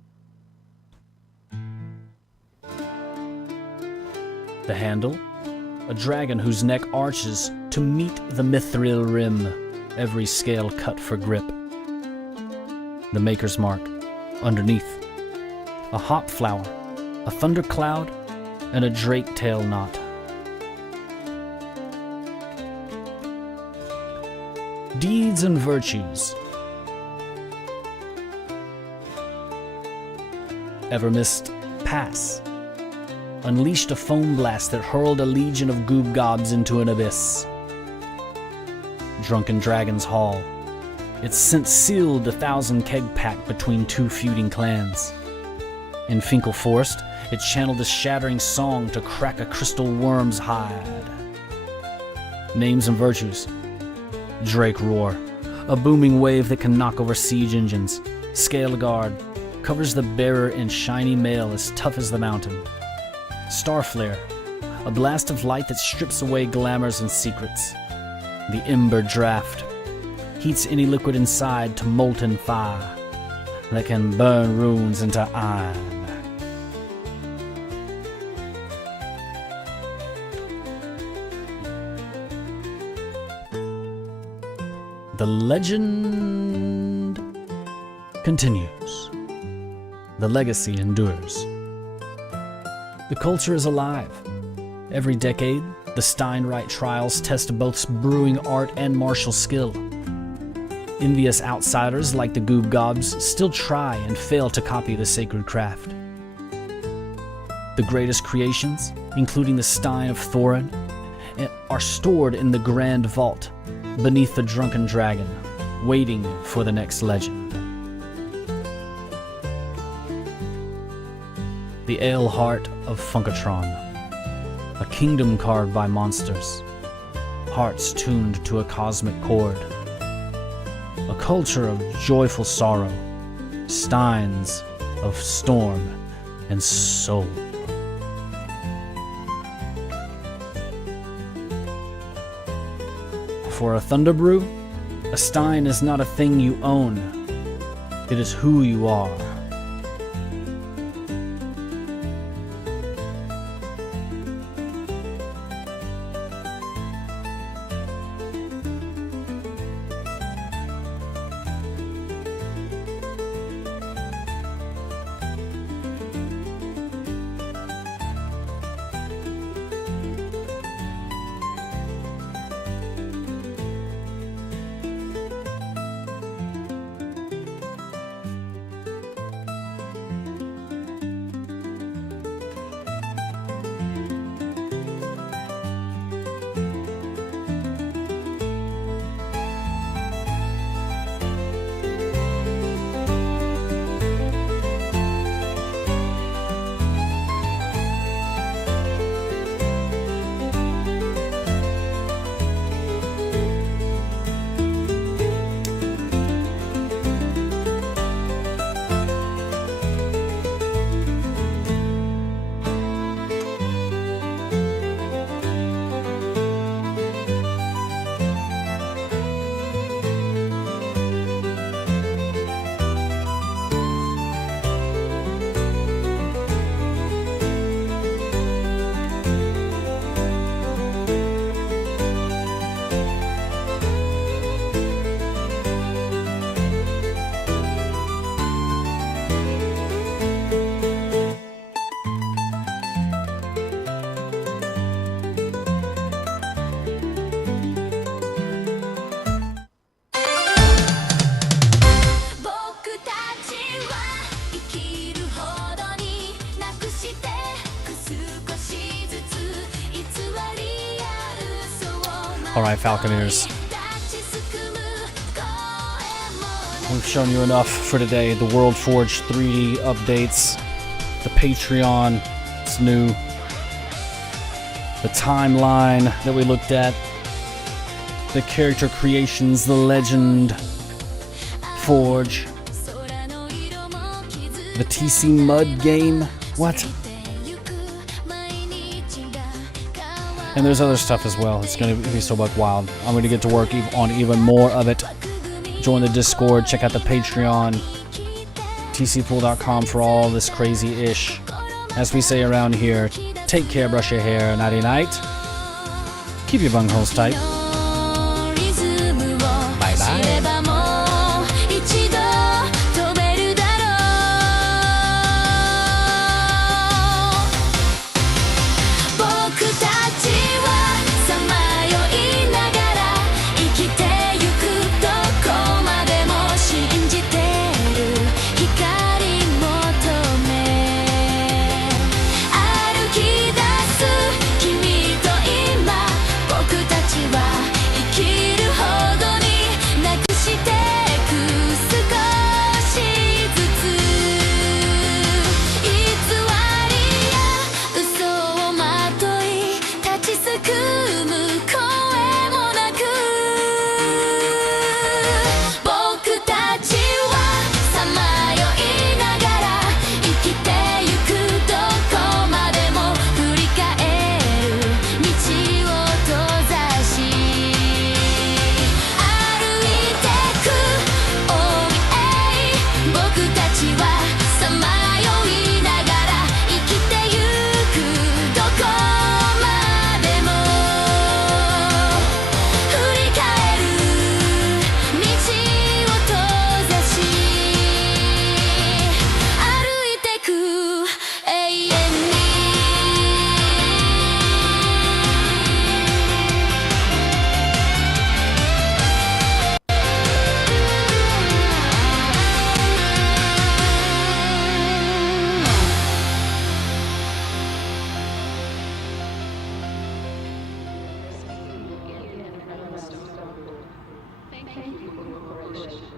The handle, a dragon whose neck arches to meet the mithril rim, every scale cut for grip. The maker's mark, underneath, a hop flower, a thundercloud, and a drake tail knot. Deeds and virtues. Evermist Pass unleashed a foam blast that hurled a legion of goob gobs into an abyss. Drunken Dragon's Hall. Its scent sealed the 1,000 keg pact between 2 feuding clans. In Finkel Forest, it channeled a shattering song to crack a crystal worm's hide. Names and virtues. Drake Roar, a booming wave that can knock over siege engines. Scale Guard covers the bearer in shiny mail as tough as the mountain. Starflare, a blast of light that strips away glamours and secrets. The Ember Draft heats any liquid inside to molten fire that can burn runes into iron. The legend continues. The legacy endures. The culture is alive. Every decade, the Steinrite trials test both brewing art and martial skill. Envious outsiders like the Goob Gobs still try and fail to copy the sacred craft. The greatest creations, including the Stein of Thorin, are stored in the Grand Vault beneath the Drunken Dragon, waiting for the next legend. The Ale Heart of Funkatron, a kingdom carved by monsters, hearts tuned to a cosmic chord, a culture of joyful sorrow, steins of storm and soul. For a Thunderbrew, a stein is not a thing you own, it is who you are. Alright, Falconeers. We've shown you enough for today. The World Forge 3D updates, the Patreon, it's new, the timeline that we looked at, the character creations, the Legend Forge, the TC Mud game. What? And there's other stuff as well. It's going to be so buck wild. I'm going to get to work on even more of it. Join the Discord, check out the Patreon, tcpool.com for all this crazy-ish. As we say around here, take care, brush your hair, nighty-night. Keep your bungholes tight. Bye-bye.「君と今僕たちは」Thank you for your cooperation.